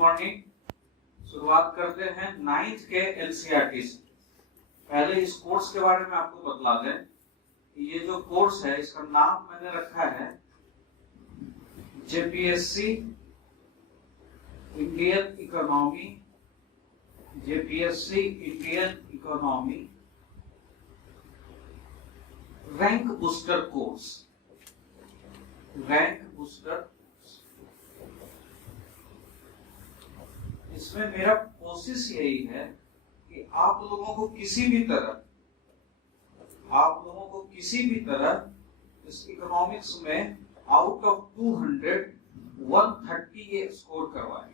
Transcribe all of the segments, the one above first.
Morning. शुरुआत करते हैं 9th के एनसीईआरटी से। पहले इस कोर्स के बारे में आपको बतला दें कि ये जो कोर्स है इसका नाम मैंने रखा है JPSC Indian economy, JPSC Indian economy rank booster course, rank booster. इसमें मेरा कोशिश यही है कि आप लोगों को किसी भी तरह इस इकोनॉमिक्स में आउट ऑफ 200 130 ये स्कोर करवाए,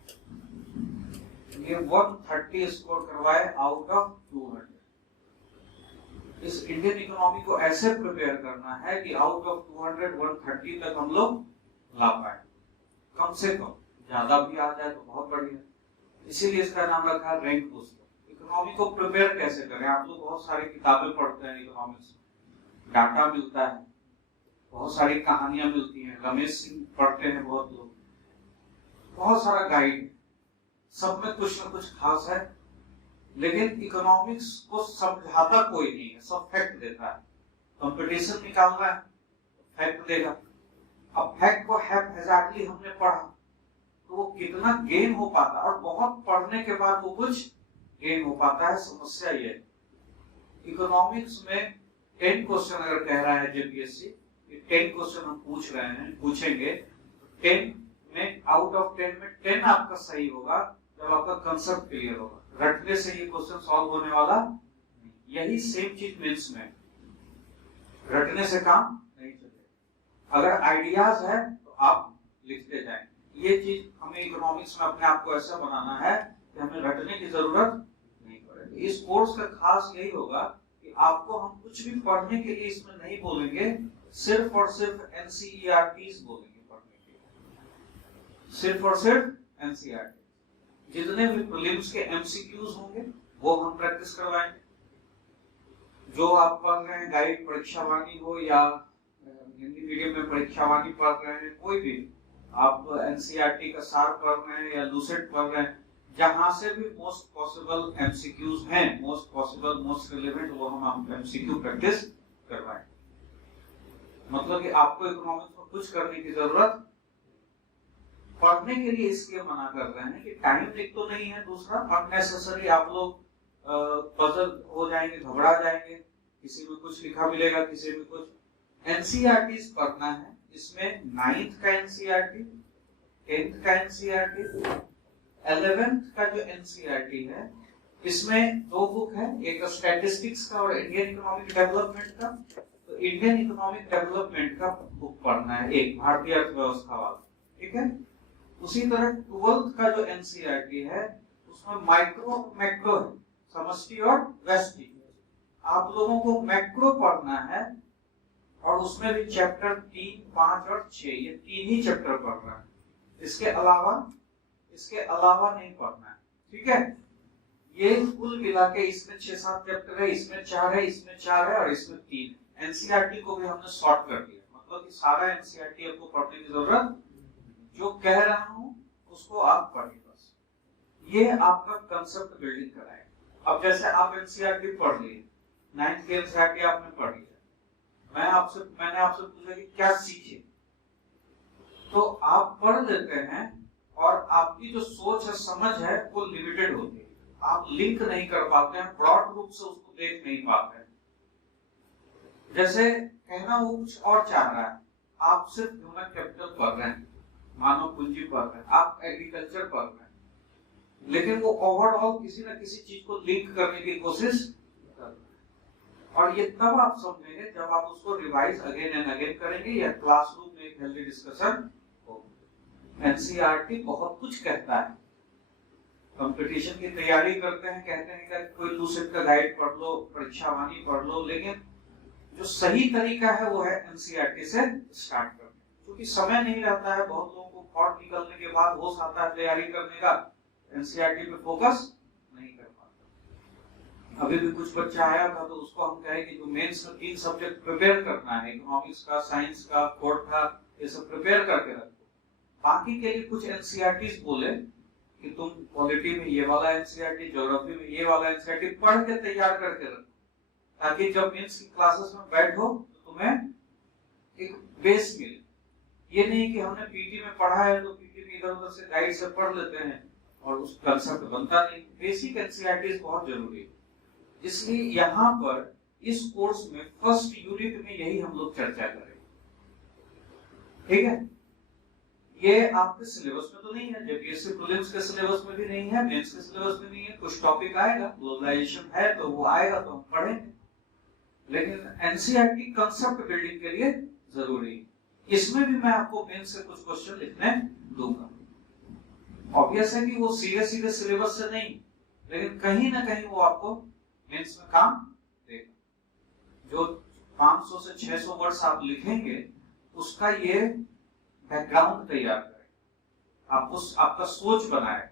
ये 130 स्कोर करवाए आउट ऑफ 200। इस इंडियन इकोनॉमी को ऐसे प्रिपेयर करना है कि आउट ऑफ 200 130 तक हम लोग ला पाए, कम से कम। ज्यादा भी आ जाए तो बहुत बढ़िया, इसीलिए इसका नाम रखा है रैंक बूस्टर। इकोनॉमी को प्रिपेयर कैसे करें? आप लोग बहुत सारी किताबें पढ़ते हैं, इकोनॉमिक्स डाटा मिलता है, बहुत सारी कहानियां मिलती हैं, रमेश सिंह पढ़ते हैं बहुत लोग, बहुत सारा गाइड, सब में कुछ ना कुछ खास है। लेकिन इकोनॉमिक्स को समझाता कोई नहीं है, सब फैक्ट देता है। कंपटीशन निकालना है, फैक्ट देगा। अब फैक्ट को हैजार्डली हमने पढ़ा तो वो कितना गेन हो पाता, और बहुत पढ़ने के बाद वो कुछ गेन हो पाता है। समस्या ये है इकोनॉमिक्स में 10 क्वेश्चन अगर कह रहा है जेपीएससी, 10 क्वेश्चन हम पूछेंगे, 10 में आउट ऑफ 10 में 10 आपका सही होगा जब आपका कंसेप्ट क्लियर होगा। रटने से ये क्वेश्चन सॉल्व होने वाला नहीं। यही सेम चीज मेंस में, रटने से काम नहीं चलेगा। अगर आइडियाज है तो आप लिखते जाएं। ये चीज हमें इकोनॉमिक्स में अपने आप को ऐसा बनाना है कि हमें रटने की जरूरत नहीं पड़ेगी। इस कोर्स का खास यही होगा कि आपको हम कुछ भी पढ़ने के लिए इसमें नहीं बोलेंगे, सिर्फ और सिर्फ एनसीईआरटीज बोलेंगे पढ़ने के लिए, सिर्फ और सिर्फ एनसीईआरटी। जितने भी प्रीलिम्स के एमसीक्यूज होंगे वो हम प्रैक्टिस करवाएंगे। जो आप पढ़ रहे हैं, गाइड परीक्षावाणी हो या हिंदी मीडियम में परीक्षावाणी पढ़ रहे हैं, कोई भी आप एनसीईआरटी का सार पढ़ रहे हैं या लूसेट पढ़ रहे हैं, जहां से भी मोस्ट पॉसिबल एमसीक्यूज हैं, मोस्ट पॉसिबल मोस्ट रिलेवेंट, वो हम एमसीक्यू प्रैक्टिस करवाएंगे। मतलब कि आपको इकोनॉमिक्स में कुछ करने की जरूरत, पढ़ने के लिए इसलिए मना कर रहे हैं कि टाइम एक तो नहीं है, दूसरा अननेसेसरी आप लोग पजल हो जाएंगे, घबरा जाएंगे। किसी में कुछ लिखा मिलेगा, किसी में कुछ। एनसीईआरटी पढ़ना है। इसमें 9th का एनसीईआरटी, 10th का एनसीईआरटी, 11th का जो एनसीईआरटी है, इसमें 2 बुक है, एक स्टैटिस्टिक्स का और इंडियन इकोनॉमिक डेवलपमेंट का। तो इंडियन इकोनॉमिक डेवलपमेंट का बुक पढ़ना है, एक भारतीय अर्थव्यवस्था वाला, ठीक है। उसी तरह 12th का जो एनसीईआरटी है उसमें माइक्रो और मैक्रो है, समष्टि और व्यष्टि। आप लोगों को मैक्रो पढ़ना है और उसमें भी चैप्टर 3, 5 और 6, ये 3 ही चैप्टर पढ़ना है। इसके अलावा नहीं पढ़ना है, ठीक है। ये कुल मिला के इसमें 6-7 चैप्टर है, इसमें 4 है, इसमें 4 है और इसमें 3 है। एनसीईआरटी को भी हमने शॉर्ट कर दिया, मतलब कि सारा एनसीईआरटी आपको पढ़ने की जरूरत, जो कह रहा हूं उसको आप पढ़िए बस। ये आपका कंसेप्ट बिल्डिंग कराएगा। अब जैसे आप एनसीईआरटी पढ़ लिए, 9th के एनसीईआरटी आपने पढ़ लिया, मैंने आपसे पूछा कि क्या सीखे, तो आप पढ़ लेते हैं और आपकी जो सोच है, समझ है, वो लिमिटेड होती है। आप लिंक नहीं कर पाते हैं, ब्रॉड रूप से उसको देख नहीं पाते हैं। जैसे कहना वो कुछ और चाह रहा है, आप सिर्फ ह्यूमन कैपिटल पढ़ रहे हैं, मानव पूंजी पढ़ रहे हैं, आप एग्रीकल्चर पढ़ रहे हैं, लेकिन वो ओवरऑल किसी न किसी चीज को लिंक करने की कोशिश कर रहे हैं। और ये तब आप समझेंगे जब आप उसको रिवाइज अगेन एंड अगेन करेंगे या क्लासरूम में एक हेल्दी डिस्कशन होगा। एनसीईआरटी बहुत कुछ कहता है। कंपटीशन की तैयारी करते हैं, कहते हैं कि कोई लूसेट का गाइड पढ़ लो, परीक्षावाणी पढ़ लो, लेकिन जो सही तरीका है वो है एनसीईआरटी से स्टार्ट करना। क्योंकि समय नहीं रहता है, बहुत लोगों को फॉर्म निकलने के बाद होश आता है तैयारी करने का, एनसीईआरटी पे फोकस नहीं कर पाता। अभी भी कुछ बच्चा आया था तो उसको हम कहे कि जो मेंस में 3 सब्जेक्ट प्रिपेयर करना है, इकोनॉमिक्स का, साइंस का, कोर्ट का, ये सब प्रिपेयर करके रखो। बाकी के लिए कुछ एनसीईआरटीज बोले कि तुम पॉलिटी में ये वाला एनसीईआरटी, ज्योग्राफी में ये वाला एनसीईआरटी पढ़ के तैयार करके रखो, ताकि जब मेंस की क्लासेस में बैठो तो तुम्हें एक बेस मिले। ये नहीं कि हमने पीटी में पढ़ा है तो पीटी में इधर उधर से गाइड से पढ़ लेते हैं और उस कंसेप्ट बनता नहीं। बेसिक एनसीईआरटी बहुत जरूरी है। इसलिए यहाँ पर इस कोर्स में फर्स्ट यूनिट में यही हम लोग चर्चा करेंगे, ठीक है। ये आपके सिलेबस में तो नहीं है, जब बीएससी प्रीलिम्स के सिलेबस में भी नहीं है, मेंस के सिलेबस में नहीं है। कुछ टॉपिक आएगा, ग्लोबलाइजेशन है तो वो आएगा तो हम पढ़ेंगे, लेकिन एनसीईआरटी कंसेप्ट बिल्डिंग के लिए जरूरी है। इसमें भी मैं आपको मेंस से कुछ क्वेश्चन लिखने दूंगा। ऑब्वियस है कि वो सीधे सीधे सिलेबस से नहीं, लेकिन कहीं ना कहीं वो आपको मेंस में काम देगा। जो 500 से 600 वर्ड्स आप लिखेंगे उसका ये बैकग्राउंड तैयार करेगा, आपको आपका सोच बनाए।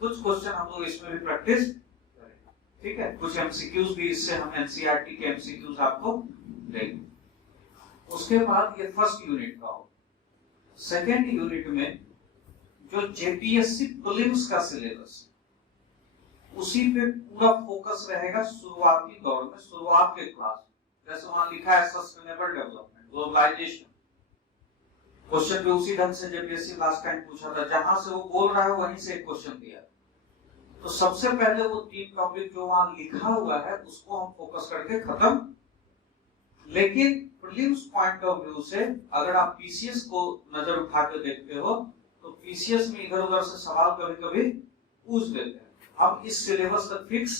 कुछ क्वेश्चन हम लोग इसमें भी प्रैक्टिस करेंगे, ठीक है। कुछ एमसीक्यूज भी इससे हम एनसीईआरटी के एमसीक्यूज आपको देंगे। उसके बाद ये फर्स्ट यूनिट का हो। सेकेंड यूनिट में जो जेपीएससी प्रीलिम्स का सिलेबस उसी पे पूरा फोकस रहेगा शुरुआती दौर में, शुरुआत के क्लास। जैसे वहां लिखा है सस्टेनेबल डेवलपमेंट, ग्लोबलाइजेशन, क्वेश्चन भी उसी ढंग से जेपीएससी लास्ट टाइम पूछा था, जहां से वो बोल रहा है वहीं से एक क्वेश्चन दिया। तो सबसे पहले वो 3 टॉपिक जो वहां लिखा हुआ है उसको हम फोकस करके खत्म। लेकिन प्रीलिम्स पॉइंट ऑफ व्यू से अगर आप पीसीएस को नजर उठा के देखते हो तो पीसीएस में इधर उधर से सवाल कभी कभी पूछ देते हैं। अब इस सिलेबस तक फिक्स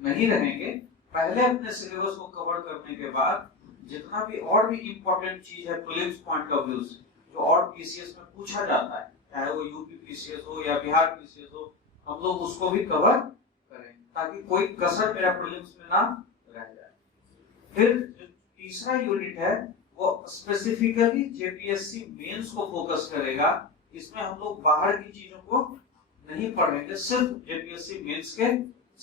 नहीं रहेंगे, पहले अपने सिलेबस को कवर करने के बाद जितना भी और भी इंपॉर्टेंट चीज है प्रीलिम्स पॉइंट ऑफ व्यू से जो और पीसीएस में पूछा जाता है, चाहे वो यूपी पीसीएस हो या बिहार पीसीएस हो, हम लोग उसको भी कवर करें ताकि कोई कसर मेरा प्रीलिम्स में ना रह जाए। फिर जो तीसरा यूनिट है वो स्पेसिफिकली जेपीएससी मेंस को फोकस करेगा। इसमें हम लोग बाहर की चीजों को नहीं पढ़ेंगे, सिर्फ जेपीएससी मेंस के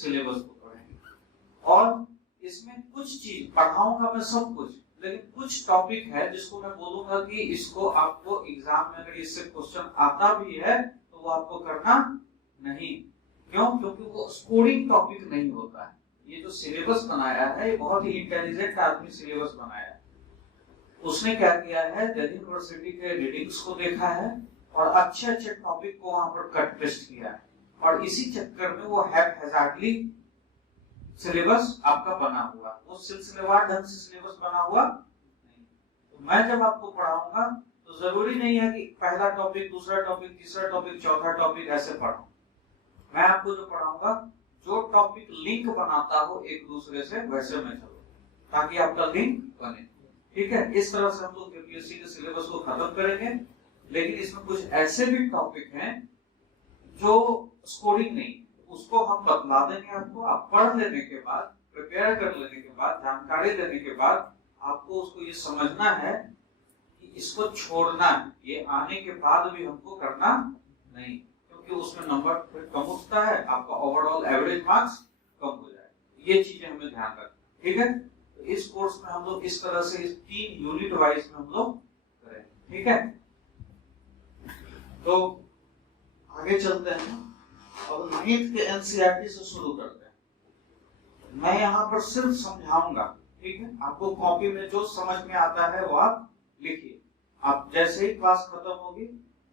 सिलेबस को पढ़ेंगे। और इसमें कुछ चीज पढ़ाऊंगा मैं सब कुछ, लेकिन कुछ टॉपिक है जिसको मैं बोलूंगा कि इसको आपको एग्जाम में अगर इससे क्वेश्चन आता भी है तो वो आपको करना नहीं। क्यों? क्योंकि वो स्कोरिंग टॉपिक नहीं होता है। ये जो सिलेबस बनाया है ये बहुत ही इंटेलिजेंट आदमी सिलेबस बनाया है। उसने क्या किया है, दिल्ली यूनिवर्सिटी के रीडिंग्स को देखा है और अच्छे अच्छे टॉपिक को वहां पर कट पेस्ट किया है, और इसी चक्कर में वो हैजार्डली सिलेबस आपका बना हुआ, वो सिलसिलेवार ढंग से सिलेबस बना हुआ नहीं। तो मैं जब आपको पढ़ाऊंगा तो जरूरी नहीं है कि पहला टॉपिक, दूसरा टॉपिक, तीसरा टॉपिक, चौथा टॉपिक ऐसे पढ़ाऊं। मैं आपको जो पढ़ाऊंगा जो टॉपिक लिंक बनाता हो एक दूसरे से वैसे मैं चलो, ताकि आपका लिंक बने, ठीक है। इस तरह से हम लोग जेपीएससी के सिलेबस को खत्म करेंगे। लेकिन इसमें कुछ ऐसे भी टॉपिक हैं जो स्कोरिंग नहीं, उसको हम बतला देंगे आपको। आप पढ़ लेने के बाद, प्रिपेयर कर लेने के बाद, जानकारी लेने के बाद आपको उसको ये समझना है कि इसको छोड़ना है, ये आने के बाद भी हमको करना नहीं, क्योंकि उसमें नंबर फिर कम उठता है, आपका ओवरऑल एवरेज मार्क्स कम हो जाए। ये चीजें हमें ध्यान रखना, ठीक है। तो इस कोर्स में हम लोग इस तरह से इस 3 यूनिट वाइज में हम लोग करें, ठीक है। तो आगे चलते हैं और 9th के एनसीईआरटी से शुरू करते हैं। मैं यहाँ पर सिर्फ समझाऊंगा, ठीक है। आपको कॉपी में जो समझ में आता है वो आप लिखिए। आप जैसे ही क्लास खत्म होगी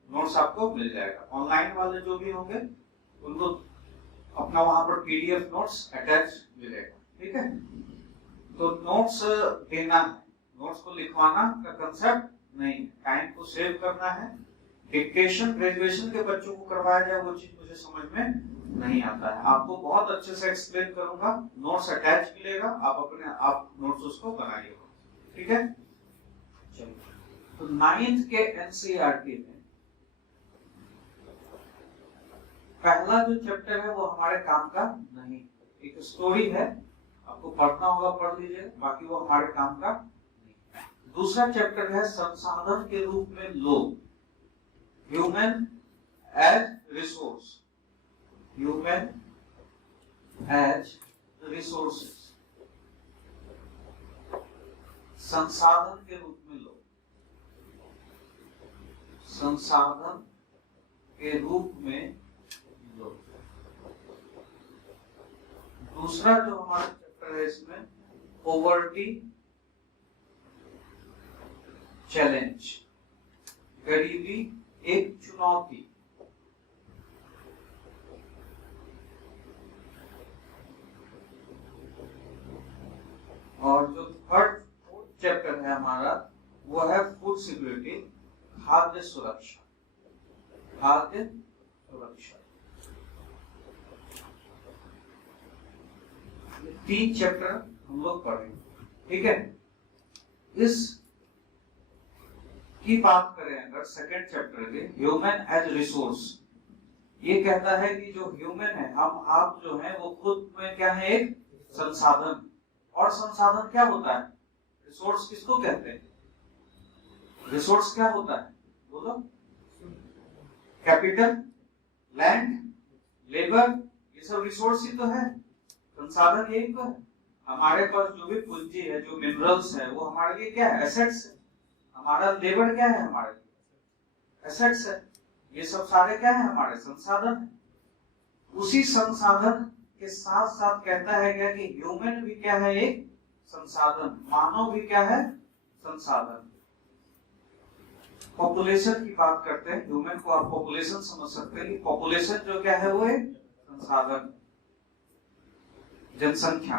नोट्स आपको मिल जाएगा। ऑनलाइन वाले जो भी होंगे उनको अपना वहां पर पीडीएफ नोट्स अटैच मिलेगा, ठीक है। तो नोट्स देना है, नोट्स को लिखवाना का कंसेप्ट नहीं, टाइम को सेव करना है। डिक्टेशन ग्रेजुएशन के बच्चों को करवाया जाए वो चीज मुझे समझ में नहीं आता है, आपको बहुत अच्छे से एक्सप्लेन करूंगा। नोट्स अटैच मिलेगा, आप अपने आप नोट्स उसको बनाइएगा, ठीक है। चलिए, तो 9th के एनसीईआरटी में पहला जो चैप्टर है वो हमारे काम का नहीं, एक स्टोरी है, आपको पढ़ना होगा पढ़ लीजिए, बाकी वो हमारे काम का नहीं। दूसरा चैप्टर है संसाधन के रूप में लोग, human as resource, human as resources, संसाधन के रूप में लोग, संसाधन के रूप में लोग। दूसरा जो हमारा चैप्टर है इसमें पॉवर्टी चैलेंज, गरीबी एक चुनौती। और जो थर्ड चैप्टर है हमारा वो है फूड सिक्योरिटी, खाद्य सुरक्षा, खाद्य सुरक्षा। तीन चैप्टर हम लोग पढ़ेंगे, ठीक है। इस की बात करें अगर सेकंड चैप्टर के ह्यूमन एज रिसोर्स, ये कहता है कि जो ह्यूमन है, हम आप जो है वो खुद में क्या है, एक संसाधन। और संसाधन क्या होता है, रिसोर्स किसको कहते हैं, रिसोर्स क्या होता है बोलो, कैपिटल, लैंड, लेबर, ये सब रिसोर्स ही तो है, संसाधन यही तो है। हमारे पास जो भी पूंजी है, जो मिनरल्स है, वो हमारे लिए क्या है, एसेट्स है। हमारा लेबर क्या है, हमारे लिए एसेट्स है। ये सब सारे क्या है, हमारे संसाधन है। उसी संसाधन के साथ साथ कहता है क्या कि ह्यूमन भी क्या है, एक संसाधन, मानव भी क्या है, संसाधन। पॉपुलेशन की बात करते हैं, ह्यूमन को आप पॉपुलेशन समझ सकते हैं कि पॉपुलेशन जो क्या है वो एक संसाधन, जनसंख्या।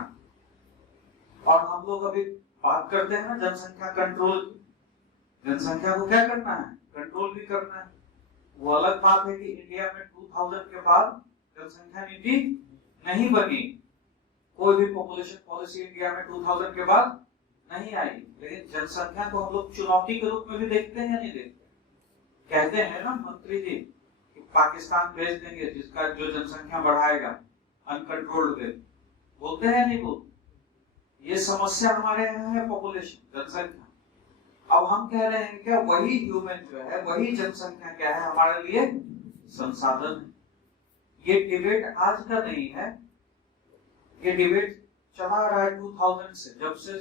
और हम लोग अभी बात करते हैं ना जनसंख्या कंट्रोल, जनसंख्या को क्या करना है, कंट्रोल भी करना है। वो अलग बात है कि इंडिया में 2000 के बाद जनसंख्या नीति नहीं बनी, कोई भी पॉपुलेशन पॉलिसी इंडिया में 2000 के बाद नहीं आई। लेकिन जनसंख्या को हम लोग चुनौती के रूप में भी देखते हैं या नहीं देखते, कहते हैं ना मंत्री जी कि पाकिस्तान भेज देंगे जिसका जो जनसंख्या बढ़ाएगा अनकंट्रोल्ड वे, बोलते हैं नहीं बोलते। ये समस्या हमारे यहाँ है, पॉपुलेशन, जनसंख्या। अब हम कह रहे हैं क्या वही ह्यूमन जो है, वही जनसंख्या क्या है, हमारे लिए संसाधन है। ये डिबेट आज का नहीं है, ये डिबेट चला रहा है 2000 से, जब से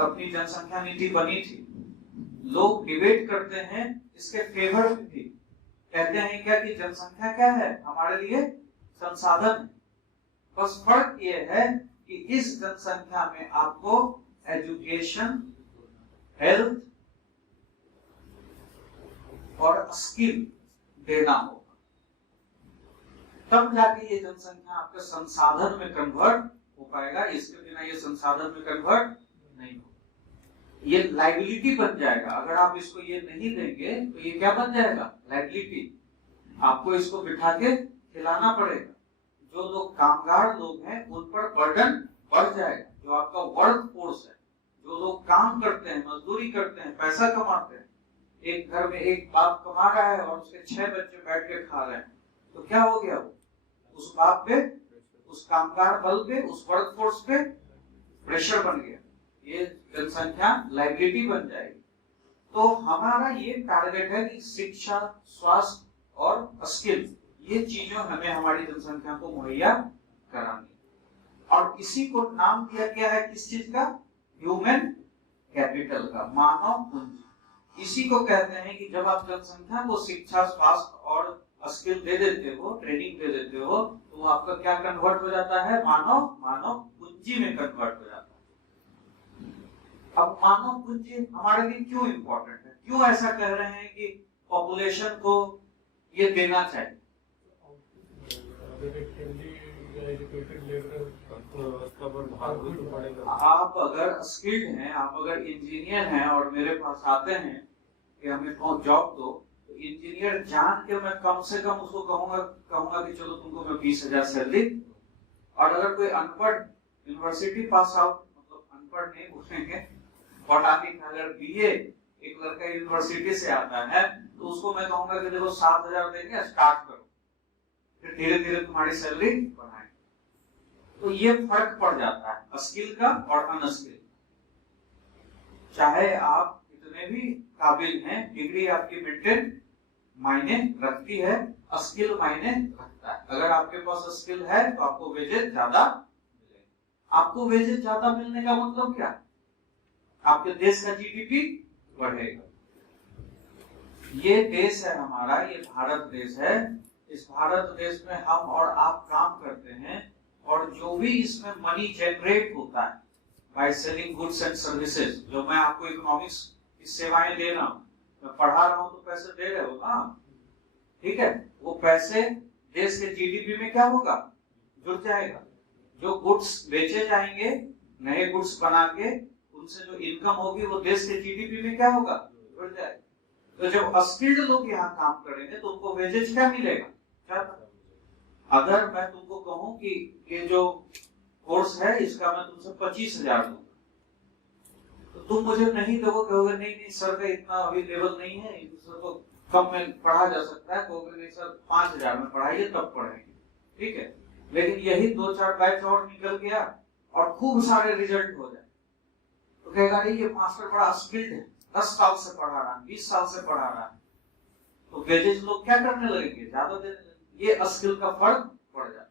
अपनी जनसंख्या नीति बनी थी। लोग डिबेट करते हैं इसके फेवर में भी, कहते हैं क्या कि जनसंख्या क्या है, हमारे लिए संसाधन है। बस फर्क ये है कि इस जनसंख्या में आपको एजुकेशन, हेल्थ और स्किल देना होगा, तब जाके ये जनसंख्या आपके संसाधन में कन्वर्ट हो पाएगा। इसके बिना ये संसाधन में कन्वर्ट नहीं होगा, ये लाइबिलिटी बन जाएगा। अगर आप इसको ये नहीं देंगे तो ये क्या बन जाएगा, लाइबिलिटी। आपको इसको बिठा के खिलाना पड़ेगा। जो लोग कामगार लोग हैं उन पर बर्डन बढ़ जाएगा। जो आपका वर्क फोर्स है, जो लोग काम करते हैं, मजदूरी करते हैं, पैसा कमाते हैं, एक घर में एक बाप कमा रहा है और उसके 6 बच्चे बैठ के खा रहे हैं, तो क्या हो गया, वो उस बाप पे, उस कामगार बल पे, उस वर्क फोर्स पे प्रेशर बन गया। ये जनसंख्या लाइबिलिटी बन जाएगी। तो हमारा ये टारगेट है कि शिक्षा, स्वास्थ्य और स्किल, ये चीजों हमें हमारी जनसंख्या को मुहैया करानी। और इसी को नाम दिया गया है किस चीज का, ह्यूमन कैपिटल का, मानव पूंजी। इसी को कहते हैं कि जब आप जनसंख्या को शिक्षा, स्वास्थ्य और स्किल दे देते हो, ट्रेनिंग दे देते हो, तो आपका क्या कन्वर्ट हो जाता है, मानव पूंजी में कन्वर्ट हो जाता है। अब मानव पूंजी हमारे लिए क्यों इंपॉर्टेंट है, क्यों ऐसा कह रहे हैं कि पॉपुलेशन को ये देना चाहिए। आप अगर स्किल्ड हैं, आप अगर इंजीनियर हैं और मेरे पास आते हैं कि हमें जॉब दो, तो इंजीनियर जान के मैं कम से कम उसको कहूंगा कि चलो तुमको मैं 20,000 सैलरी। और अगर कोई अनपढ़ यूनिवर्सिटी पास आउट, मतलब अनपढ़ नहीं बोलेंगे, बॉटनी अगर बीए एक लड़का यूनिवर्सिटी से आता है, तो उसको मैं कहूंगा कि देखो 7,000 देंगे, स्टार्ट करो, फिर धीरे धीरे तुम्हारी सैलरी बढ़ाएंगे। तो ये फर्क पड़ जाता है स्किल का और अनस्किल। चाहे आप कितने भी काबिल हैं, डिग्री आपकी मेंटेन मायने रखती है, स्किल मायने रखता है। अगर आपके पास स्किल है तो आपको वेजेस ज्यादा मिलेगा। आपको वेजेस ज्यादा मिलने का मतलब क्या, आपके देश का जीडीपी बढ़ेगा। ये देश है हमारा, ये भारत देश है। इस भारत देश में हम और आप काम करते हैं और जो भी इसमें मनी जनरेट होता है by selling goods and services, जो मैं आपको इकोनॉमिक्स की सेवाएं दे रहा हूँ, मैं पढ़ा रहा हूँ तो पैसे दे रहे हो ना, ठीक है, वो पैसे देश के जीडीपी में क्या होगा, जुड़ जाएगा। जो गुड्स बेचे जाएंगे, नए गुड्स बना के, उनसे जो इनकम होगी वो देश के जीडीपी में क्या होगा, जुड़ जाएगा। तो जब अस्किल्ड लोग यहाँ काम करेंगे तो उनको वेजेज क्या मिलेगा, क्या। अगर मैं तुमको कहूँ कि ये जो कोर्स है इसका मैं तुमसे 25,000 दूंगा, तो तुम मुझे नहीं दोगे, कहोगे नहीं नहीं सर का इतना अभी लेवल नहीं है, सर तो कम में पढ़ा जा सकता है, कहोगे नहीं सर 5,000 में पढ़ाइए तब पढ़ेंगे, ठीक है। लेकिन यही 2-4 बैच और निकल गया और खूब सारे रिजल्ट हो जाए तो कहेगा नहीं ये मास्टर बड़ा स्किल्ड है, 10 साल से पढ़ा रहा है, 20 साल से पढ़ा रहा है, तो वेजेज लोग क्या करने लगेंगे, ज्यादा देने लगेंगे। ये स्किल का फर्क पड़ जाता है।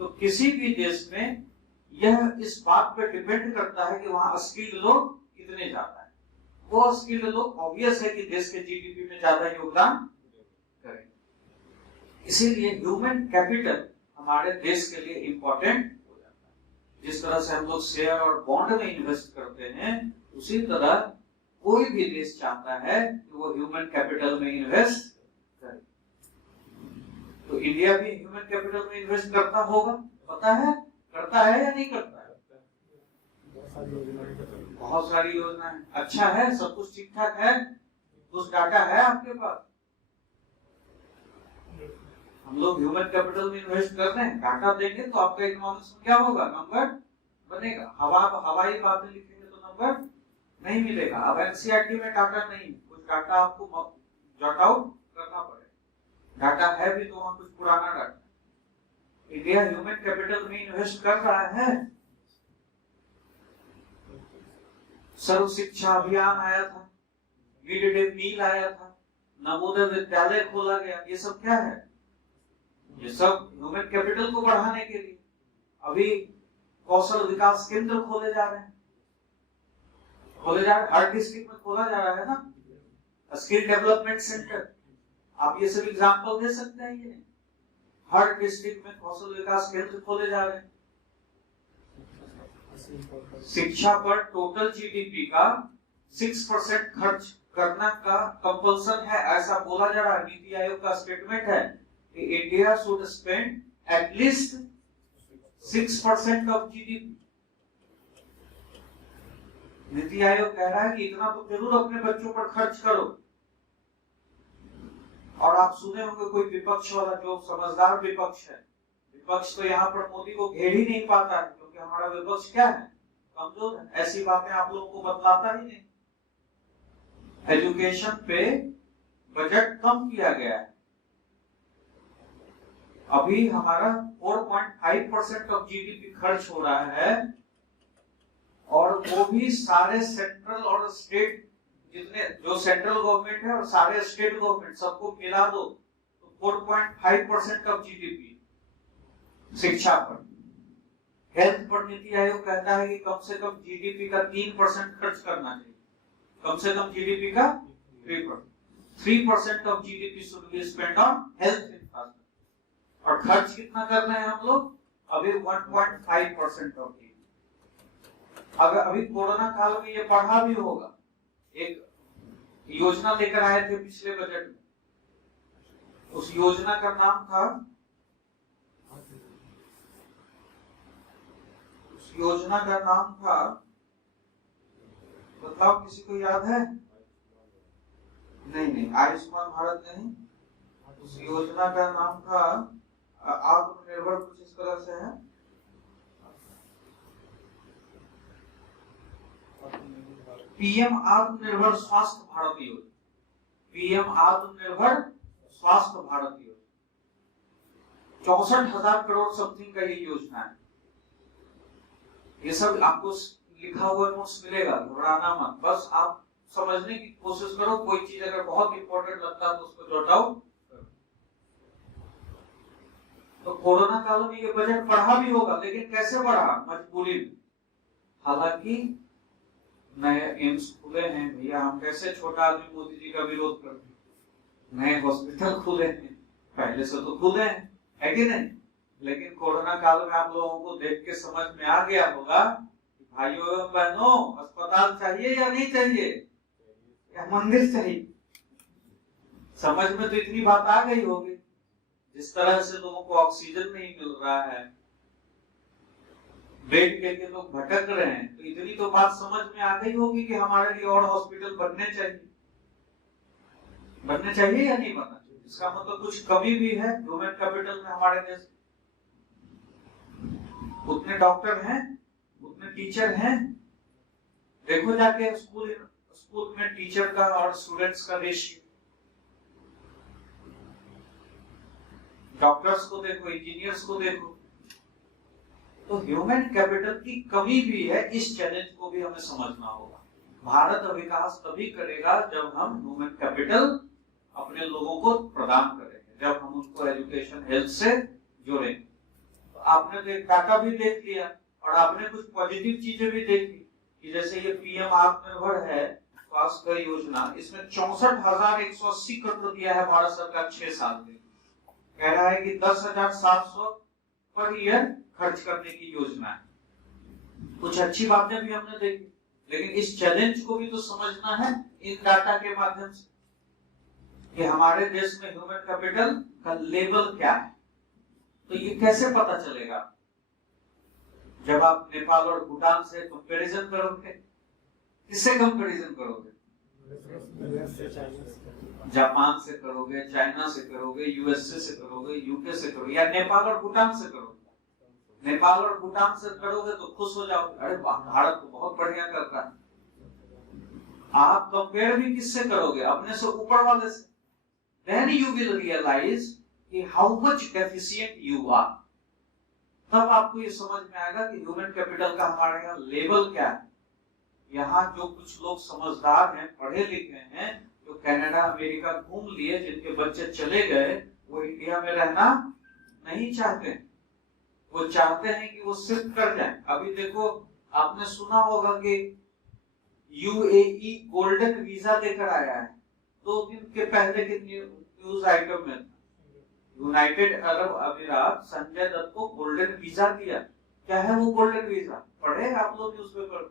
तो किसी भी देश में यह इस बात पे डिपेंड करता है कि वहां स्किल्ड लोग कितने ज्यादा है। वो स्किल्ड लोग ऑब्वियस है कि देश के जीडीपी में ज्यादा योगदान करेंगे। इसीलिए ह्यूमन कैपिटल हमारे देश के लिए इंपॉर्टेंट हो जाता है। जिस तरह से हम लोग शेयर और बॉन्ड में इन्वेस्ट करते हैं, उसी तरह कोई भी देश चाहता है कि वो ह्यूमन कैपिटल में इन्वेस्ट करे। तो इंडिया भी ह्यूमन कैपिटल में इन्वेस्ट करता होगा, पता है, करता है या नहीं करता है? बहुत सारी योजनाएं, अच्छा है, सब कुछ ठीक ठाक है, कुछ डाटा है आपके पास। हम लोग ह्यूमन कैपिटल में इन्वेस्ट कर रहे हैं, डाटा देंगे तो आपका इकोनॉमिक्स में क्या होगा, नंबर बनेगा। हवाई बातें लिखेंगे तो नंबर नहीं मिलेगा। अब एनसीईआरटी में डाटा नहीं, कुछ डाटा आपको जॉट आउट करना पड़ेगा। डाटा है भी तो वहां कुछ पुराना डाटा। इंडिया ह्यूमन कैपिटल में इन्वेस्ट कर रहा है। सर्व शिक्षा अभियान आया था, मिड डे मील आया था, नवोदय विद्यालय खोला गया, ये सब क्या है, ये सब ह्यूमन कैपिटल को बढ़ाने के लिए। अभी कौशल विकास केंद्र खोले जा रहे हैं, हर डिस्ट्रिक्ट में खोला जा रहा है ना, स्किल डेवलपमेंट सेंटर। आप ये सब एग्जांपल दे सकते हैं, ये हर डिस्ट्रिक्ट में कौशल विकास केंद्र खोले जा रहे हैं। शिक्षा पर टोटल जीडीपी का 6% खर्च करना का कंपल्सन है, ऐसा बोला जा रहा है। नीति आयोग का स्टेटमेंट है कि India should spend at least 6% of GDP. NITI Aayog कह रहा है कि इतना तो जरूर अपने बच्चों पर खर्च करो। और आप सुने होंगे कोई विपक्ष वाला, जो समझदार विपक्ष है, विपक्ष तो यहाँ पर मोदी को घेर ही नहीं पाता है, क्योंकि हमारा विपक्ष क्या है, कमजोर है। ऐसी बातें आप लोगों को बतलाता ही नहीं। एजुकेशन पे बजट कम किया गया है। अभी हमारा 4.5% ऑफ जीडीपी खर्च हो रहा है, और वो भी सारे सेंट्रल और स्टेट, जितने जो सेंट्रल गवर्नमेंट है और सारे स्टेट गवर्नमेंट सबको मिला दो तो 4.5% ऑफ जीडीपी शिक्षा पर। हेल्थ पर नीति आयोग कहता है कि कम से कम जीडीपी का 3% खर्च करना चाहिए, कम से कम जीडीपी का 3% of GDP should be spent on health infrastructure. और खर्च कितना कर रहे हैं हम लोग, अभी 1.5% ऑफ जीडीपी। अगर अभी कोरोना काल में ये बढ़ा भी होगा। एक योजना लेकर आए थे पिछले बजट में, उस योजना का नाम था, उस योजना का नाम था, बताओ किसी को याद है? नहीं, आयुष्मान भारत नहीं, उस योजना का नाम था आत्मनिर्भर, कुछ इस तरह से है। पीएम आत्मनिर्भर स्वास्थ्य भारत योजना, पीएम आत्मनिर्भर स्वास्थ्य भारत योजना, 64,000 करोड़ समथिंग का ये योजना है। ये सब आपको लिखा हुआ नोट्स मिलेगा, घबराना मत, बस आप समझने की कोशिश करो। कोई चीज अगर बहुत इंपॉर्टेंट लगता है तो उसको जॉट आउट करो। तो कोरोना काल में ये बजट बढ़ा भी होगा, लेकिन कैसे बढ़ा, मजबूरी में। हालांकि नए एम्स खुले हैं भैया, हम कैसे छोटा आदमी मोदी जी का विरोध करते हैं। नए हॉस्पिटल खुले हैं, पहले से तो खुले हैं, है कि नहीं? लेकिन कोरोना काल में आप लोगों को देख के समझ में आ गया होगा कि भाइयों एवं बहनों, अस्पताल चाहिए या नहीं चाहिए, या मंदिर चाहिए। समझ में तो इतनी बात आ गई होगी। जिस तरह से लोगों को ऑक्सीजन नहीं मिल रहा है, बेड के लिए लोग भटक रहे हैं, तो इतनी तो बात समझ में आ गई होगी कि हमारे लिए और हॉस्पिटल बनने चाहिए या नहीं बनना चाहिए। इसका मतलब कुछ कमी भी है ह्यूमन कैपिटल में हमारे देश। उतने डॉक्टर हैं, उतने टीचर हैं। देखो जाके स्कूल में टीचर का और स्टूडेंट्स का रेशियो। डॉक्टर्स को देखो, इंजीनियर्स को देखो। तो ह्यूमन कैपिटल की कमी भी है। इस चैलेंज को भी हमें समझना होगा। भारत विकास तभी करेगा जब हम ह्यूमन कैपिटल अपने लोगों को प्रदान करेंगे, जब हम उनको एजुकेशन हेल्थ से जोड़ेंगे। तो आपने तो एक डाटा भी देख लिया और आपने कुछ पॉजिटिव चीजें भी देखी कि जैसे ये पीएम आत्मनिर्भर है स्वास्थ्य योजना, इसमें 64,180 करोड़ दिया है भारत सरकार 6 साल में। कह रहा है कि 10,700 पर ईयर खर्च करने की योजना है। कुछ अच्छी बातें भी हमने देखी, लेकिन इस चैलेंज को भी तो समझना है इन डाटा के माध्यम से कि हमारे देश में ह्यूमन कैपिटल का लेवल क्या है। तो ये कैसे पता चलेगा? जब आप नेपाल और भूटान से कंपैरिजन करोगे। किससे कंपैरिजन करोगे? जापान से करोगे, चाइना से करोगे, यूएसए से करोगे, यूके से करोगे, या नेपाल और भूटान से करोगे। नेपाल और भूटान से करोगे तो खुश हो जाओगे, अरे भारत तो बहुत बढ़िया कर रहा है। आप कंपेयर भी किससे करोगे? अपने से ऊपर वाले से। Then you will realize कि how much deficient you are। तब आपको ये समझ में आएगा कि ह्यूमन कैपिटल का हमारे यहाँ लेवल क्या है। यहाँ जो कुछ लोग समझदार हैं, पढ़े लिखे हैं, जो कनाडा अमेरिका घूम लिए, जिनके बच्चे चले गए, वो इंडिया में रहना नहीं चाहते। वो चाहते हैं कि वो शिफ्ट कर जाए। अभी देखो, आपने सुना होगा कि यूएई गोल्डन वीजा लेकर आया है। 2 दिन के पहले के न्यूज आइटम में यूनाइटेड अरब अमीरात संजय दत्त को गोल्डन वीजा दिया। क्या है वो गोल्डन वीजा? पढ़े आप लोग न्यूज़पेपर?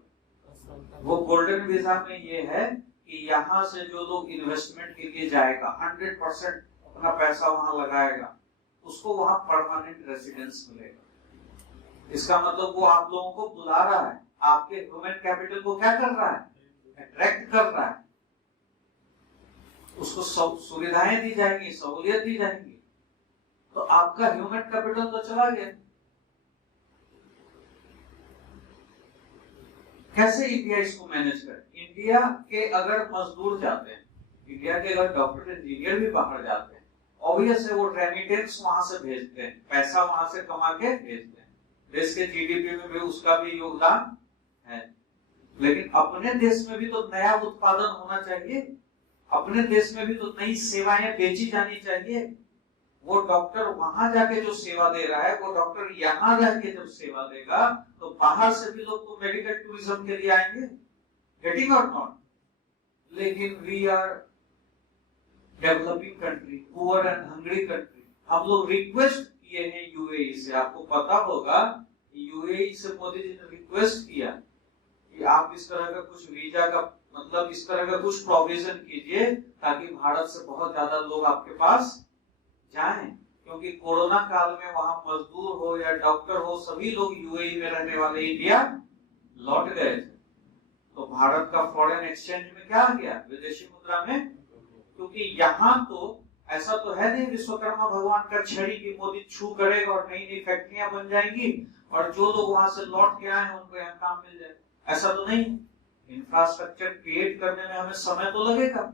वो गोल्डन वीजा में ये है कि यहाँ से जो लोग इन्वेस्टमेंट के लिए जाएगा, 100% अपना पैसा वहां लगाएगा, उसको वहां परमानेंट रेसिडेंस मिलेगा। इसका मतलब वो आप लोगों को बुला रहा है, आपके ह्यूमन कैपिटल को क्या कर रहा है? अट्रैक्ट कर रहा है। उसको सुविधाएं दी जाएंगी, सहूलियत दी जाएंगी, तो आपका ह्यूमन कैपिटल तो चला गया। कैसे इंडिया इसको मैनेज करे? इंडिया के अगर मजदूर जाते हैं, इंडिया के अगर डॉक्टर इंजीनियर भी बाहर जाते हैं, ऑब्वियस है वो रेमिटेंस वहां से भेजते हैं, पैसा वहां से कमा के भेजते हैं। देश के जीडीपी में भी उसका भी योगदान है। लेकिन अपने देश में भी तो नया उत्पादन होना चाहिए, अपने देश में भी तो नई सेवाएं बेची जानी चाहिए। वो डॉक्टर वहां जाके जो सेवा दे रहा है, वो डॉक्टर यहाँ रह के जब सेवा देगा, तो बाहर से भी लोग तो मेडिकल टूरिज्म के लिए आएंगे। गेटिंग और नॉट? लेकिन we are developing country, poor and hungry country. हम लोग रिक्वेस्ट किए हैं यूएई से। आपको पता होगा यूएई से मोदी जी ने रिक्वेस्ट किया कि आप इस तरह का कुछ वीजा का मतलब इस तरह का कुछ प्रोविजन कीजिए ताकि भारत से बहुत ज्यादा लोग आपके पास जाएं, क्योंकि कोरोना काल में वहां मजदूर हो या डॉक्टर हो, सभी लोग यूएई में रहने वाले इंडिया लौट गए थे। तो भारत का फॉरेन एक्सचेंज में क्या आ गया? विदेशी मुद्रा में। क्योंकि यहाँ तो ऐसा तो है नहीं विश्वकर्मा भगवान का छड़ी की मोदी छू करेगा और नई नई फैक्ट्रियां बन जाएंगी और जो लोग वहां से लौट के आए हैं उनको यहाँ काम मिल जाएगा। ऐसा तो नहीं। इंफ्रास्ट्रक्चर क्रिएट करने में हमें समय तो लगेगा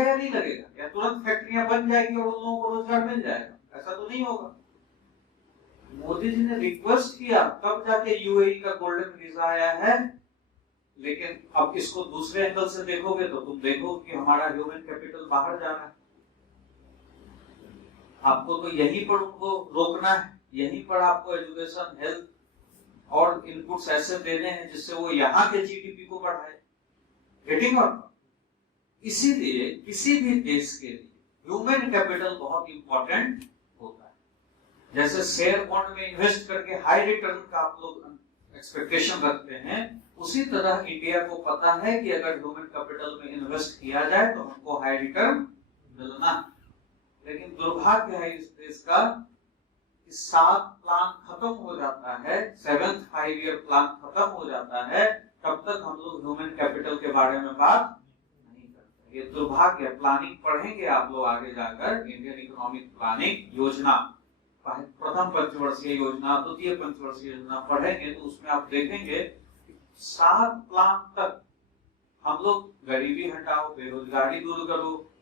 या नहीं लगेगा? या तुरंत फैक्ट्रियां बन जाएगी और उन लोगों को रोजगार मिल जाएगा? ऐसा तो नहीं होगा। मोदी जी ने रिक्वेस्ट किया तब जाके यूएई का गोल्डन वीजा आया है। लेकिन अब इसको दूसरे एंगल से देखोगे तो तुम देखो कि हमारा ह्यूमन कैपिटल बाहर जा रहा है। आपको तो यहीं पर उनको रोकना है, यहीं पर आपको एजुकेशन, हेल्थ और इनपुट्स ऐसे देने हैं जिससे वो यहाँ के जीडीपी को बढ़ाए। गेटिंग और? इसीलिए किसी भी देश के लिए ह्यूमन कैपिटल बहुत इंपॉर्टेंट होता है। जैसे शेयर बॉन्ड में इन्वेस्ट करके हाई रिटर्न का आप लोग एक्सपेक्टेशन रखते हैं, उसी तरह इंडिया को पता है कि अगर ह्यूमन कैपिटल में इन्वेस्ट किया जाए तो हमको हाई रिटर्न मिलना। लेकिन दुर्भाग्य है इस देश का, 7 प्लान खत्म हो जाता है, 7th 5 ईयर प्लान खत्म हो जाता है, तब तक हम लोग ह्यूमन कैपिटल के बारे में बात नहीं करते। ये दुर्भाग्य। प्लानिंग पढ़ेंगे आप लोग आगे जाकर, इंडियन इकोनॉमिक प्लानिंग योजना, प्रथम पंचवर्षीय योजना, द्वितीय पंचवर्षीय योजना पढ़ेंगे तो उसमें आप देखेंगे 7 प्लान तक हम लोग गरीबी हटाओ, बेरोजगारी दूर करो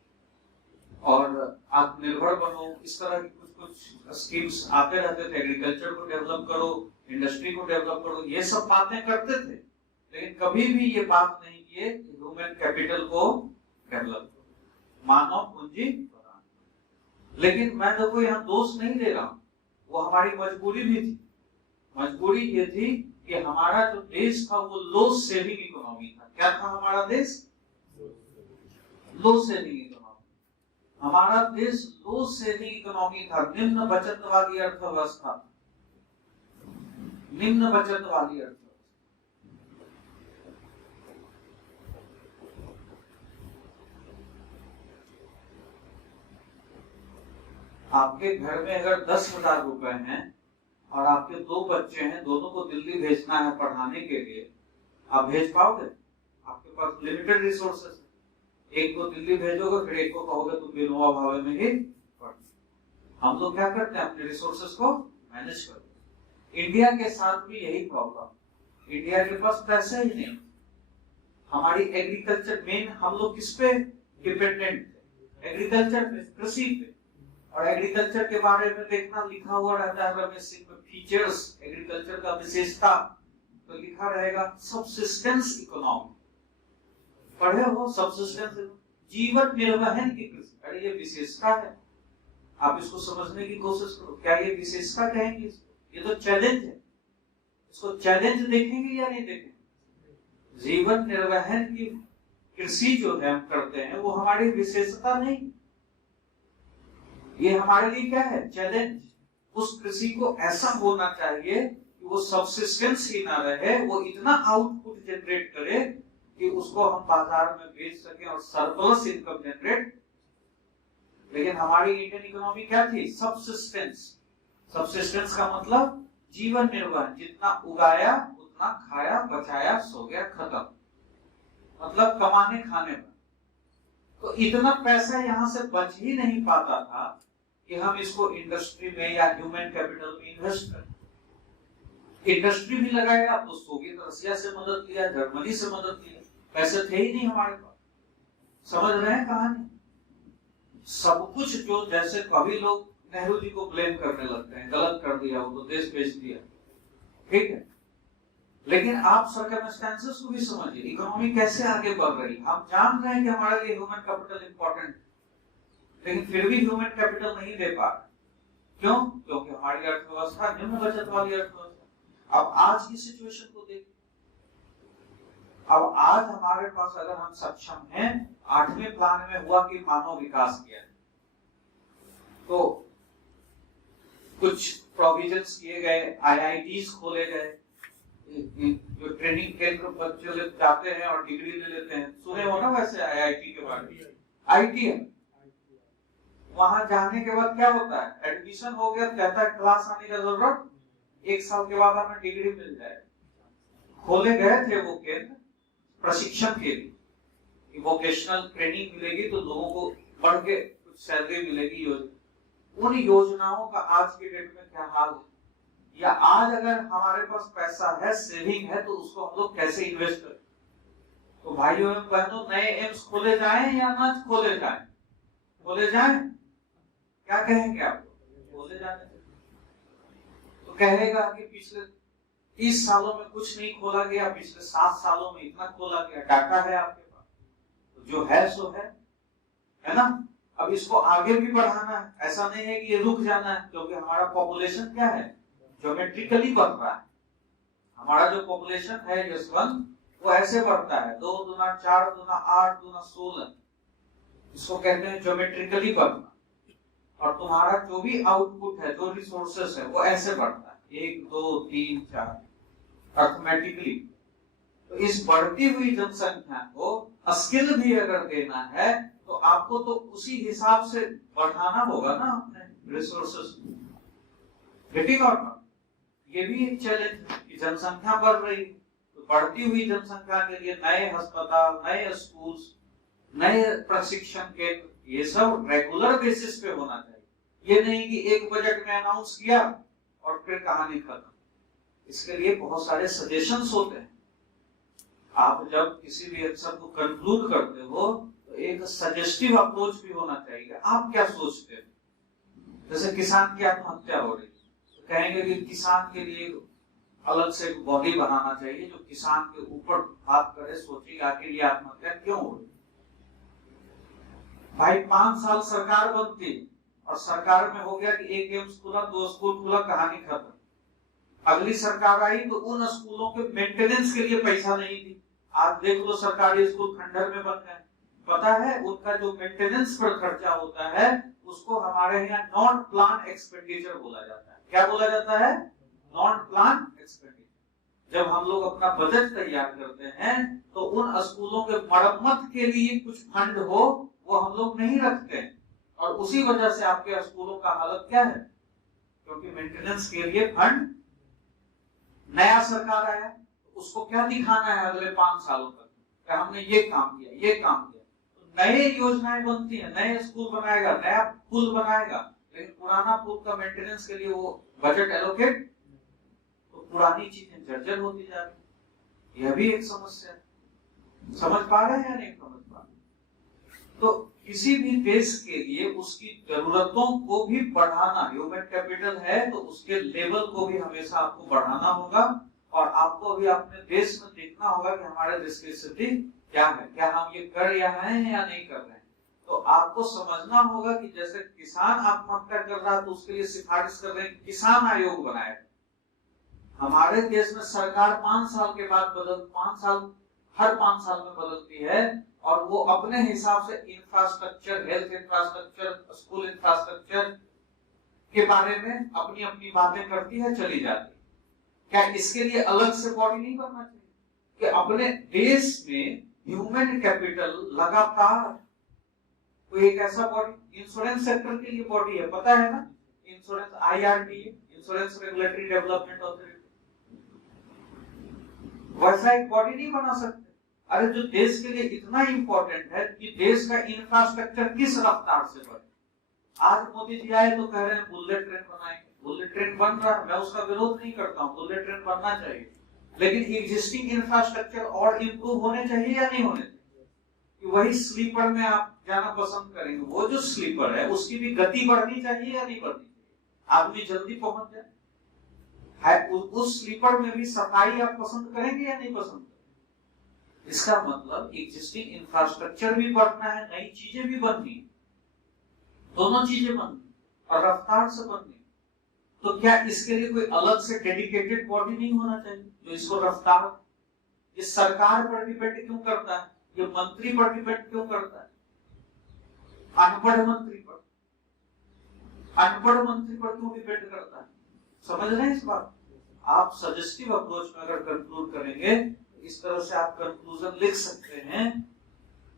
और आत्मनिर्भर बनो, इस तरह की कुछ स्कीम्स आते रहते थे। एग्रीकल्चर को डेवलप करो, इंडस्ट्री को डेवलप करो, ये सब बातें करते थे, लेकिन कभी भी ये बात नहीं किए कि ह्यूमन कैपिटल को डेवलप करो, मानव पूंजी। लेकिन मैं देखो यहाँ दोष नहीं दे रहा हूँ, वो हमारी मजबूरी भी थी। मजबूरी ये थी कि हमारा जो देश था वो लो सेविंग इकोनॉमी था। क्या था हमारा देश? लो सेविंग इकोनॉमी। हमारा देश लो सेविंग इकोनॉमी था, निम्न बचत वाली अर्थव्यवस्था, निम्न बचत वाली अर्थव्यवस्था। आपके घर में अगर 10,000 रुपए हैं और आपके 2 बच्चे हैं, दोनों को दिल्ली भेजना है पढ़ाने के लिए, आप भेज पाओगे? आपके पास लिमिटेड रिसोर्सेस है। एक को दिल्ली भेजोगे, फिर एक को कहोगे तुम विनोबा भावे में ही पढ़। हम लोग क्या करते हैं? अपने रिसोर्सेस को मैनेज करते हैं। इंडिया के साथ भी यही प्रॉब्लम, इंडिया के पास पैसा ही नहीं। हमारी एग्रीकल्चर मेन, हम लोग किस पे डिपेंडेंट थे? एग्रीकल्चर पे, कृषि पे। और एग्रीकल्चर के बारे में देखना, लिखा हुआ रहता है रमेश सिंह में, फीचर्स एग्रीकल्चर का विशेषता, तो लिखा रहेगा सबसिस्टेंस इकोनॉमी। पढ़े हो? सबसिस्टेंस, जीवन निर्वहन की कृषि। अरे ये विशेषता है, आप इसको समझने की कोशिश करो। क्या ये विशेषता कहेंगे? ये तो चैलेंज है, इसको चैलेंज देखेंगे या नहीं देखेंगे? जीवन निर्वहन की कृषि जो है हम करते हैं वो हमारी विशेषता नहीं, ये हमारे लिए क्या है? चैलेंज। उस कृषि को ऐसा होना चाहिए कि वो सबसिस्टेंस ही ना रहे, वो इतना आउटपुट जनरेट करे कि उसको हम बाजार में बेच सकें और सरप्लस इनकम जनरेट। लेकिन हमारी इंडियन इकोनॉमी क्या थी? सबसिस्टेंस। सबसिस्टेंस का मतलब जीवन निर्वहन, जितना उगाया उतना खाया, बचाया, सो गया, खत्म। मतलब कमाने खाने पर। तो इतना पैसा यहाँ से बच ही नहीं पाता था कि हम इसको इंडस्ट्री में या ह्यूमन कैपिटल में इन्वेस्ट करें। इंडस्ट्री भी लगाया तो सोवियत रशिया से मदद लिया, जर्मनी से मदद लिया, पैसे थे ही नहीं हमारे पास। समझ रहे हैं कहानी? सब कुछ जो, जैसे कभी लोग नेहरू जी को ब्लेम करने लगते हैं, गलत कर दिया, वो तो देश बेच दिया, ठीक है, लेकिन आप सर्कमस्टेंसेस को भी समझिए, इकोनॉमी कैसे आगे बढ़ रही। हम जान रहे हैं कि हमारे लिए ह्यूमन कैपिटल इंपॉर्टेंट, लेकिन फिर भी ह्यूमन कैपिटल नहीं दे पा रहे। क्यों? क्योंकि हमारी अर्थव्यवस्था निम्न बचत वाली अर्थव्यवस्था। अब आज की सिचुएशन को देखिए, अब आज हमारे पास अगर हम सक्षम हैं, 8वें प्लान में हुआ कि मानव विकास किया, तो कुछ प्रोविजंस किए गए, आईआईटीज खोले गए, जो ट्रेनिंग केंद्र बच्चे लोग जाते हैं और डिग्री ले लेते हैं। सुने हो ना वैसे आईआईटी के बारे में? आईटीएम, वहां जाने के बाद क्या होता है? एडमिशन हो गया, कहता है क्लास आने का जरूरत, 1 साल के बाद हमें डिग्री मिल जाए। खोले गए थे वो केंद्र प्रशिक्षण के लिए, वोकेशनल ट्रेनिंग मिलेगी तो लोगों को बढ़ के कुछ सैलरी मिलेगी। उन योजनाओं का आज के डेट में क्या हाल है? या आज अगर हमारे पास पैसा है, सेविंग है, तो उसको हम लोग कैसे इन्वेस्ट करें? तो भाइयों एवं बहनों, नए एम्स खोले जाएं या ना खोले जाएं? खोले जाएं। क्या कहेंगे आप? खोले जाने। तो कहेगा कि पिछले 30 सालों में कुछ नहीं खोला गया, पिछले 7 सालों में इतना खोला गया। डाटा है आपके पास, तो जो है सो है ना? अब इसको आगे भी बढ़ाना है, ऐसा नहीं है कि ये रुक जाना है, क्योंकि हमारा पॉपुलेशन क्या है? ज्योमेट्रिकली बढ़ रहा है। हमारा जो पॉपुलेशन है यशवंत, वो ऐसे बढ़ता है, 2 दूना 4 दूना 8 दूना 16, इसको कहते हैं ज्योमेट्रिकली बढ़ना। और तुम्हारा जो भी आउटपुट है, जो रिसोर्सेस है, वो ऐसे बढ़ता है 1 2 3 4 अर्थमेटिकली। तो इस बढ़ती हुई जनसंख्या को स्किल भी अगर देना है तो आपको तो उसी हिसाब से बढ़ाना होगा ना अपने रिसोर्सेस। गेटिंग और ये भी एक चैलेंज है कि जनसंख्या बढ़ रही है, तो बढ़ती हुई जनसंख्या के लिए नए अस्पताल, नए स्कूल्स, नए प्रशिक्षण केंद्र, ये सब रेगुलर बेसिस पे होना चाहिए। ये नहीं कि एक बजट में अनाउंस किया और फिर कहानी खत्म। इसके लिए बहुत सारे सजेशंस होते हैं। आप जब किसी भी आंसर को कंक्लूड करते हो तो एक सजेस्टिव अप्रोच भी होना चाहिए। आप क्या सोचते हो? जैसे किसान की आत्महत्या हो रही है, तो कहेंगे कि किसान के लिए अलग से एक बॉडी बनाना चाहिए जो किसान के ऊपर बात करे, सोचे आखिर ये आत्महत्या क्यों हो रही। भाई 5 साल सरकार बनती और सरकार में हो गया कि एक एम्स खुला, 2 स्कूल खुला, कहानी खत्म। अगली सरकार आई तो उन स्कूलों के मेंटेनेंस के लिए पैसा नहीं दी। आज देख लो सरकारी स्कूल खंडर में बन गए। पता है उनका जो मेंटेनेंस पर खर्चा होता है उसको हमारे यहाँ नॉन प्लान एक्सपेंडिचर बोला जाता है। क्या बोला जाता है? Non plan expenditure. जब हम लोग अपना बजट तैयार करते हैं तो उन स्कूलों के मरम्मत के लिए कुछ फंड हो वो हम लोग नहीं रखते हैं, और उसी वजह से आपके स्कूलों का हालत क्या है? क्योंकि मेंटेनेंस के लिए फंड। नया सरकार आया तो उसको क्या दिखाना है अगले 5 सालों तक कि हमने ये काम किया, ये काम किया। तो नए योजनाएं बनती हैं, नए स्कूल बनाएगा, नया पुल बनाएगा, लेकिन पुराना पुल का मेंटेनेंस के लिए वो बजट एलोकेट, तो पुरानी चीजें जर्जर होती जा रही। यह भी एक समस्या है। समझ पा रहे हैं या नहीं समझ पा रहे? तो किसी भी देश के लिए उसकी जरूरतों को भी बढ़ाना, ह्यूमन कैपिटल है तो उसके लेवल को भी हमेशा आपको बढ़ाना होगा। और आपको अभी अपने देश में देखना होगा कि हमारे देश की स्थिति क्या है, क्या हम ये कर रहे हैं या नहीं कर रहे हैं। तो आपको समझना होगा कि जैसे किसान आत्महत्या कर रहा है तो उसके लिए सिफारिश कर रहे हैं किसान आयोग बनाए। हमारे देश में सरकार 5 साल के बाद हर 5 साल में बदलती है और वो अपने हिसाब से infrastructure, health infrastructure, school infrastructure के बारे में अपनी अपनी बातें करती है, चली जाती है। क्या इसके लिए अलग से बॉडी नहीं बनना चाहिए कि अपने देश में ह्यूमन कैपिटल लगातार कोई एक ऐसा बॉडी, इंश्योरेंस सेक्टर के लिए बॉडी है, पता है ना, insurance IRDA, insurance regulatory development authority, वैसा एक बॉडी नहीं बना सकते? अरे जो देश के लिए इतना इंपॉर्टेंट है कि देश का इंफ्रास्ट्रक्चर किस रफ्तार से बढ़े। आज मोदी जी आए तो कह रहे हैं बुलेट ट्रेन बनाएंगे। बुलेट ट्रेन बन रहा है, मैं उसका विरोध नहीं करता हूँ, बुलेट ट्रेन बनना चाहिए, लेकिन एग्जिस्टिंग इंफ्रास्ट्रक्चर और इंप्रूव होने चाहिए या नहीं होने चाहिए? कि वही स्लीपर में आप जाना पसंद करेंगे, वो जो स्लीपर है उसकी भी गति बढ़नी चाहिए या नहीं बढ़नी चाहिए? आदमी जल्दी पहुंच जाए। उस स्लीपर में भी सफाई आप पसंद करेंगे या नहीं पसंद? इसका मतलब एग्जिस्टिंग इंफ्रास्ट्रक्चर भी बढ़ना है, नई चीजें भी बननी है, दोनों चीजें बननी और रफ्तार से बननी। तो क्या इसके लिए कोई अलग से डेडिकेटेड बॉडी नहीं होना चाहिए जो इसको रफ्तार? ये सरकार पर डिपेंड क्यों करता है? ये मंत्री पर डिपेंड क्यों करता है? अनपढ़ मंत्री पर, अनपढ़ मंत्री पर क्यों डिपेंड करता है? समझ रहे हैं इस बात? आप सजेस्टिव अप्रोच में अगर कंक्लूड करेंगे इस तरह से आप कंक्लूजन लिख सकते हैं,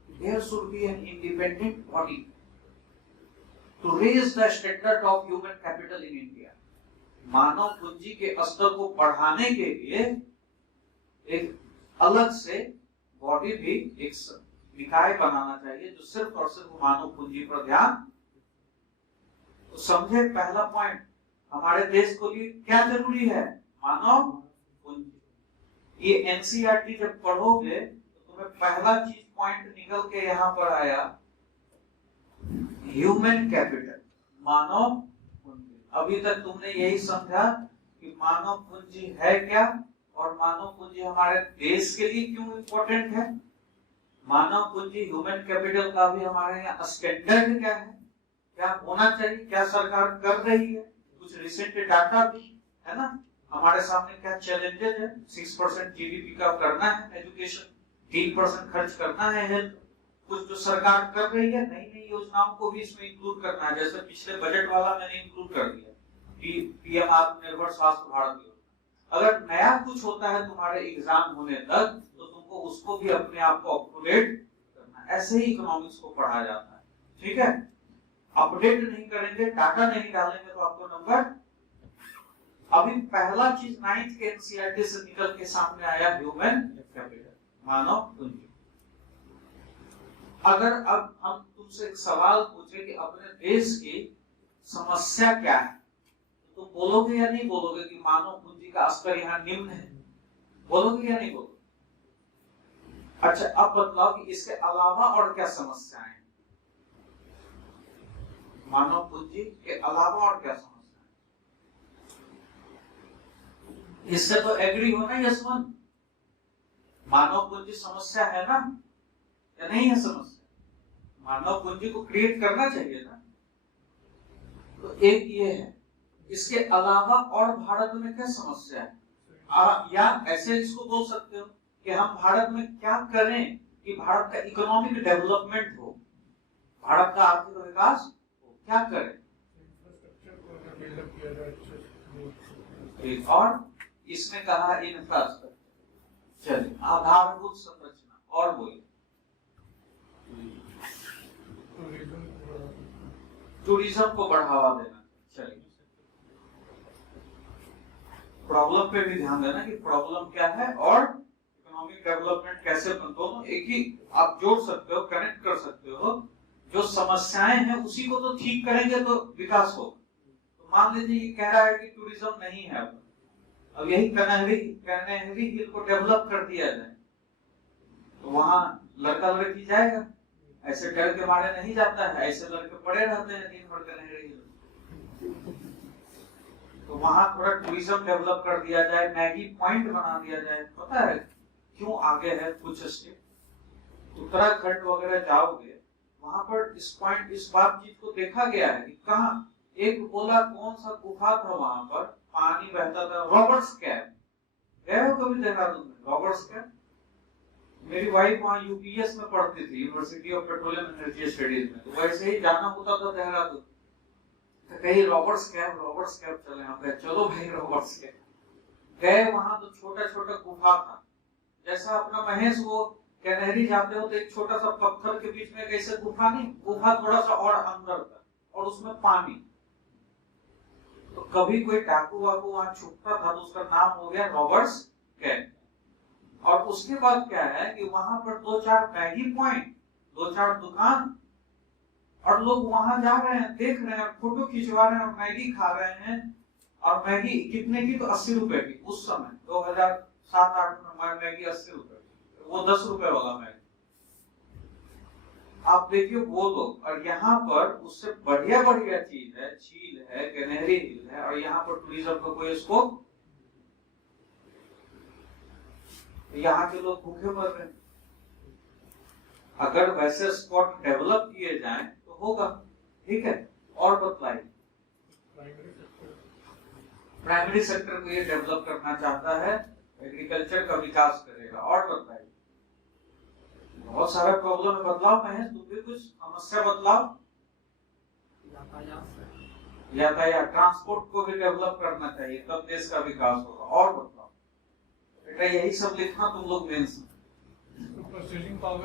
there should be an independent body to raise the standard of human capital in India. मानव पूंजी के स्तर को बढ़ाने के लिए एक अलग से बॉडी भी, एक निकाय बनाना चाहिए जो सिर्फ और सिर्फ मानव पूंजी पर ध्यान। तो समझे पहला पॉइंट, हमारे देश को लिए क्या जरूरी है? मानव पूंजी। ये एनसीईआरटी जब पढ़ोगे तो तुम्हें पहला चीज पॉइंट निकल के यहाँ पर आया, ह्यूमन कैपिटल, मानव पूंजी। अभी तक तुमने यही समझा कि मानव पूंजी है क्या और मानव पूंजी हमारे देश के लिए क्यों इम्पोर्टेंट है। मानव पूंजी, ह्यूमन कैपिटल का भी हमारे यहाँ स्टैंडर्ड क्या है, क्या होना चाहिए, क्या सरकार कर रही है, कुछ रिसेंट डाटा भी है ना। हमारे सामने क्या चैलेंजेस है, 6% जीडीपी का करना है एजुकेशन, 3% खर्च करना है हेल्थ, कुछ जो सरकार कर रही है नई नई योजनाओं को भी इसमें इंक्लूड करना है। जैसे पिछले बजट वाला मैंने इंक्लूड कर दिया पीएम आत्मनिर्भर स्वास्थ्य भारत योजना। अगर नया कुछ होता है तुम्हारे एग्जाम होने तक तो तुमको उसको भी अपने आप को अप टू डेट करना है। ऐसे ही इकोनॉमिक्स को पढ़ा जाता है, ठीक है। अपडेट नहीं करेंगे, डाटा नहीं डालेंगे तो आपको नंबर। अभी पहला चीज 9th के एनसीईआरटी से निकल के सामने आया ह्यूमन कैपिटल, मानव पूंजी। अगर अब हम तुमसे एक सवाल पूछे कि अपने देश की समस्या क्या है तो तुम बोलोगे या नहीं बोलोगे कि मानव पूंजी का स्तर यहाँ निम्न है? बोलोगे या नहीं बोलोगे? अच्छा, अब बताओ कि इसके अलावा और क्या समस्याएं हैं? मानव पूंजी के अलावा और क्या समस्या? इससे तो एग्री हो ना यशवंत? मानव पूंजी समस्या है ना या नहीं है समस्या? मानव पूंजी को क्रिएट करना चाहिए ना। तो एक ये है, इसके अलावा और भारत में क्या समस्या है? या ऐसे इसको बोल सकते हो कि हम भारत में क्या करें कि भारत का इकोनॉमिक डेवलपमेंट हो, भारत का आर्थिक विकास हो, क्या करें? और इसमें कहा इंफ्रास्ट्रक्चर, चलिए आधारभूत संरचना, और बोलिए टूरिज्म को बढ़ावा देना। चलिए प्रॉब्लम पे भी ध्यान देना कि प्रॉब्लम क्या है और इकोनॉमिक डेवलपमेंट कैसे बन, दोनों एक ही आप जोड़ सकते हो, कनेक्ट कर सकते हो। जो समस्याएं हैं उसी को तो ठीक करेंगे तो विकास होगा। तो मान लीजिए ये कह रहा है कि टूरिज्म नहीं है, अब यही कन्याकुमारी हिल को डेवलप कर दिया जाए तो वहां लड़का लड़की जाएगा, ऐसे डर के मारे नहीं जाता है, ऐसे लड़के पड़े रहते हैं दिन भर कन्याकुमारी हिल। तो वहां थोड़ा टूरिज्म डेवलप कर दिया जाए, मैगी पॉइंट बना दिया जाए। पता है क्यों आगे है कुछ स्टेट? उत्तराखंड वगैरह जाओगे वहां पर इस पॉइंट, इस बात चीज को देखा गया है कि कहाँ एक बोला कौन सा गुफा था वहां पर पानी बहता था, रॉबर्ट्स कैप। गए हो कभी देहरादून में रॉबर्ट्स कैप? मेरी वाइफ वहां यूपीएस में पढ़ती थी, university of petroleum energy studies में। तो वैसे ही जाना होता था देहरादून, तो कहीं रॉबर्ट्स कैप चले। हम कहे चलो भाई रॉबर्ट्स कैप। गए वहां तो छोटा छोटा गुफा था, जैसा अपना महेश वो कन्हरी जाते हो तो एक छोटा सा पत्थर के बीच में कैसे गुफा, नहीं गुफा थोड़ा सा और अंदर था और उसमें पानी। तो कभी कोई डाकू वाकू वहां छुपता था तो उसका नाम हो गया रॉबर्ट्स कैप। और उसके बाद क्या है कि वहां पर 2-4 मैगी पॉइंट, 2-4 दुकान, और लोग वहां जा रहे हैं, देख रहे हैं, फोटो खिंचवा रहे हैं और मैगी खा रहे हैं। और मैगी कितने की? तो 80 रुपए की। उस समय 2007-8 में मैगी 80 रुपए, वो 10 रुपए वाला मैगी। आप देखिए वो लोग, और यहाँ पर उससे बढ़िया बढ़िया चीज है, झील है, कन्हरी हिल है, और यहाँ पर टूरिज्म का कोई स्कोप। यहाँ के लोग भूखे मर रहे हैं। अगर वैसे स्पॉट डेवलप किए जाएं तो होगा, ठीक है। और बताइए, प्राइमरी सेक्टर को ये डेवलप करना चाहता है, एग्रीकल्चर का विकास करेगा। और बताइए, बहुत सारा प्रॉब्लम है, बदलाव में है, तुम भी कुछ समस्या बदलाव। यातायात, ट्रांसपोर्ट को भी डेवलप करना चाहिए, तब देश का विकास होगा। और बताओ बेटा, यही सब लिखना तुम लोग मेंस में।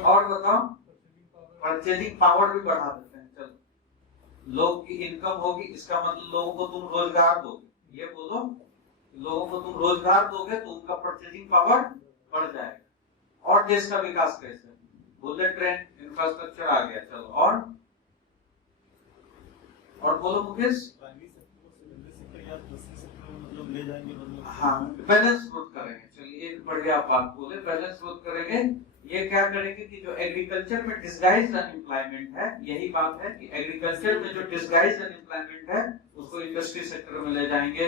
और बताओ, परचेजिंग पावर भी बढ़ा देते हैं। चलो, लोग की इनकम होगी, इसका मतलब लोगों को तुम रोजगार दोगे। ये बोलो, लोगों को तुम रोजगार दोगे तो उनका परचेजिंग पावर बढ़ जाएगा। और देश का विकास कैसे? बुलेट ट्रेन, इंफ्रास्ट्रक्चर आ गया। चलो, और बोलो मुकेश। हाँ, बैलेंस ग्रोथ करेंगे। चलिए, एक बढ़िया बात बोले, बैलेंस ग्रोथ करेंगे। ये क्या करेंगे कि जो एग्रीकल्चर में डिस्गाइज्ड अनएम्प्लॉयमेंट है, यही बात है कि एग्रीकल्चर में जो डिस्गाइज्ड अनएम्प्लॉयमेंट है उसको इंडस्ट्री सेक्टर में ले जाएंगे।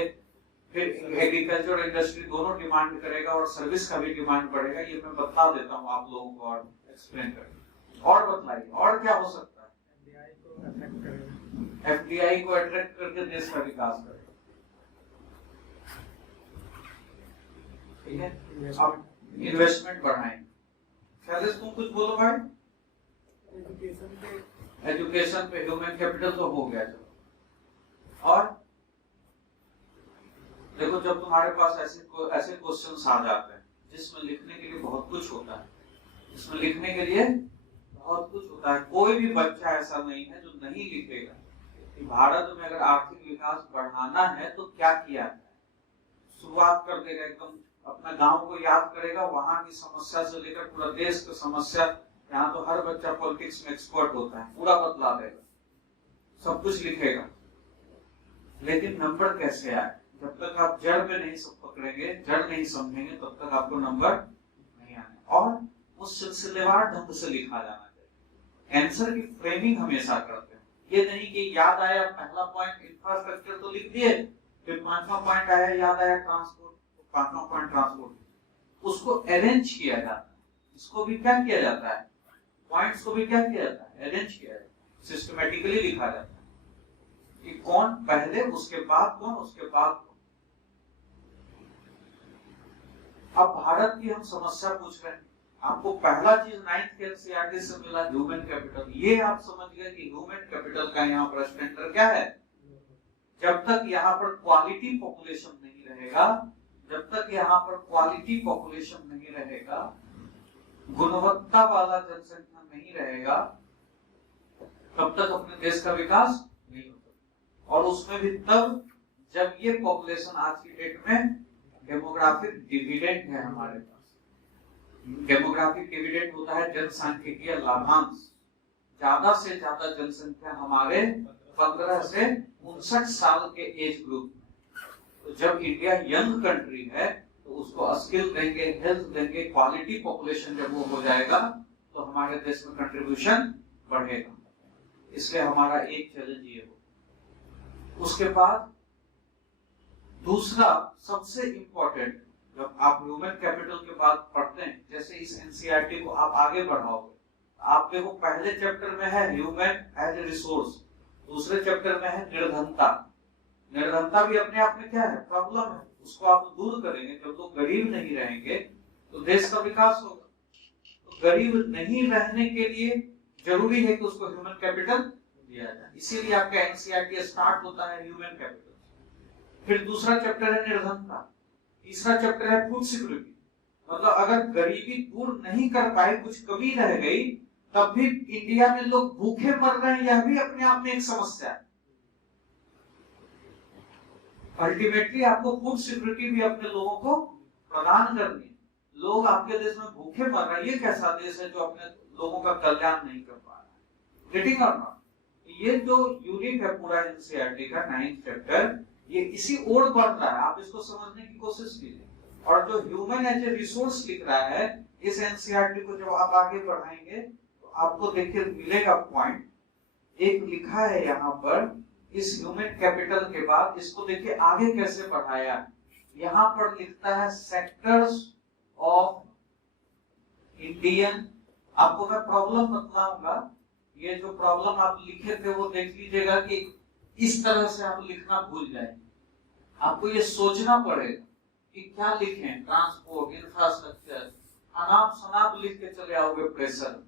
फिर एग्रीकल्चर और इंडस्ट्री दोनों डिमांड करेगा और सर्विस का भी डिमांड बढ़ेगा। ये मैं बता देता हूँ आप लोगों को और एक्सप्लेन करके। और बतलाइए, और क्या हो सकता है? एफडीआई को अट्रैक्ट करके देश का विकास करेगा। ठीक है, अब इन्वेस्टमेंट बढ़ाएंगे। शैलेश तुम कुछ बोलो भाई। एजुकेशन पे ह्यूमन कैपिटल तो हो गया। चलो और देखो, जब तुम्हारे पास ऐसे क्वेश्चंस आ जाते हैं जिसमें लिखने के लिए बहुत कुछ होता है, इसमें लिखने के लिए बहुत कुछ होता है, कोई भी बच्चा ऐसा नहीं है जो नहीं लिखेगा कि भारत में अगर आर्थिक विकास बढ़ाना है तो क्या किया जाए। शुरुआत कर देगा, एकदम अपना गांव को याद करेगा, वहां की समस्या से लेकर पूरा देश की समस्या। यहाँ तो हर बच्चा पॉलिटिक्स में एक्सपर्ट होता है, पूरा बतला देगा, सब कुछ लिखेगा। लेकिन नंबर कैसे आए? जब तक आप जड़ में नहीं सब पकड़ेंगे, जड़ नहीं समझेंगे, तब तक आपको नंबर नहीं आने। और वो सिलसिलेवार ढंग से लिखा जाना चाहिए। आंसर की फ्रेमिंग हमेशा करते हैं, ये नहीं कि याद आया पहला पॉइंट इंफ्रास्ट्रक्चर तो लिख दिए, फिर पांचवा पॉइंट आया याद आया ट्रांसपोर्ट, पांचवा पॉइंट ट्रांसपोर्ट, उसको अरेंज किया जाता है। इसको भी क्या किया जाता है, पॉइंट्स को भी क्या किया जाता है, अरेंज किया जाता है, सिस्टमैटिकली लिखा जाता है कि कौन पहले, उसके बाद कौन, उसके बाद कौन। अब भारत की हम समस्या पूछ रहे हैं, आपको पहला चीज 9th के एनसीईआरटी से मिला ह्यूमन कैपिटल। ये आप समझ गए कि ह्यूमन कैपिटल का यहाँ पर स्टैंडर्ड क्या है। जब तक यहाँ पर क्वालिटी पॉपुलेशन नहीं रहेगा, जब तक यहाँ पर क्वालिटी पॉपुलेशन नहीं रहेगा, गुणवत्ता वाला जनसंख्या नहीं रहेगा, तब तक अपने देश का विकास नहीं हो सकता। और उसमें भी तब जब ये पॉपुलेशन आज की डेट में डेमोग्राफिक डिविडेंड है हमारे पास। डेमोग्राफिक डिविडेंड होता है जनसांख्यिकीय लाभांश। ज्यादा से ज्यादा जनसंख्या हमारे 15 से 59 साल के एज ग्रुप में। तो जब इंडिया यंग कंट्री है तो उसको स्किल देंगे, हेल्थ देंगे, क्वालिटी पॉपुलेशन जब वो हो जाएगा तो हमारे देश में कंट्रीब्यूशन बढ़ेगा। इसलिए हमारा एक चैलेंज ये हो। उसके बाद दूसरा सबसे इंपॉर्टेंट, जब आप ह्यूमन कैपिटल के बाद पढ़ते हैं, जैसे इस एनसीईआरटी को आप आगे बढ़ाओगे, आप देखो पहले चैप्टर में है ह्यूमन एज ए रिसोर्स, दूसरे चैप्टर में है निर्धनता। निर्धनता भी अपने आप में क्या है, प्रॉब्लम है, उसको आप दूर करेंगे। जब लोग गरीब नहीं रहेंगे तो देश का विकास होगा। तो गरीब नहीं रहने के लिए जरूरी है कि उसको ह्यूमन कैपिटल दिया जाए। इसीलिए आपका एनसीईआरटी स्टार्ट होता है ह्यूमन कैपिटल। फिर दूसरा चैप्टर है निर्धनता, तीसरा चैप्टर है फूड सिक्योरिटी। मतलब अगर गरीबी दूर नहीं कर पाए, कुछ कमी रह गई, तब भी इंडिया में लोग भूखे मर रहे हैं, यह भी अपने आप में एक समस्या है। अल्टीमेटली आपको फूड सिक्योरिटी भी अपने लोगों को प्रदान करनी है। लोग आपके देश में भूखे मर रहे हैं, ये कैसा देश है जो अपने लोगों का कल्याण नहीं कर पा रहा है? गेटिंग और नॉट? ये जो यूनिट है पूरा एनसीईआरटी का 9th चैप्टर, ये इसी ओर बढ़ रहा है। आप इसको समझने की कोशिश कीजिए। और जो ह्यूमन एज ए रिसोर्स लिख रहा है इस एनसीईआरटी को जब आप आगे बढ़ाएंगे तो आपको देखिए मिलेगा पॉइंट एक लिखा है यहाँ पर, इस ह्यूमन कैपिटल के बाद इसको देखिए आगे कैसे बढ़ाया। यहाँ पर लिखता है सेक्टर्स ऑफ इंडियन। आपको मैं प्रॉब्लम बतलाऊंगा, ये जो प्रॉब्लम आप लिखे थे वो देख लीजिएगा कि इस तरह से आप लिखना भूल जाए। आपको ये सोचना पड़ेगा कि क्या लिखें, ट्रांसपोर्ट, इंफ्रास्ट्रक्चर, अनाप शनाप लिख के चले आओगे प्रेशर।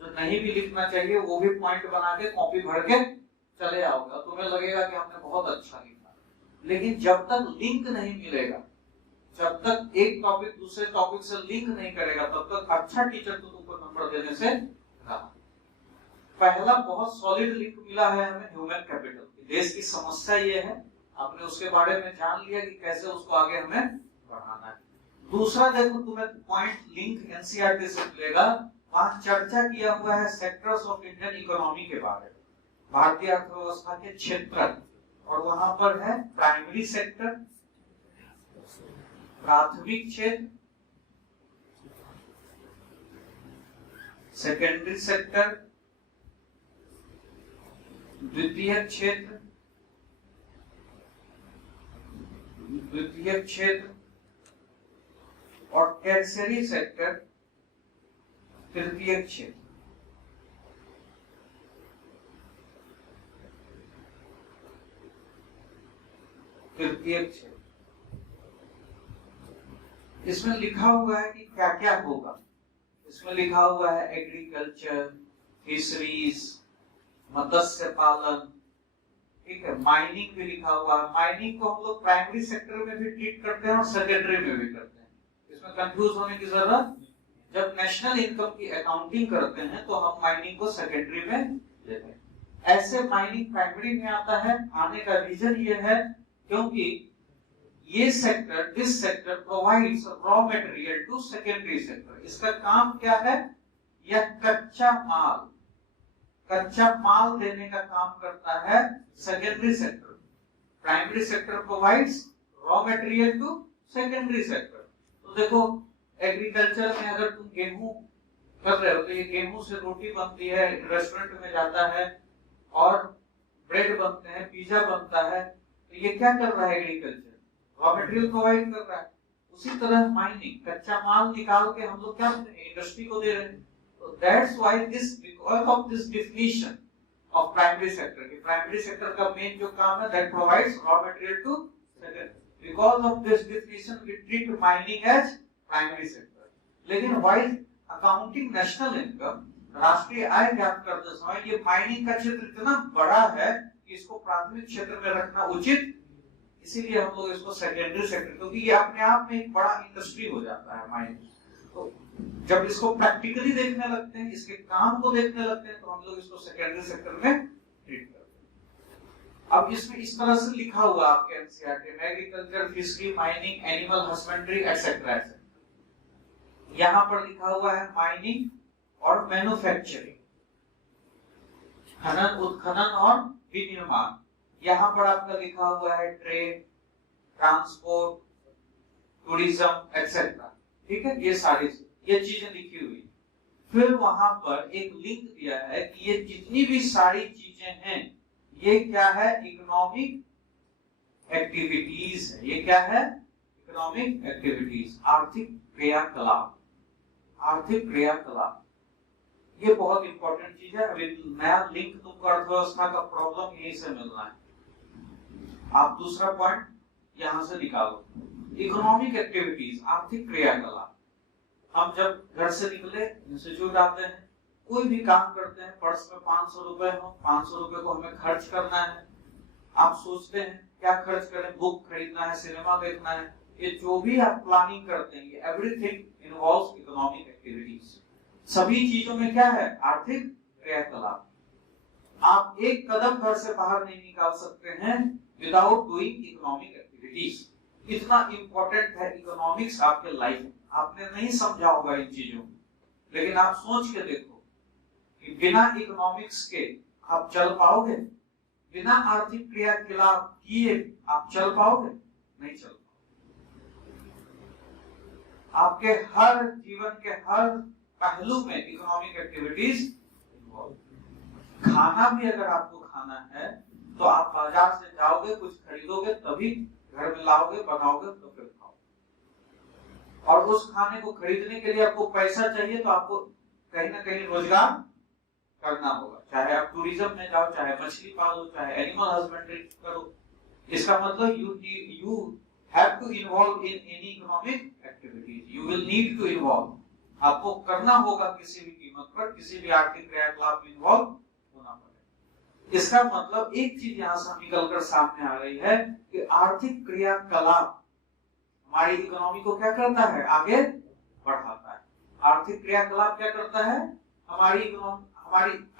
जो नहीं भी लिखना चाहिए वो भी पॉइंट बना के कॉपी भर के चले आओगे, तुम्हें लगेगा कि हमने बहुत अच्छा लिखा। लेकिन जब तक लिंक नहीं मिलेगा, जब तक एक टॉपिक दूसरे टॉपिक से लिंक नहीं करेगा, तब तक अच्छा टीचर तो तुमको नंबर देने से रहा। पहला बहुत सॉलिड लिंक मिला है हमें ह्यूमन कैपिटल। देश की समस्या ये है, आपने उसके बारे में जान लिया कि कैसे उसको आगे हमें बढ़ाना है। दूसरा देखो तुम्हें पॉइंट लिंक एनसीईआरटी से मिलेगा, वहां चर्चा किया हुआ है सेक्टर्स ऑफ इंडियन इकोनॉमी के बारे में, भारतीय अर्थव्यवस्था के क्षेत्र। और वहां पर है प्राइमरी सेक्टर, प्राथमिक क्षेत्र, सेकेंडरी सेक्टर, द्वितीय क्षेत्र, द्वितीय क्षेत्र और टर्शियरी सेक्टर, तृतीय क्षेत्र। तृतीय क्षेत्र इसमें लिखा हुआ है कि क्या क्या होगा। इसमें लिखा हुआ है एग्रीकल्चर, फिशरीज, मत्स्य पालन, ठीक है, माइनिंग भी लिखा हुआ है। माइनिंग को हम लोग प्राइमरी सेक्टर में भी ट्रीट करते हैं और सेकेंडरी में भी करते हैं, इसमें कंफ्यूज होने की जरूरत। जब नेशनल इनकम की अकाउंटिंग करते हैं तो हम माइनिंग को सेकेंडरी में लेते हैं। ऐसे माइनिंग प्राइमरी में आता है। आने का रीजन ये है क्योंकि ये sector, this sector provides raw material to secondary sector. इसका काम क्या है? यह कच्चा माल देने का काम करता है secondary sector. Primary sector provides raw material to secondary sector. तो देखो, एग्रीकल्चर में अगर तुम गेहूं कर रहे हो तो ये गेहूं से रोटी बनती है, रेस्टोरेंट में जाता है और ब्रेड बनते हैं, पिज्जा बनता है। तो ये क्या कर रहा है? एग्रीकल्चर रॉ मटेरियल प्रोवाइड कर रहा है। उसी तरह माइनिंग, कच्चा माल निकाल के हम लोग क्या इंडस्ट्री को दे रहे हैं। तो that's why this, because of this definition of primary sector, कि प्राइमरी सेक्टर का मेन जो काम है that provides raw material to secondary, because of this definition we treat mining as primary sector. लेकिन व्हाइल अकाउंटिंग नेशनल इनकम, राष्ट्रीय आय ज्ञात करते समय, ये माइनिंग का क्षेत्र इतना बड़ा है कि इसको प्राथमिक क्षेत्र में रखना उचित, इसीलिए हम लोग इसको सेकेंडरी सेक्टर, क्योंकि ये अपने आप में एक बड़ा इंडस्ट्री हो जाता है माइनिंग। तो जब इसको प्रैक्टिकली देखने लगते हैं, इसके काम को देखने लगते हैं, तो हम लोग इसको सेकेंडरी सेक्टर में ट्रीट करते हैं। अब इसमें इस तरह से लिखा हुआ आपके एनसीईआरटी में, agriculture, fishery, mining, animal husbandry etcetera etcetera. यहाँ पर लिखा हुआ है माइनिंग और मैन्युफैक्चरिंग, खनन, उत्खनन और विनिर्माण। यहाँ पर आपका लिखा हुआ है ट्रेड, ट्रांसपोर्ट, टूरिज्म एटसेट्रा। ठीक है, ये चीजें लिखी हुई। फिर वहां पर एक लिंक दिया है कि ये जितनी भी सारी चीजें हैं, ये क्या है? इकोनॉमिक एक्टिविटीज है। ये क्या है? इकोनॉमिक एक्टिविटीज, आर्थिक क्रियाकलाप। आर्थिक क्रियाकलाप ये बहुत इंपॉर्टेंट चीज है। अभी नया लिंक तुमको अर्थव्यवस्था का प्रॉब्लम यहीं से मिलना है। आप दूसरा पॉइंट यहां से निकालो, इकोनॉमिक एक्टिविटीज, आर्थिक क्रियाकलाप। हम जब घर से निकले, इंस्टीट्यूट आते हैं, कोई भी काम करते हैं, पर्स में 500 रुपए हो, 500 रुपए को हमें खर्च करना है। आप सोचते हैं क्या खर्च करें, बुक खरीदना है, सिनेमा देखना है, ये जो भी आप प्लानिंग करते हैं, ये एवरीथिंग इन्वॉल्व्स इकोनॉमिक एक्टिविटीज। सभी चीजों में क्या है? आर्थिक क्रियाकलाप। आप एक कदम घर से बाहर नहीं निकाल सकते हैं विदाउट डूइंग इकोनॉमिक एक्टिविटीज। इतना इंपॉर्टेंट है इकोनॉमिक्स आपके लाइफ में। आपने नहीं समझा होगा इन चीजों, लेकिन आप सोच के देखो कि बिना इकोनॉमिक्स के आप चल पाओगे? बिना आर्थिक क्रियाकलाप किए आप चल पाओगे? नहीं चल पाओगे। आपके हर जीवन के हर पहलू में इकोनॉमिक एक्टिविटीज इन्वॉल्व। खाना भी अगर आपको खाना है तो आप बाजार से जाओगे, कुछ खरीदोगे, तभी घर में लाओगे, बनाओगे, तो फिर खाओ। और उस खाने को खरीदने के लिए आपको पैसा चाहिए, तो आपको कहीं ना कहीं रोजगार करना होगा। चाहे आप टूरिज्म में जाओ, चाहे मछली पालो, चाहे एनिमल हस्बेंड्री करो। इसका मतलब you have to involve in any economic activities. You will need to involve. आपको करना होगा किसी भी कीमत पर, किसी भी आर्थिक क्रियाकलाप में इन्वॉल्व होना पड़ेगा। इसका मतलब एक चीज यहाँ से निकलकर सामने आ रही है कि आर्थिक क्रियाकलाप हमारी इकोनॉमी को क्या करता है? आगे बढ़ाता है। आर्थिक क्रियाकलाप क्या करता है? हमारी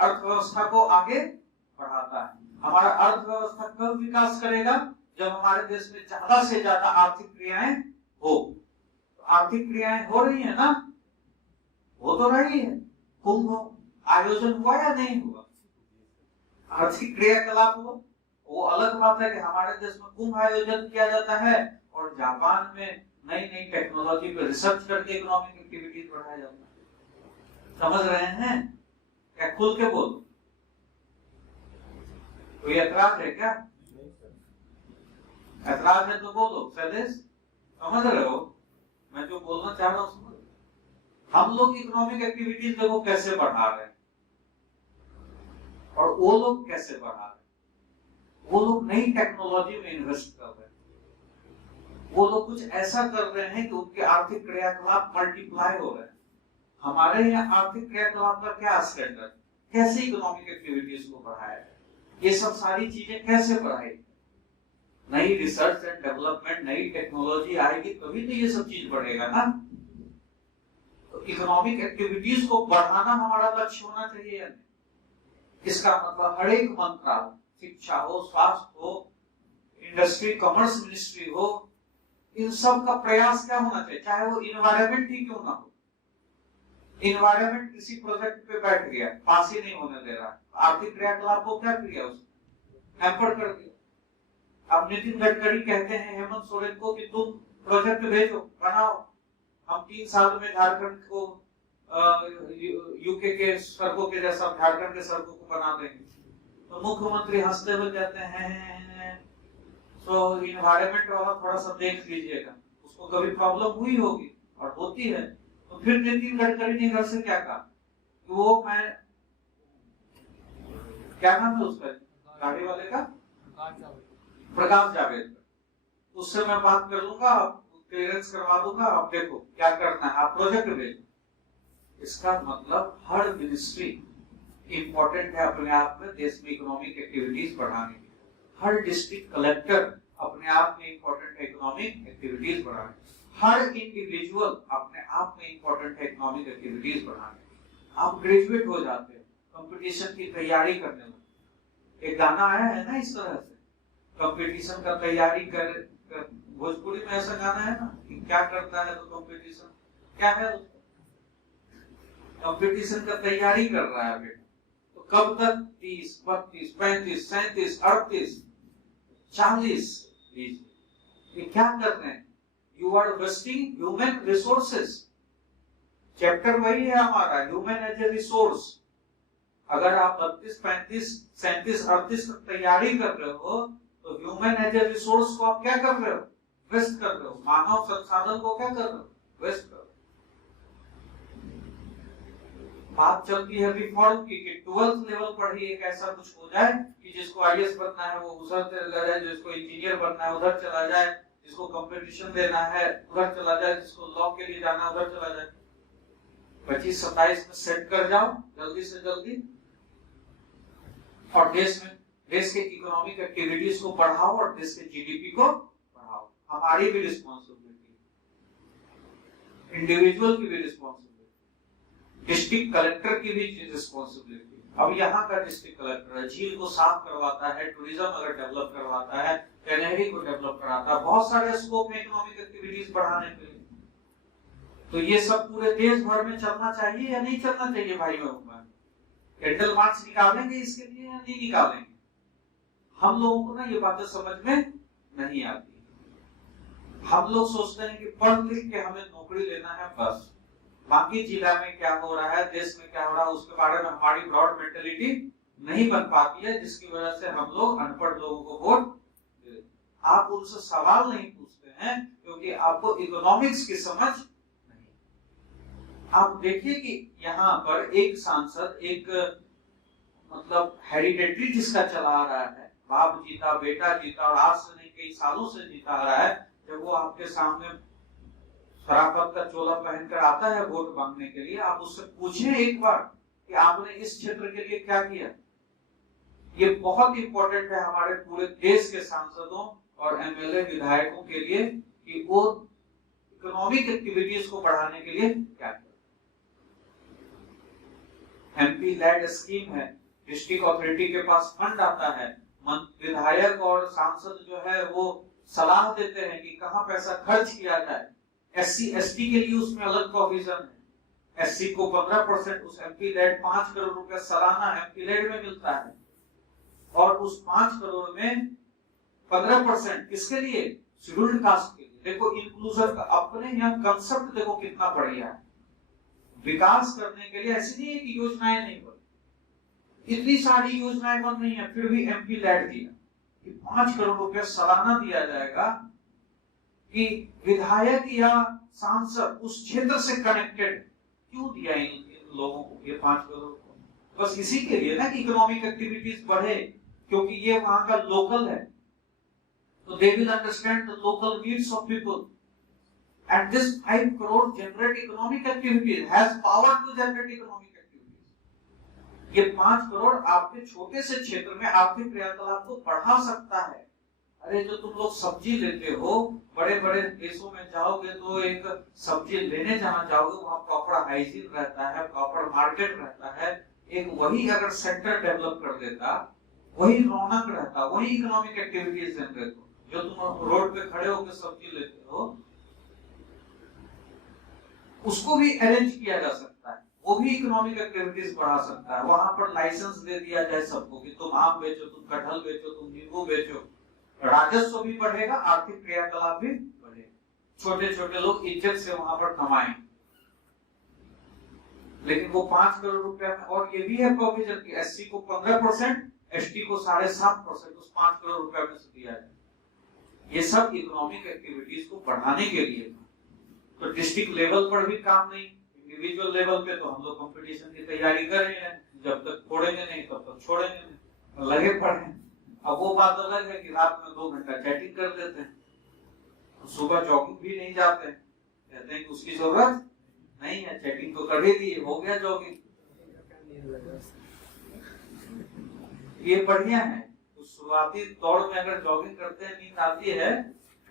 अर्थव्यवस्था को आगे बढ़ाता है। हमारा अर्थव्यवस्था कब विकास करेगा? जब हमारे देश में ज्यादा से ज्यादा आर्थिक क्रियाएं हो। आर्थिक क्रियाएं हो रही है ना? हो तो रही है। कुंभ आयोजन हुआ या नहीं हुआ? आर्थिक क्रियाकलाप हुआ। वो अलग बात है कि हमारे देश में कुंभ आयोजन किया जाता है और जापान में नई नई टेक्नोलॉजी पे रिसर्च करके इकोनॉमिक एक्टिविटीज बढ़ाया जाता है। समझ रहे हैं? क्या खुल के बोलो? कोई ऐतराज है क्या? ऐतराज है तो बोलो। सैलेश, समझ रहे हो मैं जो बोलना चाह रहा हूँ? हम लोग इकोनॉमिक एक्टिविटीज देखो कैसे बढ़ा रहे हैं, और वो लोग कैसे बढ़ा रहे हैं। वो लोग नई टेक्नोलॉजी में इन्वेस्ट कर रहे हैं। वो लोग कुछ ऐसा कर रहे हैं कि उनके आर्थिक क्रियाकलाप मल्टीप्लाई हो रहे हैं। हमारे यहाँ आर्थिक क्रियाकलाप का क्या स्टैंडर्ड? कैसे इकोनॉमिक एक्टिविटीज को बढ़ाया, ये सब सारी चीजें कैसे बढ़ाई। नई रिसर्च एंड डेवलपमेंट, नई टेक्नोलॉजी आएगी तभी तो ये सब चीज बढ़ेगा ना। तो इकोनॉमिक एक्टिविटीज को बढ़ाना हमारा लक्ष्य होना चाहिए। इसका मतलब हर एक मंत्रालय, शिक्षा हो, स्वास्थ्य हो, इंडस्ट्री, कॉमर्स मिनिस्ट्री हो, इन सब का प्रयास क्या होना चाहिए, चाहे वो इन्वायरमेंट ही क्यों ना हो। इन्वायरमेंट किसी प्रोजेक्ट पे बैठ गया, पास ही नहीं होने दे रहा, आर्थिक क्रियाकलाप को क्या किया, उसने हैम्पर कर दिया। अब नितिन गडकरी कहते हैं हेमंत सोरेन को कि तुम प्रोजेक्ट भेजो, बनाओ, हम 3 साल में झारखंड को यूके के सड़कों के जैसा झारखंड के सड़कों को बना देंगे। तो मुख्यमंत्री हंसते हुए कहते हैं तो इन्वायरमेंट वाला थोड़ा सा देख लीजिएगा, उसको कभी प्रॉब्लम हुई होगी और होती है। तो फिर नितिन गडकरी ने घर से क्या कहा कि वो मैं, क्या नाम है उसका गाड़ी वाले का, प्रकाश जावड़ेकर, उससे मैं बात कर लूंगा, क्लियरेंस करवा दूंगा, आप देखो क्या करना है, आप प्रोजेक्ट भेजो। इसका मतलब हर मिनिस्ट्री इंपॉर्टेंट है अपने आप में देश में इकोनॉमिक एक्टिविटीज बढ़ाने के लिए। हर डिस्ट्रिक्ट कलेक्टर अपने आप में इंपॉर्टेंट है इकोनॉमिक एक्टिविटीज बढ़ाने, हर इंडिविजुअल अपने आप में इंपॉर्टेंट है इकोनॉमिक एक्टिविटीज बढ़ाने। आप ग्रेजुएट हो जाते हो, कंपटीशन की तैयारी करने लगते, एक गाना आया है ना इस तरह से, कंपटीशन का तैयारी कर, भोजपुरी में ऐसा गाना है ना कि क्या करता है तो कंपटीशन, क्या है कंपटीशन का तैयारी कर रहा है बेटा। तो कब तक 30, 32, 35, 37, 38, 40, ये क्या कर रहे हैं, you are wasting human resources. Chapter वही है हमारा, ह्यूमन एज ए रिसोर्स। अगर आप 32, 35, 37, 38 तक तैयारी कर रहे हो तो ह्यूमन एज ए रिसोर्स को आप क्या कर रहे हो, वेस्ट कर रहे हो। मानव संसाधन को क्या कर रहे हो, वेस्ट कर रहे हो। बात चलती है रिफॉर्म की कि 12th लेवल पर ही एक ऐसा कुछ हो जाए कि जिसको आईएएस बनना है वो उधर चला जाए, जिसको इंजीनियर बनना है उधर चला जाए, जिसको कंपटीशन देना है उधर चला जाए, जिसको लॉ के लिए जाना उधर चला जाए। 25-27 में सेट कर जाओ जल्दी से जल्दी, और देश के इकोनॉमिक एक्टिविटीज को बढ़ाओ और देश के जीडीपी को बढ़ाओ। हमारी भी रिस्पॉन्सिबिलिटी, इंडिविजुअल की भी रिस्पॉन्सिबिलिटी, डिस्ट्रिक्ट कलेक्टर की भी रिस्पॉन्सिबिलिटी। अब यहाँ का डिस्ट्रिक्ट कलेक्टर है, झील को साफ करवाता है, टूरिज्म अगर डेवलप करवाता है, कैनेरी को डेवलप कराता है, बहुत सारे स्कोप में इकोनॉमिक एक्टिविटीज बढ़ाने के लिए। तो ये सब पूरे देश भर में चलना चाहिए या नहीं चलना चाहिए भाई बहन? कैंडल मार्च निकालेंगे इसके लिए या नहीं निकालेंगे? हम लोगों को ना ये बातें समझ में नहीं आती। हम लोग सोचते हैं कि पढ़ लिख के हमें नौकरी लेना है बस, बाकी जिला में क्या हो रहा है, देश में क्या हो रहा है, उसके बारे में हमारी ब्रॉड मेंटेलिटी नहीं बन पाती है, जिसकी वजह से हम लोग अनपढ़ लोगों को वोट देते हैं। आप उनसे सवाल नहीं पूछते हैं क्योंकि आपको इकोनॉमिक्स की समझ नहीं। आप देखिए कि यहाँ पर एक सांसद, एक मतलब हेरिडेटरी जिसका चला आ रहा है, बाप जीता बेटा जीता और आज से नहीं कई सालों से जीता आ रहा है, जब वो आपके सामने शराफत का चोला पहनकर आता है वोट मांगने के लिए, आप उससे पूछें एक बार कि आपने इस क्षेत्र के लिए क्या किया। ये बहुत इंपॉर्टेंट है हमारे पूरे देश के सांसदों और एमएलए विधायकों के लिए कि वो इकोनॉमिक एक्टिविटीज को बढ़ाने के लिए क्या किया। एमपी लैड स्कीम है, डिस्ट्रिक्ट अथॉरिटी के पास फंड आता है, विधायक और सांसद जो है वो सलाह देते हैं कि कहाँ पैसा खर्च किया जाए। एससी एसटी के लिए उसमें अलग प्रोविजन है, एससी को 15% उस एमपी लैड 5 करोड़ रुपया सालाना एमपी लैड में मिलता है, और उस 5 करोड़ में 15% किसके लिए, शेड्यूल्ड कास्ट के लिए। देखो इंक्लूजन का अपने यहाँ कंसेप्ट देखो कितना बढ़िया है। विकास करने के लिए ऐसी नहीं है कि योजनाएं नहीं बनी, इतनी सारी योजनाएं बन रही हैं, फिर भी एमपी लैड दिया कि 5 करोड़ रुपया सालाना दिया जाएगा कि विधायक या सांसद उस क्षेत्र से कनेक्टेड। क्यों दिया इन लोगों को ये 5 करोड़ को? बस इसी के लिए ना कि इकोनॉमिक एक्टिविटीज बढ़े, क्योंकि ये वहां का लोकल है, तो they will understand the local needs of people. And this 5 crore generate economic activities, has power to generate economic activities. ये 5 करोड़ आपके छोटे से क्षेत्र में आर्थिक क्रियाकलाप को बढ़ा सकता है। अरे जो तुम लोग सब्जी लेते हो, बड़े बड़े देशों में जाओगे तो एक सब्जी लेने जहां जाओगे वहां प्रॉपर हाइजीन रहता है, प्रॉपर मार्केट रहता है। एक वही अगर सेक्टर डेवलप कर देता, वही रौनक रहता, वही इकोनॉमिक एक्टिविटीज जनरेट हो। जो तुम रोड पे खड़े होकर सब्जी लेते हो उसको भी अरेंज किया जा सकता है, वो भी इकोनॉमिक एक्टिविटीज बढ़ा सकता है। वहां पर लाइसेंस दे दिया जाए सबको कि तुम आम बेचो, तुम कटहल बेचो, तुम नींबू बेचो, राजस्व भी बढ़ेगा, आर्थिक क्रियाकलाप भी बढ़ेगा, छोटे छोटे लोग इज्जत से वहां पर कमाएंगे। लेकिन वो 5 करोड़ रुपया में, और ये भी है प्रोविजन की एससी को 15%, एसटी को 7.5% उस 5 करोड़ रुपया में से दिया जाए। ये सब इकोनॉमिक एक्टिविटीज को बढ़ाने के लिए। तो डिस्ट्रिक्ट लेवल पर भी काम नहीं, इंडिविजुअल लेवल पे तो हम लोग कंपटीशन की तैयारी कर रहे हैं, जब तक छोड़ेंगे नहीं तब तक छोड़ेंगे नहीं, लगे पड़े हैं। अब वो बात अलग है कि रात में 2 घंटा चैटिंग कर देते हैं, सुबह जॉगिंग भी नहीं जाते, कहते हैं कि उसकी जरूरत नहीं है, चैटिंग तो कर ही दी, हो गया जॉगिंग। ये बढ़िया है। तो शुरुआती दौड़ में अगर जॉगिंग करते हैं, नींद आती है,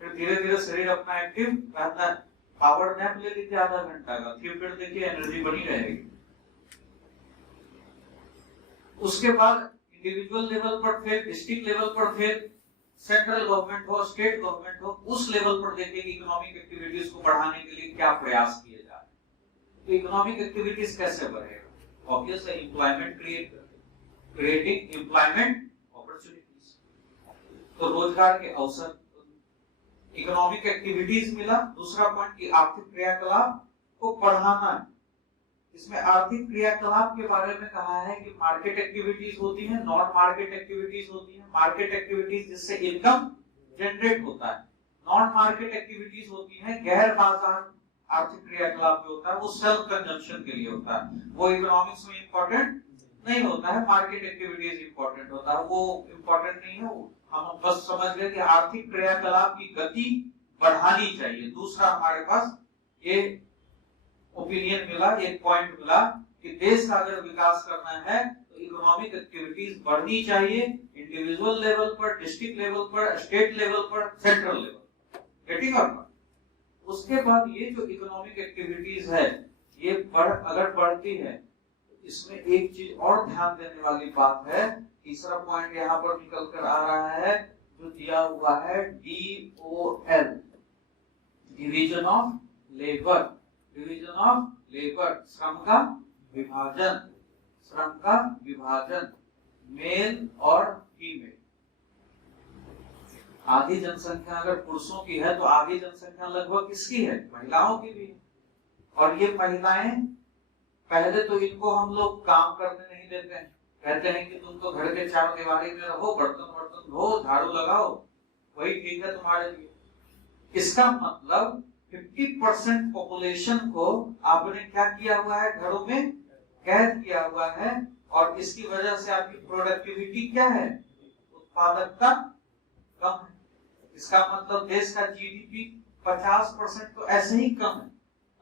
फिर धीरे धीरे शरीर अपना एक्टिव रहता है। पावर नैप ले लीजिए आधा घंटा का, फिर देखिए एनर्जी बनी रहेगी। उसके बाद इंडिविजुअल लेवल पर, फिर डिस्ट्रिक्ट लेवल पर, फिर सेंट्रल गवर्नमेंट हो, स्टेट गवर्नमेंट हो, उस लेवल पर देखिए कि इकोनॉमिक एक्टिविटीज को बढ़ाने के लिए क्या प्रयास किए जा रहे हैं। तो इकोनॉमिक एक्टिविटीज कैसे बढ़ेगा? Obviously employment creating employment opportunities, तो रोजगार के अवसर, इकोनॉमिक एक्टिविटीज मिला। दूसरा पॉइंट की आर्थिक क्रियाकलाप को बढ़ाना है। इसमें आर्थिक क्रियाकलाप के बारे में कहा है कि मार्केट एक्टिविटीज होती है, नॉन मार्केट एक्टिविटीज होती है। मार्केट एक्टिविटीज जिससे इनकम जनरेट होता है, नॉन मार्केट एक्टिविटीज होती है गैर बाजार आर्थिक क्रियाकलाप जो होता है वो सेल्फ कंजम्पशन के लिए होता है, वो इकोनॉमिक्स में इंपॉर्टेंट नहीं होता है। मार्केट एक्टिविटीज इंपॉर्टेंट होता है, वो इंपॉर्टेंट नहीं है। हम बस समझ गए कि आर्थिक क्रियाकलाप की गति बढ़ानी चाहिए। दूसरा हमारे पास ये ओपिनियन मिला, एक पॉइंट मिला कि देश का अगर विकास करना है तो इकोनॉमिक एक्टिविटीज बढ़नी चाहिए, इंडिविजुअल लेवल पर, डिस्ट्रिक्ट लेवल पर, स्टेट लेवल पर, सेंट्रल लेवल। Getting up? उसके बाद ये जो इकोनॉमिक एक्टिविटीज है ये अगर बढ़ती है, इसमें एक चीज और ध्यान देने वाली बात है। तीसरा पॉइंट यहाँ पर निकल कर आ रहा है जो दिया हुआ है DOL, division of labour. Division of labour, श्रम का विभाजन, श्रम का विभाजन, मेल और फीमेल। आधी जनसंख्या अगर पुरुषों की है तो आधी जनसंख्या लगभग किसकी है? महिलाओं की भी है। और ये महिलाएं, पहले तो इनको हम लोग काम करने नहीं देते हैं, कहते हैं कि तुम तो घर के 4 दीवारी में रहो, बर्तन वर्तन धो, झाड़ू लगाओ, वही ठीक है तुम्हारे लिए। इसका मतलब 50% पॉपुलेशन को आपने क्या किया हुआ है? घरों में कैद किया हुआ है। और इसकी वजह से आपकी प्रोडक्टिविटी क्या है? उत्पादकता कम है। इसका मतलब देश का जीडीपी 50% तो ऐसे ही कम है।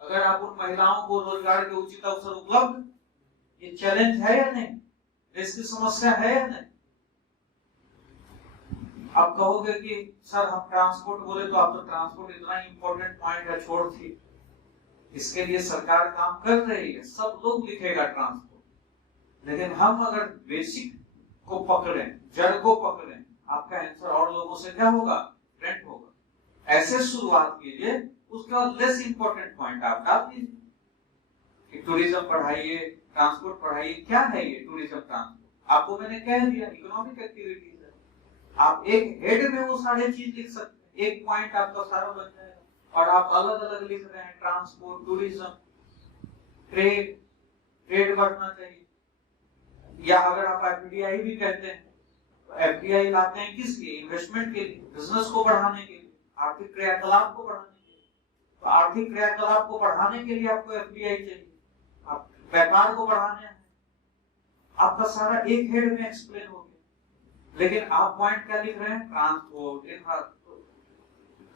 अगर आप उन महिलाओं को रोजगार के उचित अवसर उपलब्ध, ये चैलेंज है या नहीं? देश की समस्या है या नहीं? आप कहोगे कि सर हम ट्रांसपोर्ट बोले तो आप तो ट्रांसपोर्ट इतना इंपॉर्टेंट पॉइंट है, छोड़ दी। इसके लिए सरकार काम कर रही है, सब लोग लिखेगा ट्रांसपोर्ट, लेकिन हम अगर बेसिक को पकड़ें, जड़ को पकड़ें, आपका आंसर और लोगों से क्या होगा? डिफरेंट होगा। ऐसे शुरुआत कीजिए, उसके बाद लेस इंपॉर्टेंट पॉइंट आप डाल दीजिए कि टूरिज्म पढ़ाइए, ट्रांसपोर्ट पढ़ाइए। क्या है ये टूरिज्म ट्रांसपोर्ट? आपको मैंने कह दिया इकोनॉमिक एक्टिविटीज है। आप एक हेड में वो सारे चीज लिख सकते हैं, एक पॉइंट आपका सारा बन जाएगा। और आप अलग अलग लिख रहे हैं, ट्रांसपोर्ट, टूरिज्म, ट्रेड, ट्रेड बढ़ना चाहिए। या अगर आप एफडीआई भी कहते हैं, तो एफडीआई लाते हैं किस लिए? इन्वेस्टमेंट के लिए, बिजनेस को बढ़ाने के लिए, आर्थिक क्रियाकलाप को बढ़ाने के लिए। तो आर्थिक क्रियाकलाप को बढ़ाने के लिए आपको एफडीआई चाहिए, आप व्यापार को बढ़ाने हैं। आपका सारा एक हेड में एक्सप्लेन हो गया। लेकिन आप पॉइंट क्या लिख रहे हैं? ट्रांसपोर्ट,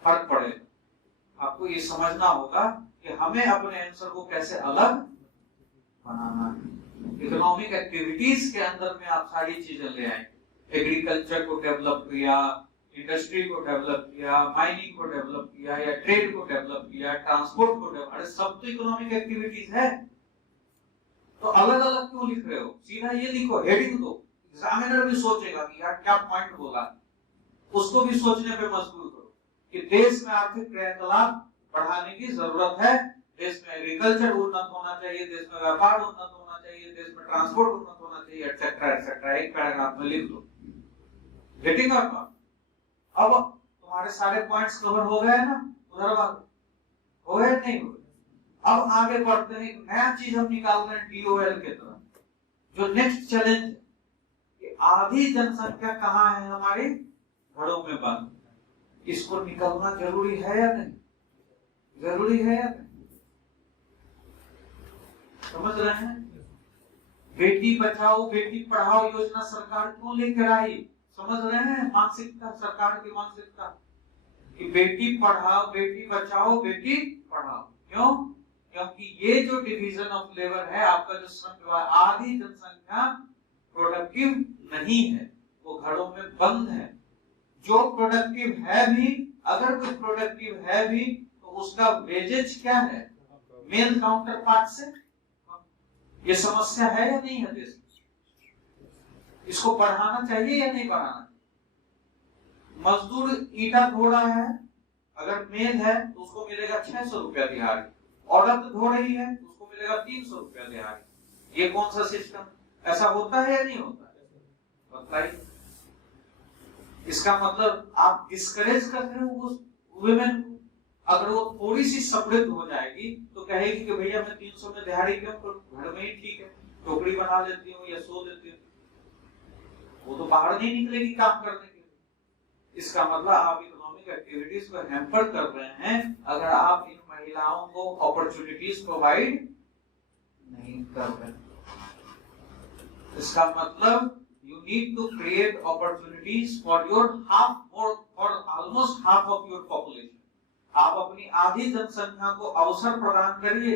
फर्क पड़ेगा। आपको ये समझना होगा कि हमें अपने आंसर को कैसे अलग बनाना है। इकोनॉमिक एक्टिविटीज के अंदर में आप सारी चीजें ले आए, एग्रीकल्चर को डेवलप किया, इंडस्ट्री को डेवलप किया, माइनिंग को डेवलप किया, या ट्रेड को डेवलप किया, ट्रांसपोर्ट को डेवलप, अरे सब तो इकोनॉमिक एक्टिविटीज है। तो अलग अलग क्यों लिख रहे हो, सीधा ये लिखो, हेडिंग दो, एग्जामिनर भी सोचेगा कि यार क्या पॉइंट बोला, उसको भी सोचने पे मजबूर करो कि देश में आर्थिक क्रियाकलाप बढ़ाने की जरूरत है, देश में एग्रीकल्चर उन्नत होना चाहिए, देश में व्यापार उन्नत होना चाहिए, देश में ट्रांसपोर्ट उन्नत होना चाहिए, एटसेट्रा एटसेट्रा, एक पैराग्राफ में लिख दो। गेटिंग और नॉट? अब तुम्हारे सारे पॉइंट्स कवर हो गए ना, उधर बात हो गए नहीं हो? अब आगे बढ़ते हैं, एक नया चीज हम निकाल रहे हैं DOL के तरफ, जो नेक्स्ट चैलेंज है कि आधी जनसंख्या कहाँ है हमारी, घरों में बंद। इसको निकलना जरूरी है या नहीं, जरूरी है या नहीं, समझ रहे हैं? बेटी बचाओ बेटी पढ़ाओ योजना सरकार क्यों लेकर आई, समझ रहे हैं? मानसिकता, सरकार की मानसिकता कि बेटी पढ़ाओ बेटी बचाओ बेटी पढ़ाओ। क्यों? क्योंकि ये जो डिवीजन ऑफ लेबर है, आपका जो श्रम, आधी जनसंख्या प्रोडक्टिव नहीं है, वो घरों में बंद है। जो प्रोडक्टिव है भी, अगर कोई प्रोडक्टिव है भी, तो उसका वेजेज क्या है, मेल काउंटर पार्ट से। ये समस्या है या नहीं है देश में? इसको बढ़ाना चाहिए या नहीं बढ़ाना? मजदूर ईटा धो रहा है, अगर मेल है तो उसको मिलेगा 600 रुपया दिहाड़ी, औरत धो रही है तो उसको मिलेगा 300 रुपया दिहाड़ी। ये कौन सा सिस्टम, ऐसा होता है या नहीं होता? बताइए। इसका मतलब आप डिस्करेज कर रहे हो उस वुमेन को। अगर वो थोड़ी सी समृद्ध हो जाएगी तो कहेगी कि भैया मैं 300 में दिहाड़ी क्यों करूं, घर में ही ठीक है, टोकरी बना लेती हूँ या सो देती हूँ, वो तो बाहर नहीं निकलेगी काम करने के लिए। इसका मतलब आप इकोनॉमिक एक्टिविटीज को हैम्पर कर रहे हैं अगर आप इन महिलाओं को अपॉर्चुनिटीज प्रोवाइड नहीं कर रहे। इसका मतलब you need to create opportunities for your for almost half of your population. आप अपनी आधी जनसंख्या को अवसर प्रदान करिए,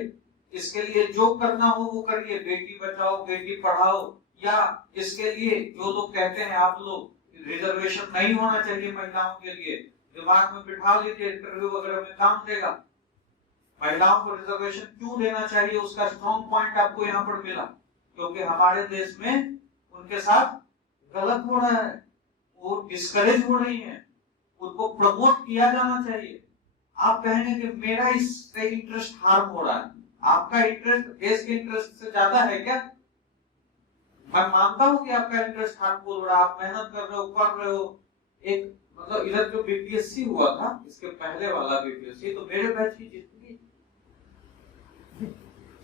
इसके लिए जो करना हो वो करिए, बेटी बचाओ बेटी पढ़ाओ, या इसके लिए जो लोग कहते हैं आप लोग रिजर्वेशन नहीं होना चाहिए महिलाओं के लिए, दिमाग में बिठा लीजिए, इंटरव्यू वगैरह में काम देगा। महिलाओं को रिजर्वेशन क्यों देना चाहिए, उसका स्ट्रॉन्ग पॉइंट आपको यहाँ पर मिला, क्योंकि हमारे देश में उनके साथ गलत हो रहा है, वो डिस्करेज हो रही हैं, उनको प्रमोट किया जाना चाहिए। आप कहेंगे कि मेरा इससे इंटरेस्ट हार्म हो रहा है, आपका इंटरेस्ट देश के इंटरेस्ट से ज्यादा है क्या? मैं मानता हूं कि आपका इंटरेस्ट हार्मफुल हो रहा है, आप मेहनत कर रहे हो, पढ़ रहे हो। एक मतलब इधर जो बीपीएससी हुआ था, इसके पहले वाला बीपीएससी, तो मेरे बैच की जितनी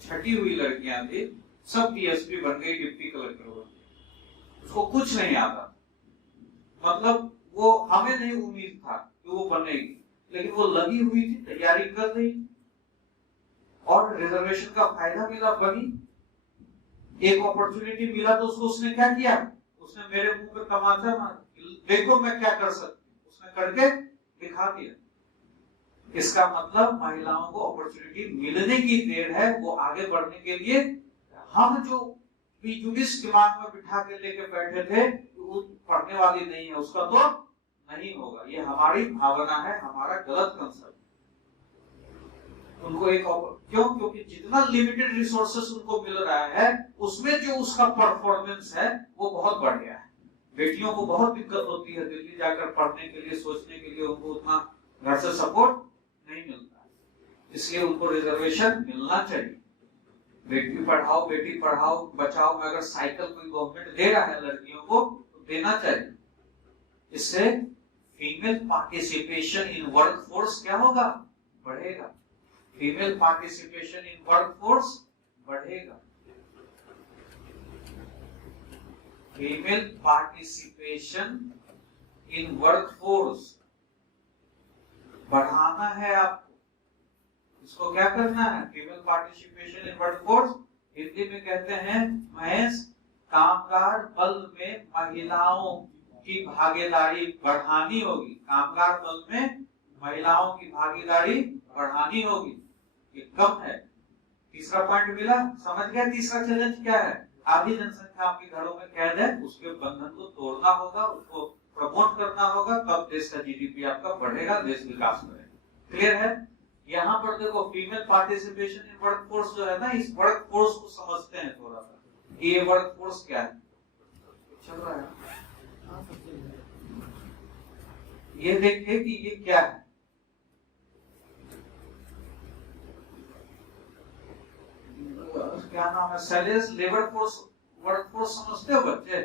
छठी हुई लड़कियां थी सब डीएसपी बन गई, डिप्टी कलेक्टर बन गई, उसको कुछ नहीं आता। मतलब वो हमें नहीं उम्मीद था कि वो बनेगी, लेकिन वो लगी हुई थी, तैयारी कर रही, और रिजर्वेशन का फायदा मिला, बनी। एक अपॉर्चुनिटी मिला तो उसको उसने क्या किया, उसने मेरे मुंह पे तमाचा मारा, देखो मैं क्या कर सकती हूँ, उसने करके दिखा दिया। इसका मतलब महिलाओं को अपॉर्चुनिटी मिलने की देर है, वो आगे बढ़ने के लिए हम जो प्रीजुडिस दिमाग में बिठा के लेके बैठे थे वो पढ़ने वाली नहीं है, उसका तो नहीं होगा। ये हमारी भावना है, हमारा गलत कंसेप्ट। उनको एक क्यों? क्योंकि जितना लिमिटेड रिसोर्सेस उनको मिल रहा है उसमें जो उसका परफॉर्मेंस है वो बहुत बढ़ गया है। बेटियों को बहुत दिक्कत होती है दिल्ली जाकर पढ़ने के लिए, सोचने के लिए, उनको उतना घर से सपोर्ट नहीं मिलता, इसलिए उनको रिजर्वेशन मिलना चाहिए। बेटी पढ़ाओ बचाओ में अगर साइकिल कोई गवर्नमेंट दे रहा है लड़कियों को तो देना चाहिए। इससे फीमेल पार्टिसिपेशन इन वर्कफोर्स क्या होगा, बढ़ेगा। फीमेल पार्टिसिपेशन इन वर्कफोर्स बढ़ेगा। फीमेल पार्टिसिपेशन इन वर्कफोर्स बढ़ाना है आपको। इसको क्या करना है, female participation in workforce, Hindi में कहते हैं महेश, कामगार बल में महिलाओं की भागीदारी बढ़ानी होगी। कामगार बल में महिलाओं की भागीदारी बढ़ानी होगी, ये कम है। तीसरा पॉइंट मिला, समझ गया तीसरा चैलेंज क्या है? आधी जनसंख्या आपके घरों में कैद है, उसके बंधन को तोड़ना होगा, उसको प्रमोट करना होगा, तब देश का जीडीपी आपका बढ़ेगा, देश विकास करेगा। क्लियर है? यहाँ पर देखो फीमेल पार्टिसिपेशन इन वर्कफोर्स जो है ना, इस वर्कफोर्स को समझते हैं थोड़ा सा, ये वर्कफोर्स क्या है। चल रहा है ये देखिए कि ये क्या है। क्या नाम है? सैलरीज लेबर फोर्स वर्कफोर्स समझते हो बच्चे?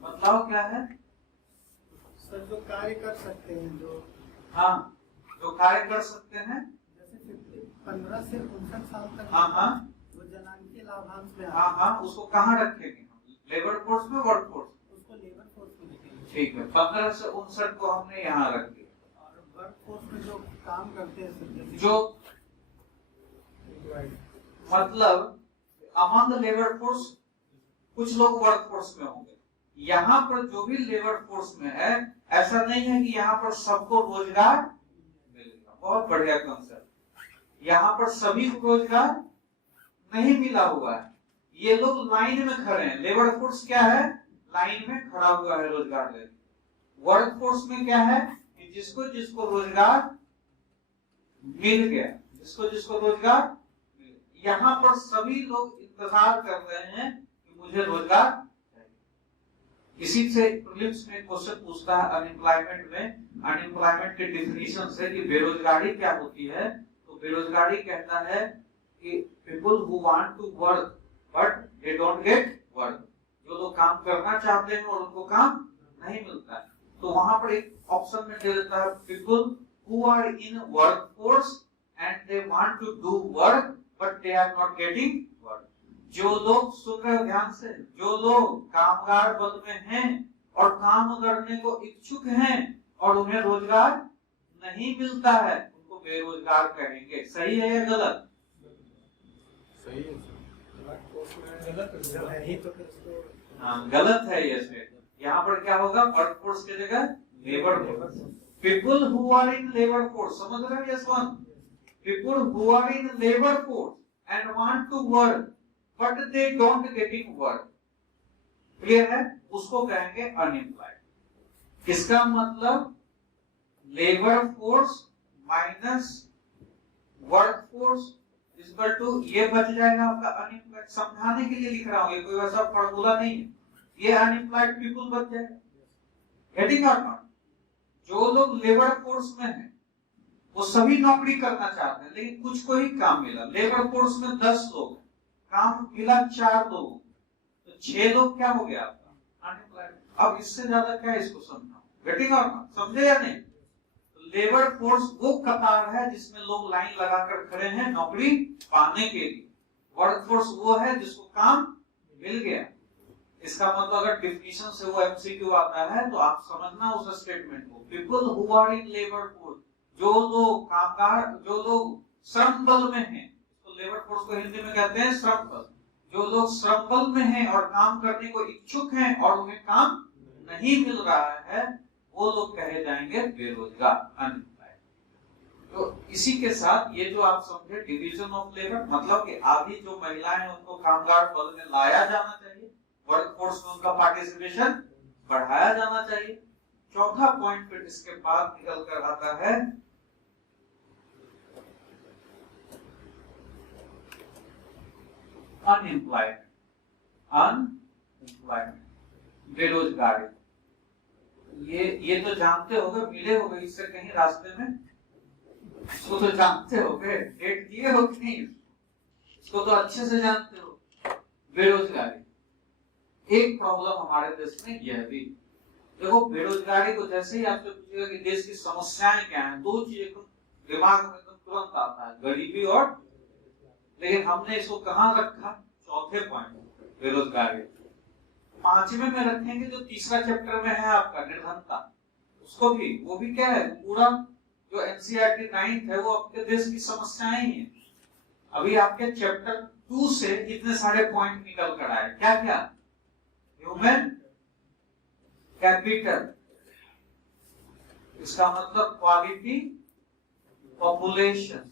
मतलब क्या है सर? जो कार्य कर सकते हैं, जो हाँ जो कार्य कर सकते हैं, जैसे 15 से 59 साल तक, हाँ हाँ वो जनांकीय लाभांश में हाँ हाँ, उसको कहाँ रखेंगे? लेबर फोर्स में, वर्क फोर्स? उसको लेबर फोर्स में रखेंगे। ठीक है, 15 से 59 को हमने यहाँ रख दिया। और वर्क फोर्स में जो काम करते हैं सर, जो मतलब अमंग लेबर फोर्स कुछ लोग वर्क फोर्स में होंगे। यहाँ पर जो भी लेबर फोर्स में है, ऐसा नहीं है कि यहाँ पर सबको रोजगार मिलेगा। बहुत बढ़िया कंसेप्ट। यहाँ पर सभी को रोजगार नहीं मिला हुआ है, ये लोग लाइन में खड़े हैं। लेबर फोर्स क्या है? लाइन में खड़ा हुआ है रोजगार लेने। वर्क फोर्स में क्या है कि जिसको जिसको रोजगार मिल गया, जिसको जिसको रोजगार, यहाँ पर सभी लोग इंतजार कर रहे हैं कि मुझे रोजगार चाहिए। इसी से प्रीलिम्स में क्वेश्चन पूछता है अनएम्प्लॉयमेंट में, अनएम्प्लॉयमेंट के डेफिनेशन से कि बेरोजगारी क्या होती है। तो बेरोजगारी कहता है कि people who want to work but they don't get work, जो लोग काम करना चाहते हैं और उनको काम नहीं मिलता है। तो वहां पर एक ऑप्शन में दे देता है people who are in workforce and they want to do work but they are not getting work. जो लोग, सुन रहे हो ध्यान से, जो लोग कामगार बल में हैं और काम करने को इच्छुक हैं और उन्हें रोजगार नहीं मिलता है, उनको बेरोजगार कहेंगे। सही है या गलत? सही है हाँ गलत है ये स्टेटमेंट। यहाँ पर क्या होगा? वर्कफोर्स की जगह labour force. People who are in labour force, समझ रहे हो? Yes one. People who are in labor force and want to work but they don't getting work, clear है? उसको कहेंगे अनएम्प्लॉयड। इसका मतलब labour force minus work force equal to, ये बच जाएगा आपका अनएम्प्लॉयड। समझाने के लिए लिख रहा हूँ, ये कोई वैसा फॉर्मूला नहीं है। ये अनएम्प्लॉयड पीपल बच जाएगा। गेटिंग और नॉट? जो लोग लेबर फोर्स में हैं वो सभी नौकरी करना चाहते हैं, लेकिन कुछ को ही काम मिला। लेबर फोर्स में 10 लोग, काम मिला 4 लोगों, तो 6 लोग क्या हो गया आपका? अनएम्प्लॉयड। अब इससे ज्यादा क्या इसको समझना? गेटिंग और नॉट? समझे या नहीं? तो लेबर फोर्स वो कतार है जिसमें लोग लाइन लगाकर खड़े हैं नौकरी पाने के लिए। वर्क फोर्स वो है जिसको काम मिल गया। इसका मतलब अगर डिफिनीशन से वो एमसीक्यू आता है तो आप समझना उस स्टेटमेंट को। People who are in labour force, जो लोग कामगार, जो लोग श्रम बल में हैं, तो लेबर फोर्स को हिंदी में कहते हैं श्रम बल। जो लोग श्रम बल में हैं और काम करने को इच्छुक हैं और उन्हें काम नहीं मिल रहा है, वो लोग कहे जाएंगे बेरोजगार, अनएम्प्लॉयड। तो इसी के साथ ये जो आप समझे डिवीजन ऑफ लेबर, मतलब कि आधी जो महिलाएं हैं उनको कामगार बल में लाया जाना चाहिए, वर्क फोर्स में उनका पार्टिसिपेशन बढ़ाया जाना चाहिए। चौथा पॉइंट फिर इसके बाद निकल कर आता है अनएम्प्लॉयमेंट, बेरोजगारी। ये तो जानते होगे, मिले होगे इससे कहीं रास्ते में, इसको तो जानते होगे, डेट दिए हो कि नहीं, इसको तो अच्छे से जानते हो। बेरोजगारी एक प्रॉब्लम हमारे देश में यह भी। देखो बेरोजगारी को जैसे ही आपसे पूछेगा कि देश की समस्याएं क्या हैं, 2 चीजें दिमाग में तुरंत आता है, गरीबी और, लेकिन हमने इसको कहाँ रखा? चौथे पॉइंट, बेरोजगारी। 5वें में रखेंगे जो तीसरा चैप्टर में है आपका निर्धनता, उसको भी, वो भी क्या है? पूरा जो एनसीईआरटी 9th है वो आपके देश की समस्याएं ही है। अभी आपके चैप्टर 2 से इतने सारे पॉइंट निकल कर आए। क्या क्या? ह्यूमन कैपिटल, इसका मतलब क्वालिटी पॉपुलेशन।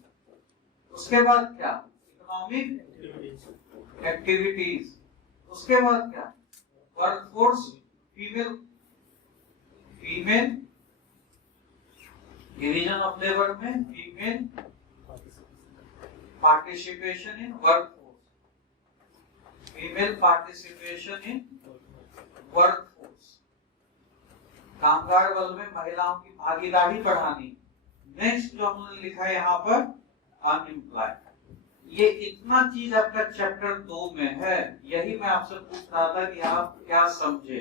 उसके बाद क्या? Economic activities. उसके बाद क्या, workforce, female division of labour में female participation in workforce, female participation in workforce, कामगार बल में महिलाओं की भागीदारी बढ़ानी। नेक्स्ट जो हमने लिखा है यहाँ पर अनएम्प्लॉयड। ये इतना चीज आपका चैप्टर 2 में है, यही मैं आपसे पूछ रहा था कि आप क्या समझे।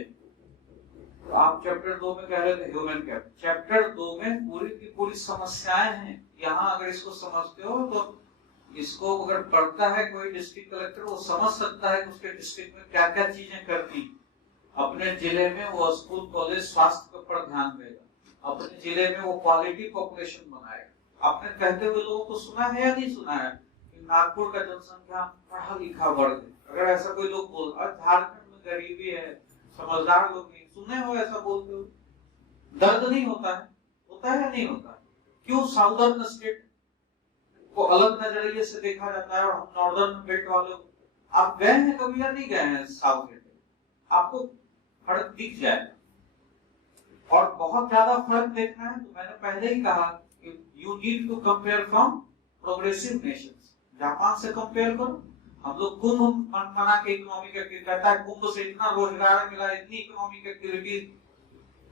तो आप चैप्टर 2 में कह रहे थे ह्यूमन कैपिटल, चैप्टर 2 में पूरी की पूरी समस्याएं हैं। यहाँ अगर इसको समझते हो तो इसको अगर पढ़ता है कोई डिस्ट्रिक्ट कलेक्टर, वो समझ सकता है कि उसके डिस्ट्रिक्ट में क्या क्या चीजें करनी। अपने जिले में वो स्कूल कॉलेज स्वास्थ्य पर ध्यान देगा, अपने जिले में वो क्वालिटी पॉपुलेशन बनाएगा। आपने कहते हुए लोगों को सुना है या नहीं सुना है कि नागपुर का जनसंख्या पढ़ा लिखा वर्ग है? अगर ऐसा कोई लोग बोल, झारखंड में गरीबी है, समझदार लोग नहीं, सुने हो ऐसा बोलते हो? दर्द नहीं होता है? होता है या नहीं होता है? क्यों साउदर्न स्टेट को अलग नजरिए से देखा जाता है और हम नॉर्दर्न बेल्ट वाले? आप गए हैं कभी या नहीं गए हैं साउथ में? आपको फर्क दिख जाएगा। और बहुत ज्यादा फर्क देखना है तो मैंने पहले ही कहा कि you need to compare from progressive nations. Japan से कंपेयर करो। हम लोग कुंभ मना के इकोनॉमिक एक्टिविटी कहता है, कुंभ से इतना रोजगार मिला, इतनी इकोनॉमिक एक्टिविटी,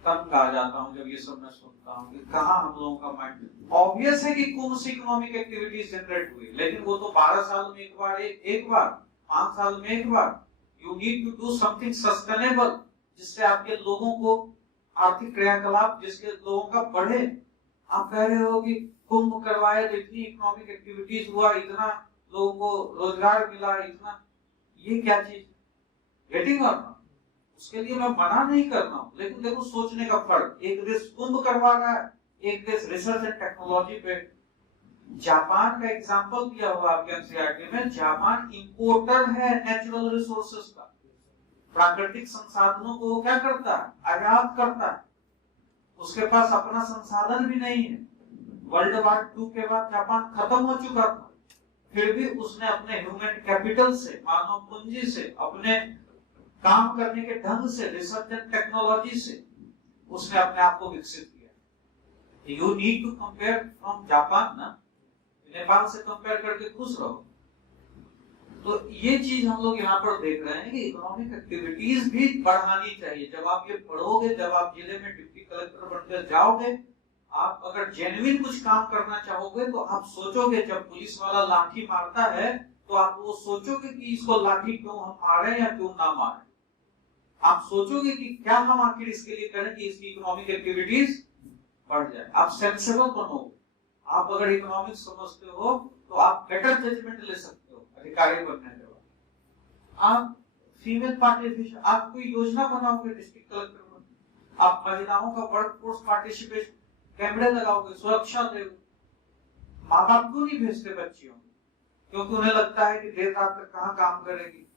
तब कहा जाता हूँ जब ये सब मैं सुनता हूँ कि कहाँ हम लोगों का माइंड। ऑब्वियस है कि कुंभ से इकोनॉमिक एक्टिविटीज जनरेट हुई, लेकिन वो तो 12 साल में एक बार 5 साल में एक बार। You need to do something sustainable, जिससे आपके लोगों को आर्थिक क्रियाकलाप, जिसके लोगों का बढ़े। आप कह रहे हो कि कुंभ करवाए तो इतनी इकोनॉमिक एक्टिविटीज हुआ, इतना लोगों को रोजगार मिला, इतना, ये क्या चीज? गेटिंग और ना? उसके लिए मैं मना नहीं कर रहा हूँ, लेकिन देखो सोचने का फर्क। एक देश कुंभ करवा रहा है, एक देश रिसर्च एंड टेक्नोलॉजी पे। जापान का एग्जांपल दिया हुआ आपके एनसीईआरटी में। जापान इंपोर्टर है नेचुरल रिसोर्सेज का, प्राकृतिक संसाधनों को वो क्या करता है? आयात करता है। उसके पास अपना संसाधन भी नहीं है। वर्ल्ड वॉर 2 के बाद जापान खत्म हो चुका था, फिर भी उसने अपने ह्यूमन कैपिटल से, मानव पूंजी से, अपने काम करने के ढंग से, रिसर्च एंड टेक्नोलॉजी से उसने अपने आप को विकसित किया। You need to compare from Japan ना, नेपाल से कंपेयर करके खुश रहो। तो ये चीज हम लोग यहाँ पर देख रहे हैं कि इकोनॉमिक एक्टिविटीज भी बढ़ानी चाहिए। जब आप ये पढ़ोगे, जब आप जिले में डिप्टी कलेक्टर बनकर जाओगे, आप अगर जेन्युइन कुछ काम करना चाहोगे तो आप सोचोगे, जब पुलिस वाला लाठी मारता है तो आप वो सोचोगे कि इसको लाठी क्यों हम मारे या क्यों ना मारे। आप सोचोगे कि क्या हम आखिर इसके लिए करें कि इसकी इकोनॉमिक एक्टिविटीज बढ़ जाए। आप सेंसिबल बनोगे। आप अगर इकोनॉमिक्स समझते हो तो आप बेटर जजमेंट ले सकते हो अधिकारी बनने के बाद। आप फीमेल पार्टिसिपेशन, आप कोई योजना बनाओगे डिस्ट्रिक्ट कलेक्टर में, आप महिलाओं का वर्कफोर्स पार्टिसिपेशन, कैमरे लगाओगे, सुरक्षा दोगे। माँ बाप क्यों नहीं भेजते बच्चियों? क्योंकि उन्हें लगता है कि देर रात तक कहाँ काम करेगी,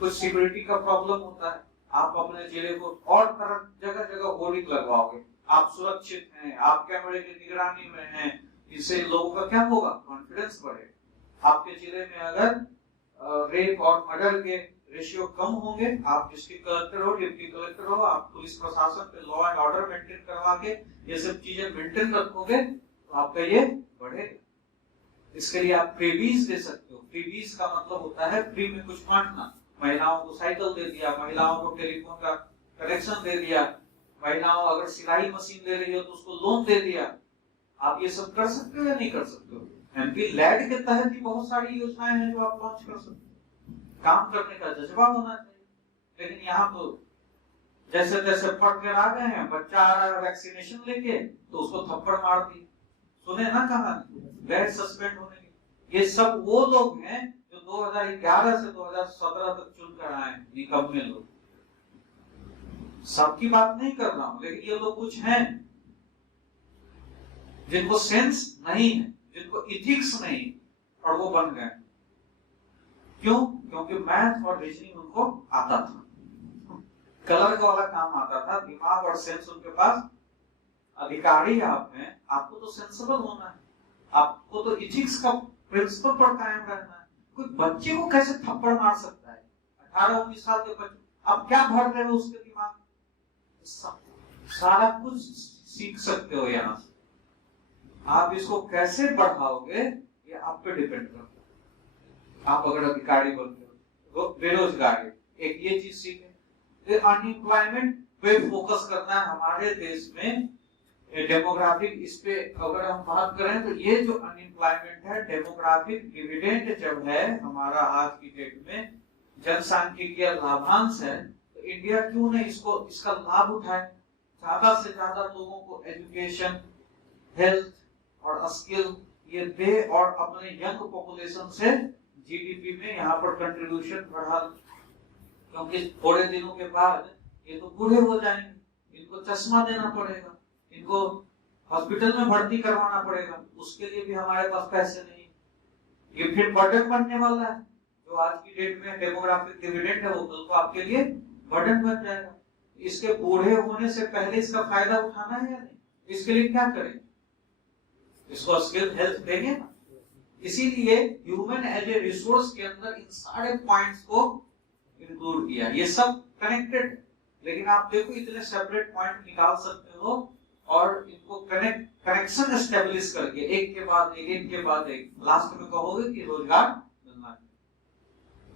कुछ सिक्योरिटी का प्रॉब्लम होता है। आप अपने जिले को और तरह जगह जगह होर्डिंग लगवाओगे, आप सुरक्षित हैं, आप कैमरे की निगरानी में हैं, इससे लोगों का क्या होगा? कॉन्फिडेंस बढ़ेगा। आपके जिले में अगर रेप और मर्डर के रेशियो कम होंगे, आप डिस्ट्रिक्ट कलेक्टर हो, डिप्टी कलेक्टर हो, आप पुलिस प्रशासन पे लॉ एंड ऑर्डर मेंटेन करवा के ये सब चीजें मेंटेन रखोगे तो आपका ये बढ़ेगा। इसके लिए आप फ्रीबीज दे सकते हो। फ्रीबीज का मतलब होता है फ्री में कुछ बांटना। महिलाओं को साइकिल दे दिया, महिलाओं को टेलीफोन का कनेक्शन दे दिया, महिलाओं अगर सिलाई मशीन ले रही हो तो उसको लोन दे दिया। आप ये सब कर सकते हो या नहीं कर सकते हो? एमपी लैड के तहत भी बहुत सारी योजनाएं हैं जो आप लॉन्च कर सकते हो। काम करने का जज्बा होना चाहिए। लेकिन यहाँ तो जैसे तैसे पढ़ कर आ गए हैं, बच्चा आ रहा है वैक्सीनेशन लेके तो उसको थप्पड़ मार दी। सुने ना कहानी, गैर सस्पेंड होने की। ये सब वो लोग हैं जो 2011 से 2017 तक चुनकर आए हैं, निकम्मे लोग। सबकी बात नहीं कर रहा हूं, लेकिन ये लोग कुछ हैं जिनको सेंस नहीं है, जिनको इथिक्स नहीं, और वो बन गए। क्यों? क्योंकि मैथ और रीजनिंग उनको आता था, कलर वाला काम आता था, दिमाग और सेंस उनके पास। अधिकारी आप हैं, आपको तो सेंसिबल होना है, आपको तो इथिक्स का प्रिंसिपल पर कायम रहना है। कोई बच्चे को कैसे थप्पड़ मार सकता है? 18-19 साल के बच्चे, अब क्या भर रहे हो उसके दिमाग में? सारा कुछ सीख सकते हो यहाँ से। आप इसको कैसे बढ़ाओगे ये आप पे डिपेंड करता है। आप अगर अधिकारी बनते हो तो बेरोजगारी, एक ये चीज सीखे। अनएम्प्लॉयमेंट पे फोकस करना है हमारे देश में। डेमोग्राफिक, इस पे अगर हम बात करें तो ये जो अनएम्प्लॉयमेंट है, डेमोग्राफिक डिविडेंड जब है हमारा आज की डेट में, जनसांख्यिकीय लाभांश है, तो इंडिया क्यों नहीं इसका लाभ उठाए, ज्यादा से ज्यादा लोगों को एजुकेशन, हेल्थ और स्किल ये दे और अपने यंग पॉपुलेशन से जीडीपी में यहाँ पर कंट्रीब्यूशन बढ़ा। क्योंकि थोड़े दिनों के बाद ये तो बूढ़े हो जाएंगे, इनको चश्मा देना पड़ेगा, इनको हॉस्पिटल में भर्ती करवाना पड़ेगा, उसके लिए भी हमारे पास पैसे नहीं। ये फिर बर्डन बनने वाला है। जो आज की डेट में डेमोग्राफिक डिविडेंड है वो कल को आपके लिए बर्डन बन जाएगा। इसके बूढ़े होने से पहले इसका फायदा उठाना है या नहीं, इसके लिए क्या करें? इसको स्किल हेल्थ देंगे ना। इसीलिए ह्यूमन एज ए रिसोर्स के अंदर इन सारे पॉइंट्स को इंक्लूड किया। ये सब कनेक्टेड, लेकिन आप देखो इतने सेपरेट पॉइंट निकाल सकते हो और इनको कनेक्शन एस्टेब्लिश करके एक के बाद एक लास्ट में कहोगे कि रोजगार मिलना चाहिए,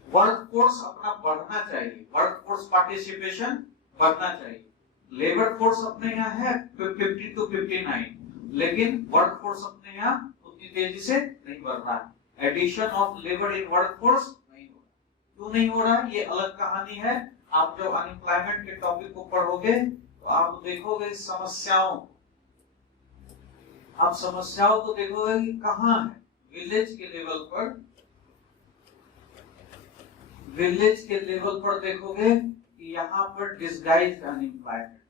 वर्कफोर्स अपना बढ़ना चाहिए, वर्कफोर्स पार्टिसिपेशन बढ़ना चाहिए। लेबर फोर्स अपने यहाँ है 50 to 59, लेकिन वर्कफोर्स अपने यहाँ उतनी तेजी से नहीं बढ़ रहा है। Addition of labour in workforce नहीं हो रहा। क्यों नहीं हो रहा है ये अलग कहानी है। आप जब अनएम्प्लॉयमेंट के टॉपिक को पढ़ोगे तो आप देखोगे समस्याओं को देखोगे कि कहाँ है। विलेज के लेवल पर देखोगे कि यहाँ पर डिस्गाइज्ड अनएम्प्लॉयमेंट,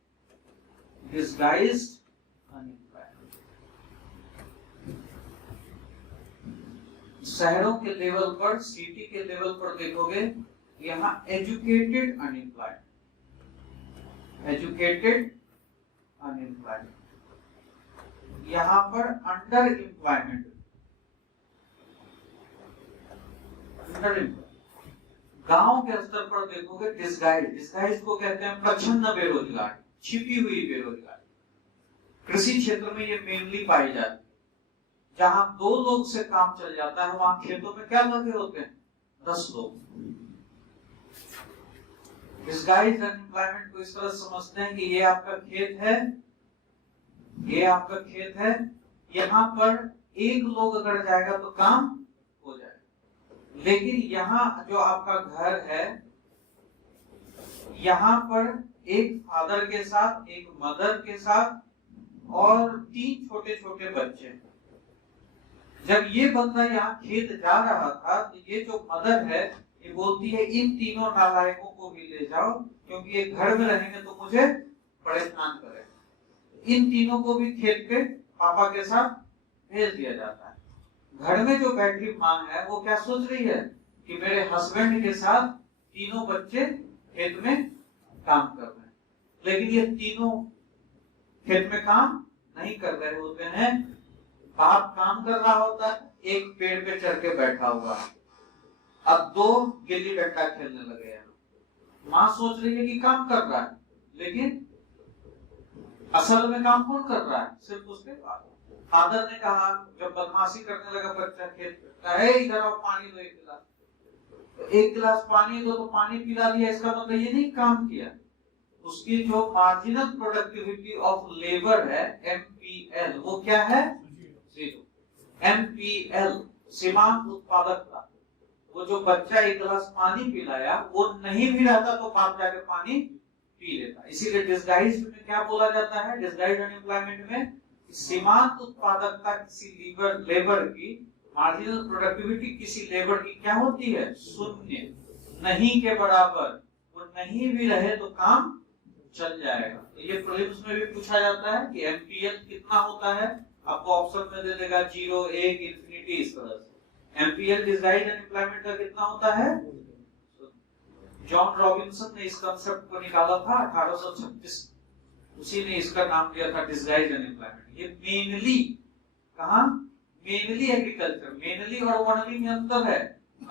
शहरों के लेवल पर, सिटी के लेवल पर देखोगे यहाँ एजुकेटेड अनएम्प्लॉयमेंट, यहाँ पर अंडर एम्प्लॉयमेंट। गांव के स्तर पर देखोगे डिस्गाइज को कहते हैं प्रच्छन्न बेरोजगारी, छिपी हुई बेरोजगारी। कृषि क्षेत्र में ये मेनली पाई जाती है। जहां 2 लोग से काम चल जाता है वहां खेतों में क्या लगे होते हैं 10 लोग। डिस्गाइज अनएम्प्लॉयमेंट को इस तरह समझते हैं कि ये आपका खेत है, यहाँ पर 1 लोग अगर जाएगा तो काम हो जाएगा। लेकिन यहाँ जो आपका घर है, यहाँ पर एक फादर के साथ, एक मदर के साथ और 3 छोटे छोटे बच्चे। जब ये बंदा यहाँ खेत जा रहा था तो ये जो मदर है ये बोलती है इन तीनों नालायकों को भी ले जाओ, क्योंकि ये घर में रहेंगे तो मुझे परेशान करेंगे। इन तीनों को भी खेत पे पापा के साथ भेज दिया जाता है। घर में जो बैठी माँ है वो क्या सोच रही है कि मेरे हस्बैंड के साथ तीनों बच्चे खेत में काम कर रहे हैं, लेकिन ये तीनों खेत में काम नहीं कर रहे होते हैं। बाप काम कर रहा होता है, एक पेड़ पे चढ़ के बैठा हुआ है। अब 2 गिल्ली डंडा खेलने लगे हैं। माँ सोच रही है कि काम कर रहा है, लेकिन असल में काम कौन कर रहा है? सिर्फ उसके बाप। फादर ने कहा, जब बदमाशी करने लगा बच्चा खेत पे, इधर आओ पानी दो 1 गिलास। तो 1 गिलास पानी दो तो पानी पिला दिया, इसका मतलब ये नहीं काम किया। उसकी जो मार्जिनल प्रोडक्टिविटी ऑफ लेबर है MPL, वो क्या है? 0। MPL सीमांत उत्पादकता। वो जो बच्चा 1 गिलास पानी पिलाया वो नहीं भी रहता तो बाप जाके पानी पी लेता। इसीलिए डिस्गाइज्ड में क्या बोला जाता है? डिस्गाइज्ड अनएम्प्लॉयमेंट में सीमांत उत्पादकता किसी लेबर की, मार्जिनल प्रोडक्टिविटी किसी लेबर की क्या होती है? 0, नहीं के बराबर। वो नहीं भी रहे तो काम चल जाएगा। तो ये प्रीलिम्स में भी पूछा जाता है कि MPL कितना होता है। आपको ऑप्शन में दे देगा 0, 1, इंफिनिटी, इस तरह से। MPL डिस्गाइज्ड अनएम्प्लॉयमेंट का कितना होता है? जॉन रॉबिन्सन ने इस कंसेप्ट को निकाला था 1836, उसी ने इसका नाम दिया था डिस्गाइज्ड अनएम्प्लॉयमेंट। ये मेनली कहां? Mainly agriculture. मेनली और ओनली में अंतर है।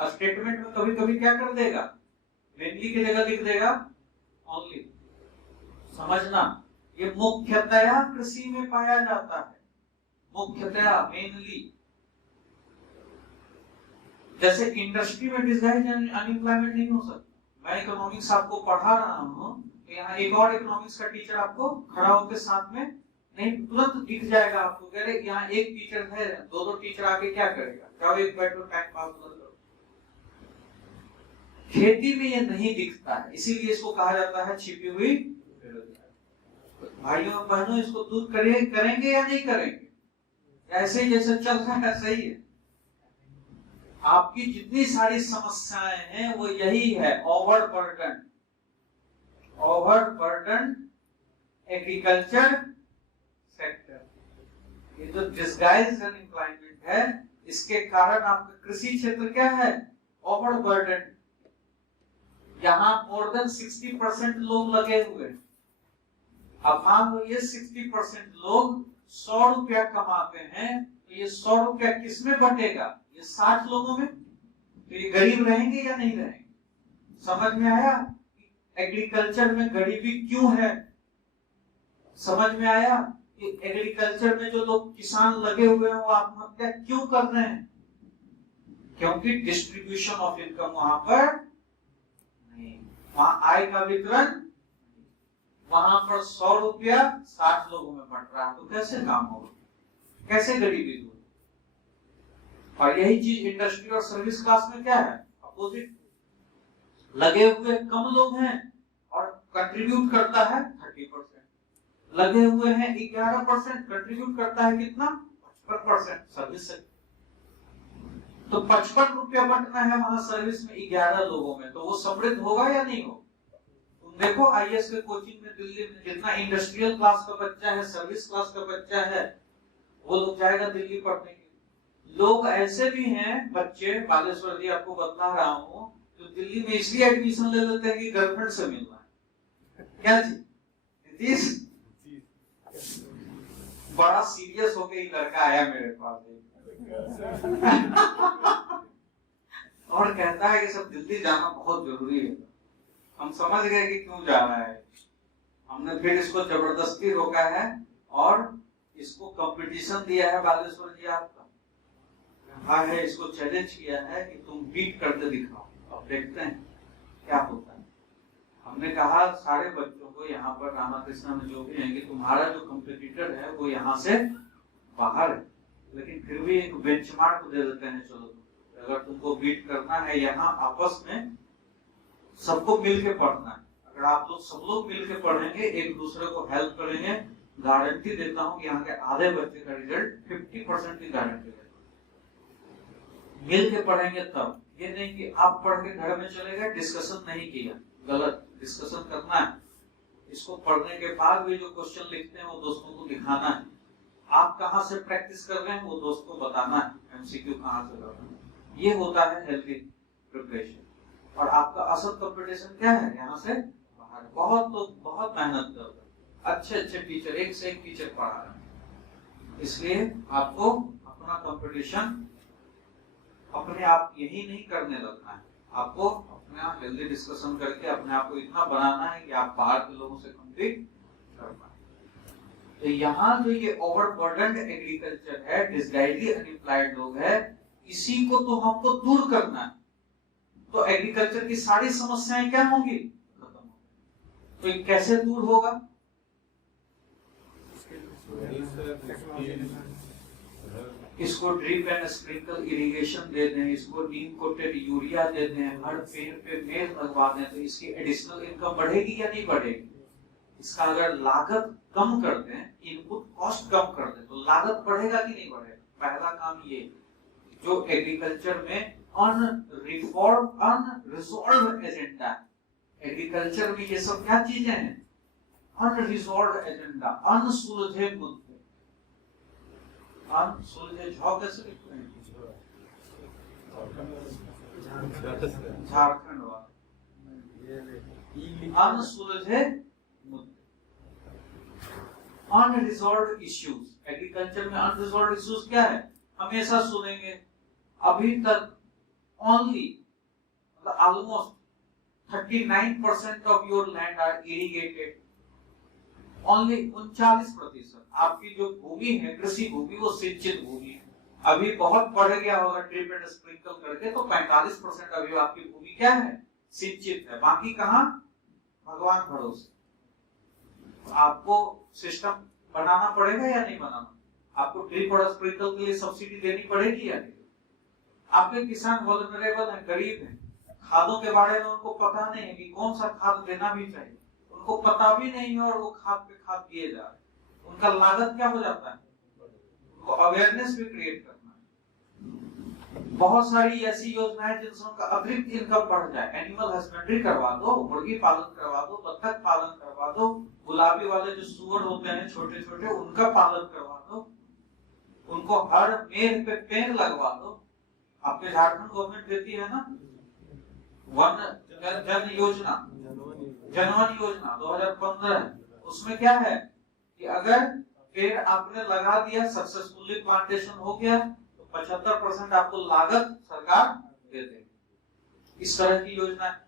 स्टेटमेंट में कभी कभी क्या कर देगा? मेनली की जगह लिख देगा ओनली। समझना, ये मुख्यतया कृषि में पाया जाता है, मुख्यतया मेनली। जैसे इंडस्ट्री में डिसगाइज अनएम्प्लॉयमेंट नहीं हो सकता। मैं इकोनॉमिक्स आपको पढ़ा रहा हूँ, यहाँ एक और इकोनॉमिक्स का टीचर आपको खड़ा होकर साथ में नहीं, तुरंत दिख जाएगा आपको, कह रहे यहाँ एक टीचर है, दो टीचर आके क्या करेगा, जाओ एक बैठो टाइम पास करो। खेती में ये नहीं दिखता है, इसीलिए इसको कहा जाता है छिपी हुई बेरोजगारी। भाइयों और बहनों, इसको दूर करेंगे या नहीं करेंगे? ऐसे ही जैसे चल रहा है सही है। आपकी जितनी सारी समस्याएं हैं वो यही है, ओवरबर्डन एग्रीकल्चर सेक्टर। ये जो डिसगाइज्ड अनएम्प्लॉयमेंट है, इसके कारण आपका कृषि क्षेत्र क्या है, ओवरबर्डन। यहाँ मोर देन 60% लोग लगे हुए हैं। अब मान लो ये 60% लोग 100 रुपया कमाते हैं, तो ये 100 रुपया किसमें बटेगा, ये 60 लोगों में। तो ये गरीब रहेंगे या नहीं रहेंगे? समझ में आया एग्रीकल्चर में गरीबी क्यों है? समझ में आया कि एग्रीकल्चर में जो लोग किसान लगे हुए हैं वो आत्महत्या क्यों कर रहे हैं? क्योंकि डिस्ट्रीब्यूशन ऑफ इनकम वहां पर नहीं, वहां आय का वितरण, वहां पर 100 रुपया 60 लोगों में बंट रहा है, तो कैसे काम होगा, कैसे गरीबी दूर? और यही चीज इंडस्ट्री और सर्विस क्लास में क्या है, अपोजिट। लगे हुए कम लोग हैं और कंट्रीब्यूट करता है 30%, लगे हुए हैं 11%, कंट्रीब्यूट करता है कितना, 55% सर्विस से। तो 55 रुपया बंटना है वहां सर्विस में 11 लोगों में, तो वो समृद्ध होगा या नहीं हो? तुम देखो आईएएस के कोचिंग में दिल्ली में जितना इंडस्ट्रियल क्लास का बच्चा है, सर्विस क्लास का बच्चा है, वो लोग जाएगा दिल्ली पढ़ने के लिए। लोग ऐसे भी हैं बच्चे, बालेश्वर जी आपको बता रहा हूँ, जो दिल्ली में इसलिए एडमिशन ले लेते हैं कि गर्लफ्रेंड से मिलना है। क्या जी? बड़ा सीरियस होके ही लड़का आया मेरे पास और कहता है कि सब दिल्ली जाना बहुत जरूरी है। हम समझ गए कि क्यों जा रहा है। हमने फिर इसको जबरदस्ती रोका है और इसको कंपटीशन दिया है बालेश्वर जी आपका, कहा है, इसको चैलेंज किया है कि तुम बीट करके दिखाओ, अब देखते हैं क्या होता है। हमने कहा सारे बच्चों को यहाँ पर रामाकृष्ण में जो भी हैं कि तुम्हारा जो कंपटीटर है वो यहाँ से बाहर है, लेकिन फिर भी एक बेंचमार्क दे देते हैं, चलो अगर तुमको बीट करना है यहाँ आपस में सबको मिलके पढ़ना है। अगर आप लोग सब लोग मिलके पढ़ेंगे, एक दूसरे को हेल्प करेंगे, गारंटी देता हूँ कि यहाँ के आधे बच्चे का रिजल्ट 50% की गारंटी देता हूँ। मिल के पढ़ेंगे तब, ये नहीं कि आप पढ़ के घर में चले गए, डिस्कशन नहीं किया, गलत। डिस्कशन करना है, इसको पढ़ने के बाद भी जो क्वेश्चन लिखते हैं वो दोस्तों को दिखाना है। आप कहाँ से प्रैक्टिस कर रहे हैं वो दोस्त को बताना है, एमसीक्यू कहाँ से करना है। ये होता है हेल्दी प्रिपरेशन। और आपका असल कंपटीशन क्या है, यहाँ से बाहर। बहुत लोग बहुत मेहनत कर रहे हैं, अच्छे अच्छे टीचर, एक से एक टीचर पढ़ा रहे हैं, इसलिए आपको अपना कंपटीशन अपने आप यही नहीं करने लगना है, आपको अपने आप हेल्दी डिस्कशन करके अपने आप को इतना बनाना है कि आप बाहर के लोगों से कम्पीट कर पाए। तो यहाँ जो ये ओवरबर्डन्ड एग्रीकल्चर है, डिसगाइडली अनएम्प्लॉयड लोग है, इसी को तो हमको दूर करना है। तो एग्रीकल्चर की सारी समस्याएं क्या होंगी, खत्म होंगी। तो ये कैसे दूर होगा? इसको ड्रिप एंड स्प्रिंकल इरिगेशन दे दें, इसको नीम कोटेड यूरिया दे दें, हर पेड़ पे मेड़ लगवा दें, तो इसकी एडिशनल इनकम बढ़ेगी या नहीं बढ़ेगी? इसका अगर लागत कम कर दें, इनपुट कॉस्ट कम कर दें, तो लागत बढ़ेगा कि नहीं बढ़ेगा? पहला काम ये, जो एग्रीकल्चर में अनरिजॉल्व्ड एजेंडा, एग्रीकल्चर में ये सब क्या चीजें हैं, अनरिजॉल्व्ड एजेंडा, अनसुलझे मुद्दे। अनसुलझे झ कैसे लिखते हैं, झारखंड वाला, अनसुलझे मुद्दे, अनरिजॉल्व्ड इश्यूज। एग्रीकल्चर में अनरिजॉल्व्ड इश्यूज क्या है, हमेशा सुनेंगे अभी तक only almost 39% of your land are irrigated. Only 39% आपकी जो भूमि है, कृषि भूमि, वो सिंचित भूमि है। अभी बहुत बढ़ गया होगा ड्रिप एंड स्प्रिंकल करके, तो 45% अभी आपकी भूमि क्या है, सिंचित है। बाकी कहाँ, भगवान भरोसे। आपको सिस्टम बनाना पड़ेगा या नहीं बनाना? आपको ड्रिप और स्प्रिंकल के लिए सब्सिडी देनी पड़ेगी या नहीं? आपके किसान वल्नरेबल हैं, गरीब हैं, खादों के बारे में उनको पता नहीं है कि कौन सा खाद देना भी चाहिए, उनको पता भी नहीं है, और वो खाद पे खाद दिए जा रहे हैं। उनका लागत क्या हो जाता है, उनको अवेयरनेस भी क्रिएट करना है। बहुत सारी ऐसी योजनाएं जिनसे उनका अतिरिक्त इनकम बढ़ जाए। एनिमल हस्बेंड्री करवा दो, मुर्गी पालन करवा दो, बत्तख पालन करवा दो, गुलाबी वाले जो सुअर होते हैं छोटे छोटे, उनका पालन करवा दो, उनको हर मेड़ पे पेड़ लगवा दो। आपके झारखंड गवर्नमेंट देती है ना वन जन योजना, जनवन योजना 2015 है। उसमें क्या है कि अगर पेड़ आपने लगा दिया, सक्सेसफुली प्लांटेशन हो गया, तो 75% आपको लागत सरकार दे देगी। इस तरह की योजना है।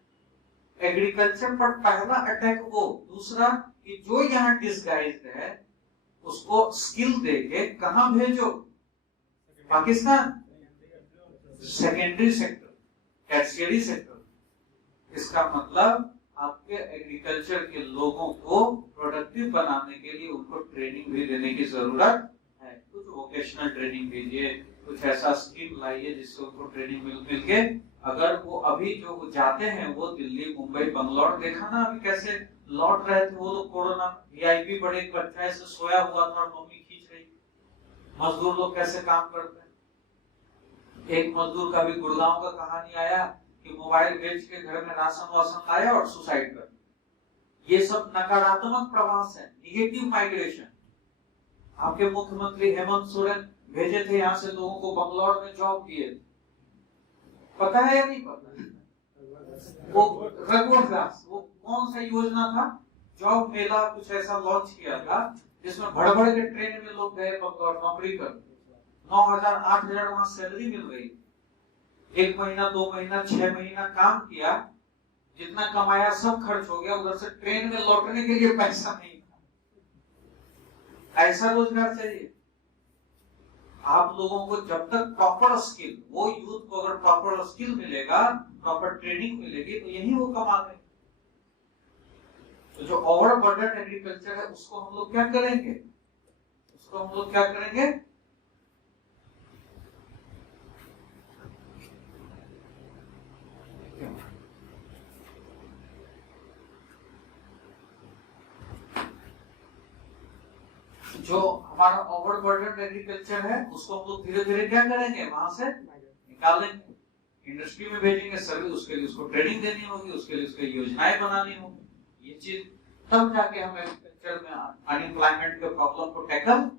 एग्रीकल्चर पर पहला अटैक वो, दूसरा कि जो यहाँ डिसगाइज्ड है उसको स्किल देके कहां भेजो, Pakistan. Secondary sector, tertiary sector. इसका मतलब आपके एग्रीकल्चर के लोगों को प्रोडक्टिव बनाने के लिए उनको ट्रेनिंग भी देने की जरूरत है। कुछ वोकेशनल ट्रेनिंग दीजिए, कुछ ऐसा स्कीम लाइए जिससे उनको ट्रेनिंग मिल के, अगर वो अभी जो जाते हैं वो दिल्ली, मुंबई, बंगलौर, देखा ना अभी कैसे लौट रहे थे वो लोग कोरोना। वीआईपी बड़े एक बच्चा ऐसे सोया हुआ था और मम्मी खींच रही। मजदूर लोग कैसे काम करते हैं। एक मजदूर का भी गुड़गांव का कहानी आया कि मोबाइल बेच के घर में राशन वासन लाया और सुसाइड कर दिया। ये सब नकारात्मक प्रवास है, निगेटिव माइग्रेशन। आपके मुख्यमंत्री हेमंत सोरेन भेजे थे यहाँ से लोगों को, बंगलौर में जॉब दिए थे। पता है या नहीं पता? वो रघुवर दास, वो कौन सा योजना था, जॉब मेला कुछ ऐसा लॉन्च किया था जिसमें भड़ के ट्रेन में लोग गए बंगलौर नौकरी कर। 9,000 8,000 वहां सैलरी मिल रही। 1 महीना 2 महीना 6 महीना काम किया, जितना कमाया सब खर्च हो गया, उधर से ट्रेन में लौटने के लिए पैसा नहीं था। ऐसा रोजगार चाहिए। आप लोगों को जब तक प्रॉपर स्किल, वो यूथ को अगर प्रॉपर स्किल मिलेगा, प्रॉपर ट्रेनिंग मिलेगी, तो यही वो कमा लेंगे। तो जो ओवरबर्डन एग्रीकल्चर है उसको हम लोग क्या करेंगे, उसको हम लोग क्या करेंगे, जो हमारा ओवरबर्डन एग्रीकल्चर है उसको हम लोग धीरे धीरे क्या करेंगे, वहां से निकालेंगे, इंडस्ट्री में भेजेंगे, सर्विस, उसके लिए उसको ट्रेनिंग देनी होगी, उसके लिए उसके योजनाएं बनानी होगी। ये चीज तब जाके हम एग्रीकल्चर में अनएम्प्लॉयमेंट के प्रॉब्लम को टैकल।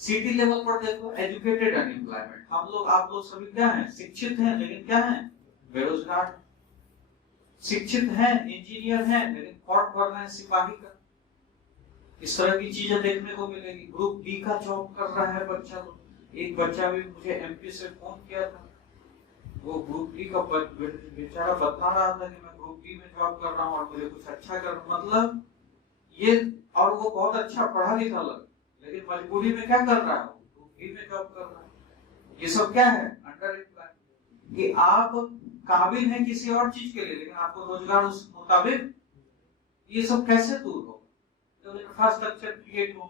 सिटी लेवल पर देखो, एजुकेटेड अनएम्प्लॉयमेंट। हम लोग, आप लोग सभी क्या हैं, शिक्षित हैं, लेकिन क्या हैं, बेरोजगार। शिक्षित हैं, इंजीनियर हैं, लेकिन फॉर्म भर रहे हैं सिपाही का। इस तरह की चीजें देखने को मिलेगी। ग्रुप बी का जॉब कर रहा है बच्चा लोग। एक बच्चा भी मुझे एमपी से फोन किया था, वो ग्रुप बी का बेचारा बता रहा था कि मैं ग्रुप बी में जॉब कर रहा हूँ और मुझे कुछ अच्छा कर, मतलब ये, और वो बहुत अच्छा पढ़ा लिखा लग, लेकिन मजबूरी में क्या कर रहा है, ग्रुप बी में जॉब कर रहा है। ये सब क्या है, अंडर एम्प्लॉयमेंट। कि आप काबिल हैं किसी और चीज के लिए, लेकिन आपको रोजगार उस मुताबिक, ये सब कैसे दूर हो, तो इंफ्रास्ट्रक्चर क्रिएट हो।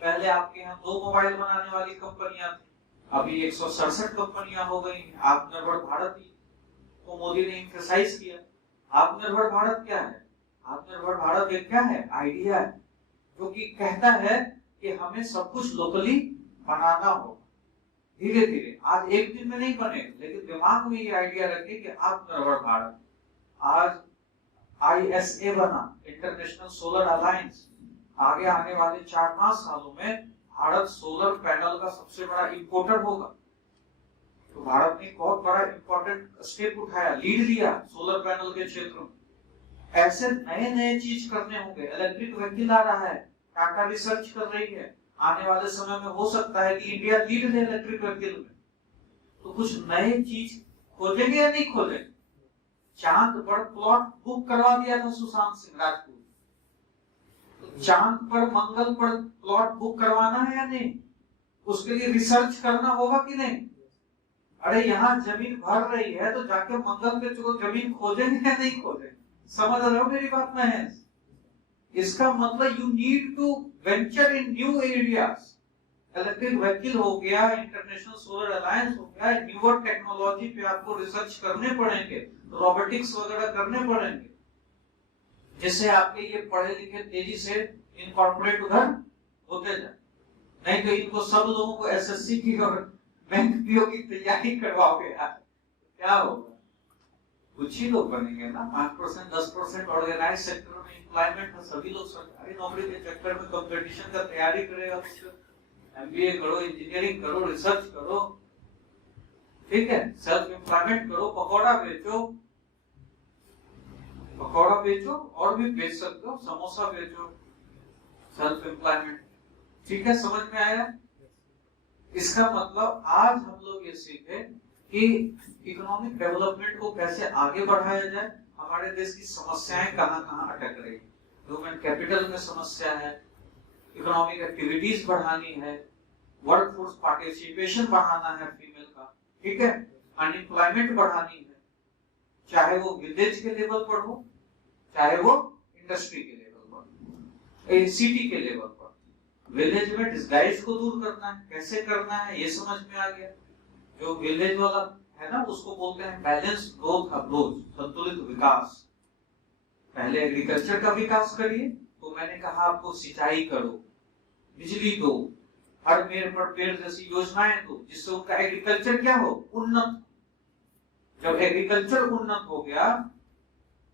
पहले आपके यहाँ 2 मोबाइल बनाने वाली कंपनियां थी, अभी 167 कंपनियां हो गई हैं। आत्मनिर्भर भारत ही तो मोदी ने एम्फसाइज किया। आत्मनिर्भर भारत क्या है, आत्मनिर्भर भारत एक क्या है, आइडिया है, जो कि कहता है कि हमें सब कुछ लोकली बनाना होगा। धीरे धीरे, आज एक दिन में नहीं बनेगा, लेकिन दिमाग में ये आइडिया रखें कि आत्मनिर्भर भारत। आज ISA बना, इंटरनेशनल सोलर अलायंस। आगे आने वाले 4-5 सालों में भारत सोलर पैनल का सबसे बड़ा इंपोर्टर होगा। तो भारत ने बहुत बड़ा इंपॉर्टेंट स्टेप उठाया, लीड लिया सोलर पैनल के क्षेत्र में। ऐसे नए नए चीज करने होंगे। इलेक्ट्रिक व्हीकल आ रहा है, टाटा रिसर्च कर रही है, आने वाले समय में हो सकता है कि इंडिया लीड ले इलेक्ट्रिक व्हीकल में। तो कुछ नए चीज खोजेंगे या नहीं खोजेंगे, चांद पर प्लॉट बुक करवा दिया था सुशांत सिंह राजपूत, तो चांद पर मंगल पर प्लॉट बुक करवाना है या नहीं? उसके लिए रिसर्च करना होगा कि नहीं? अरे यहाँ जमीन भर रही है तो जाके मंगल पे जमीन खोजेंगे या नहीं खोजेंगे? समझ रहे हो मेरी बात में? इसका मतलब you need to venture in new areas. Electric vehicle हो गया, इंटरनेशनल सोलर अलायंस हो गया, न्यूअर टेक्नोलॉजी पे आपको रिसर्च करने पड़ेंगे, रोबोटिक्स वगैरह करने पड़ेंगे, जिससे आपके ये पढ़े लिखे तेजी से इनकॉर्पोरेट उधर होते जाए। नहीं तो इनको सब लोगों को एसएससी की और बैंक पीओ की तैयारी करवाओगे यार, क्या होगा? कुछ ही लोग बनेंगे ना, 5% 10% ऑर्गेनाइज सेक्टर में एम्प्लॉयमेंट है, सभी लोग सरकारी नौकरी के चक्कर में कंपटीशन का तैयारी करेगा, एमबीए करो, इंजीनियरिंग करो, रिसर्च करो, ठीक है, सेल्फ एम्प्लॉयमेंट करो, पकौड़ा बेचो और भी बेच सकते हो, समोसा बेचो, सेल्फ एम्प्लॉयमेंट। ठीक है, समझ में आया? इसका मतलब आज हम लोग ये सीखे कि इकोनॉमिक डेवलपमेंट को कैसे आगे बढ़ाया जाए, हमारे देश की समस्याएं कहां-कहां अटक रही है। ह्यूमन कैपिटल में समस्या है, इकोनॉमिक एक्टिविटीज बढ़ानी है, वर्कफोर्स पार्टिसिपेशन बढ़ाना है फीमेल का, ठीक है, अनएम्प्लॉयमेंट बढ़ानी है, चाहे वो विलेज के लेवल पर हो, चाहे वो इंडस्ट्री के लेवल पर, सिटी के लेवल पर। विलेज में डिस्गाइज को दूर करना है, कैसे करना है ये समझ में आ गया। जो विलेज वाला है ना, उसको बोलते हैं बैलेंस्ड ग्रोथ अप्रोच, संतुलित विकास। पहले एग्रीकल्चर का विकास करिए, तो मैंने कहा आपको सिंचाई करो, बिजली दो, हर मेड़ पर पेड़ जैसी योजनाएं दो, जिससे उनका एग्रीकल्चर क्या हो, उन्नत। जब एग्रीकल्चर उन्नत हो गया,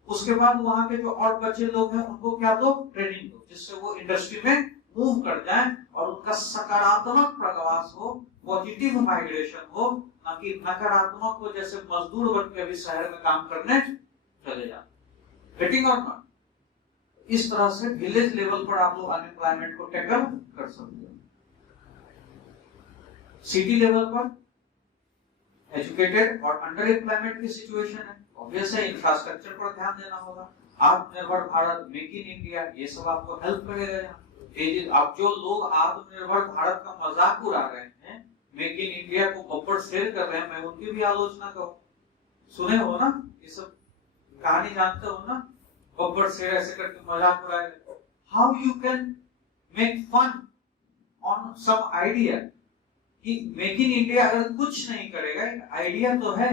उसके बाद वहां के जो और बच्चे लोग हैं उनको क्या दो, ट्रेनिंग दो, जिससे वो इंडस्ट्री में मूव कर जाए और उनका सकारात्मक प्रवास हो, पॉजिटिव माइग्रेशन हो, ना कि नकारात्मक हो, जैसे मजदूर बन के अभी शहर में काम करने चले जाते। गेटिंग और नॉट? इस तरह से विलेज लेवल पर आप लोग अनएम्प्लॉयमेंट को टैकल कर सकते हो। सिटी लेवल पर एजुकेटेड और अंडर एम्प्लॉयमेंट की सिचुएशन है, ऑब्वियस है इंफ्रास्ट्रक्चर पर ध्यान देना होगा। आत्मनिर्भर भारत, मेक इन इंडिया, ये सब आपको हेल्प करेगा। यहाँ अब जो लोग आत्मनिर्भर भारत का मजाक उड़ा रहे हैं, मेक इन इंडिया को बब्बर शेयर कर रहे हैं, मैं उनकी भी आलोचना करूं। सुने हो ना ये सब कहानी, जानते हो ना, बब्बर शेयर ऐसे करके मजाक उड़ाए। How you can make fun on some idea कि मेक इन इंडिया अगर कुछ नहीं करेगा, आइडिया तो है,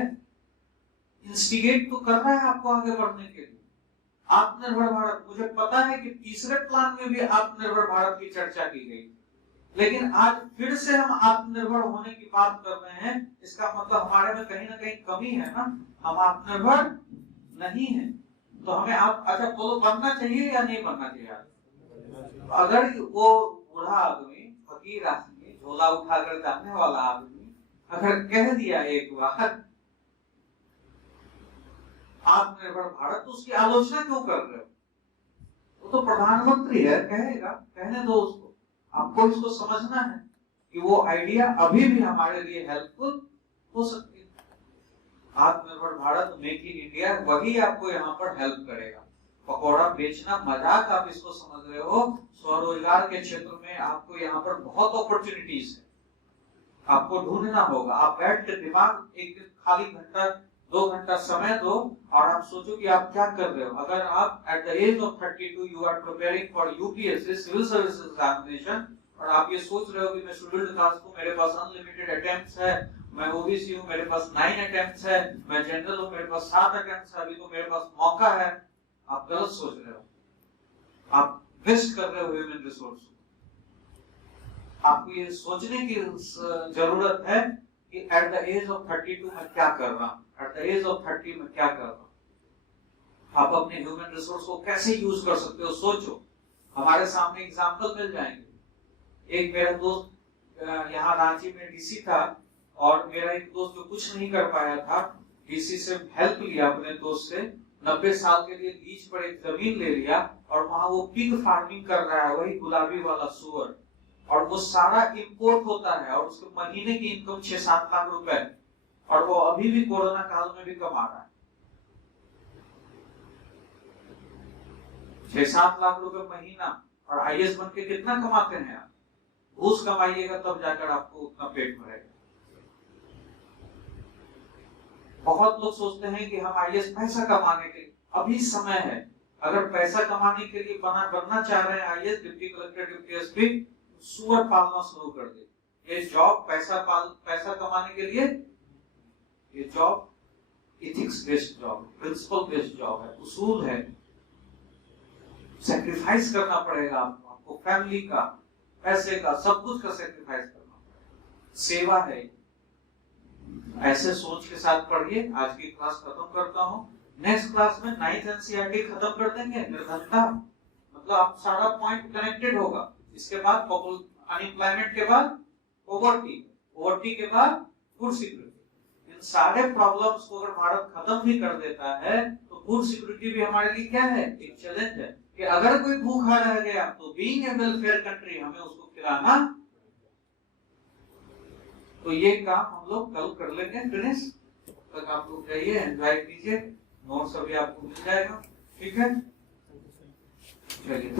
इंस्टिगेट तो कर रहा है आपको आगे बढ़ने के लिए। आत्मनिर्भर भारत, मुझे पता है कि तीसरे प्लान में भी आत्मनिर्भर भारत की चर्चा की गई, लेकिन आज फिर से हम आत्मनिर्भर होने की बात कर रहे हैं। इसका मतलब हमारे में कहीं ना कहीं कमी है ना, हम आत्मनिर्भर नहीं है। तो हमें आप अच्छा बोलो, बनना चाहिए या नहीं बनना चाहिए? अगर वो बूढ़ा आदमी, फकीर आदमी, झोला उठाकर जाने वाला आदमी अगर कह दिया एक बार आत्मनिर्भर भारत, तो उसकी आलोचना क्यों कर रहे हो? वो तो प्रधानमंत्री है, कहेगा, कहने दो उसको। आपको इसको समझना है कि वो आइडिया अभी भी हमारे लिए हेल्पफुल हो सकती है। आत्मनिर्भर भारत, मेक इन इंडिया, वही आपको यहाँ पर हेल्प करेगा। पकौड़ा बेचना मजाक आप इसको समझ रहे हो, स्वरोजगार के क्षेत्र में आपको यहाँ पर बहुत अपॉर्चुनिटीज है, आपको ढूंढना होगा। आप बैठ के दिमाग एक दिन खाली घंटा 2 घंटा समय दो और आप सोचो कि आप क्या कर रहे हो। अगर आप at the age of 32 you are preparing for UPSC civil service examination, और आप ये सोच रहे हो कि मैं शेड्यूल्ड कास्ट हूं, मेरे पास अनलिमिटेड अटेम्प्ट्स है, मैं ओबीसी हूं, मेरे पास 9 अटेम्प्ट्स है, मैं जनरल हूं, मेरे पास 7 अटेम्प्ट्स है, अभी तो मेरे पास मौका है, आप गलत सोच रहे हो। आप वेस्ट कर रहे हो ह्यूमन रिसोर्स। आपको ये सोचने की जरूरत है कि एट द एज ऑफ 32 मैं क्या कर रहा हूं, एट द एज ऑफ 30 में क्या कर रहा हूं। आप अपने ह्यूमन रिसोर्स को कैसे यूज कर सकते हो, सोचो। हमारे सामने एग्जांपल मिल जाएंगे। एक मेरा दोस्त यहाँ रांची में डीसी था, और मेरा एक दोस्त जो कुछ नहीं कर पाया था, डीसी से हेल्प लिया अपने दोस्त से, 90 साल के लिए लीज पर एक जमीन ले लिया, और वहां वो पिग फार्मिंग कर रहा है, वही गुलाबी वाला सुअर, और वो सारा इंपोर्ट होता है, और उसके महीने की इनकम 6-7 लाख रुपए, और वो अभी भी कोरोना काल में भी कमा रहा है। 6-7 लाख रुपए महीना, और आईएएस बन के कितना कमाते हैं आप? घूस कमाइएगा तब जाकर आपको उतना पेट भरेगा। बहुत लोग सोचते हैं कि हम आईएएस पैसा कमाने के लिए, अभी समय है। अगर पैसा कमाने के लिए बनना चाह रहे हैं IAS, deputy collector, deputy SP, सुअर पालना शुरू कर दे। ये जॉब पैसा कमाने के लिए, ये job ethics based job, principle based job है, उसूल है। सैक्रिफाइस करना पड़ेगा आपको फैमिली का, पैसे का, सब कुछ का सैक्रिफाइस करना पड़ेगा। सेवा है। ऐसे सोच के साथ पढ़िए। आज की क्लास खत्म करता हूँ। नेक्स्ट क्लास में 9th एनसीईआरटी खत्म कर देंगे। निर्धनता मतलब आप सारा पॉइंट कनेक्टेड होगा। इसके बाद अनएम्प्लॉयमेंट के बाद पॉवर्टी के बाद फूड सिक्योरिटी। इन सारे प्रॉब्लम्स को अगर भारत खत्म भी कर देता है तो फूड सिक्योरिटी भी हमारे लिए क्या है? एक चैलेंज है कि अगर कोई भूखा रह गया तो बीइंग ए वेलफेयर कंट्री हमें उसको खिलाना। तो ये काम हम लोग कल कर लेंगे फिनिश। तक आप लोग जाइए, एंजॉय कीजिए। नोट्स अभी आपको मिल जाएगा। ठीक है, चलिए।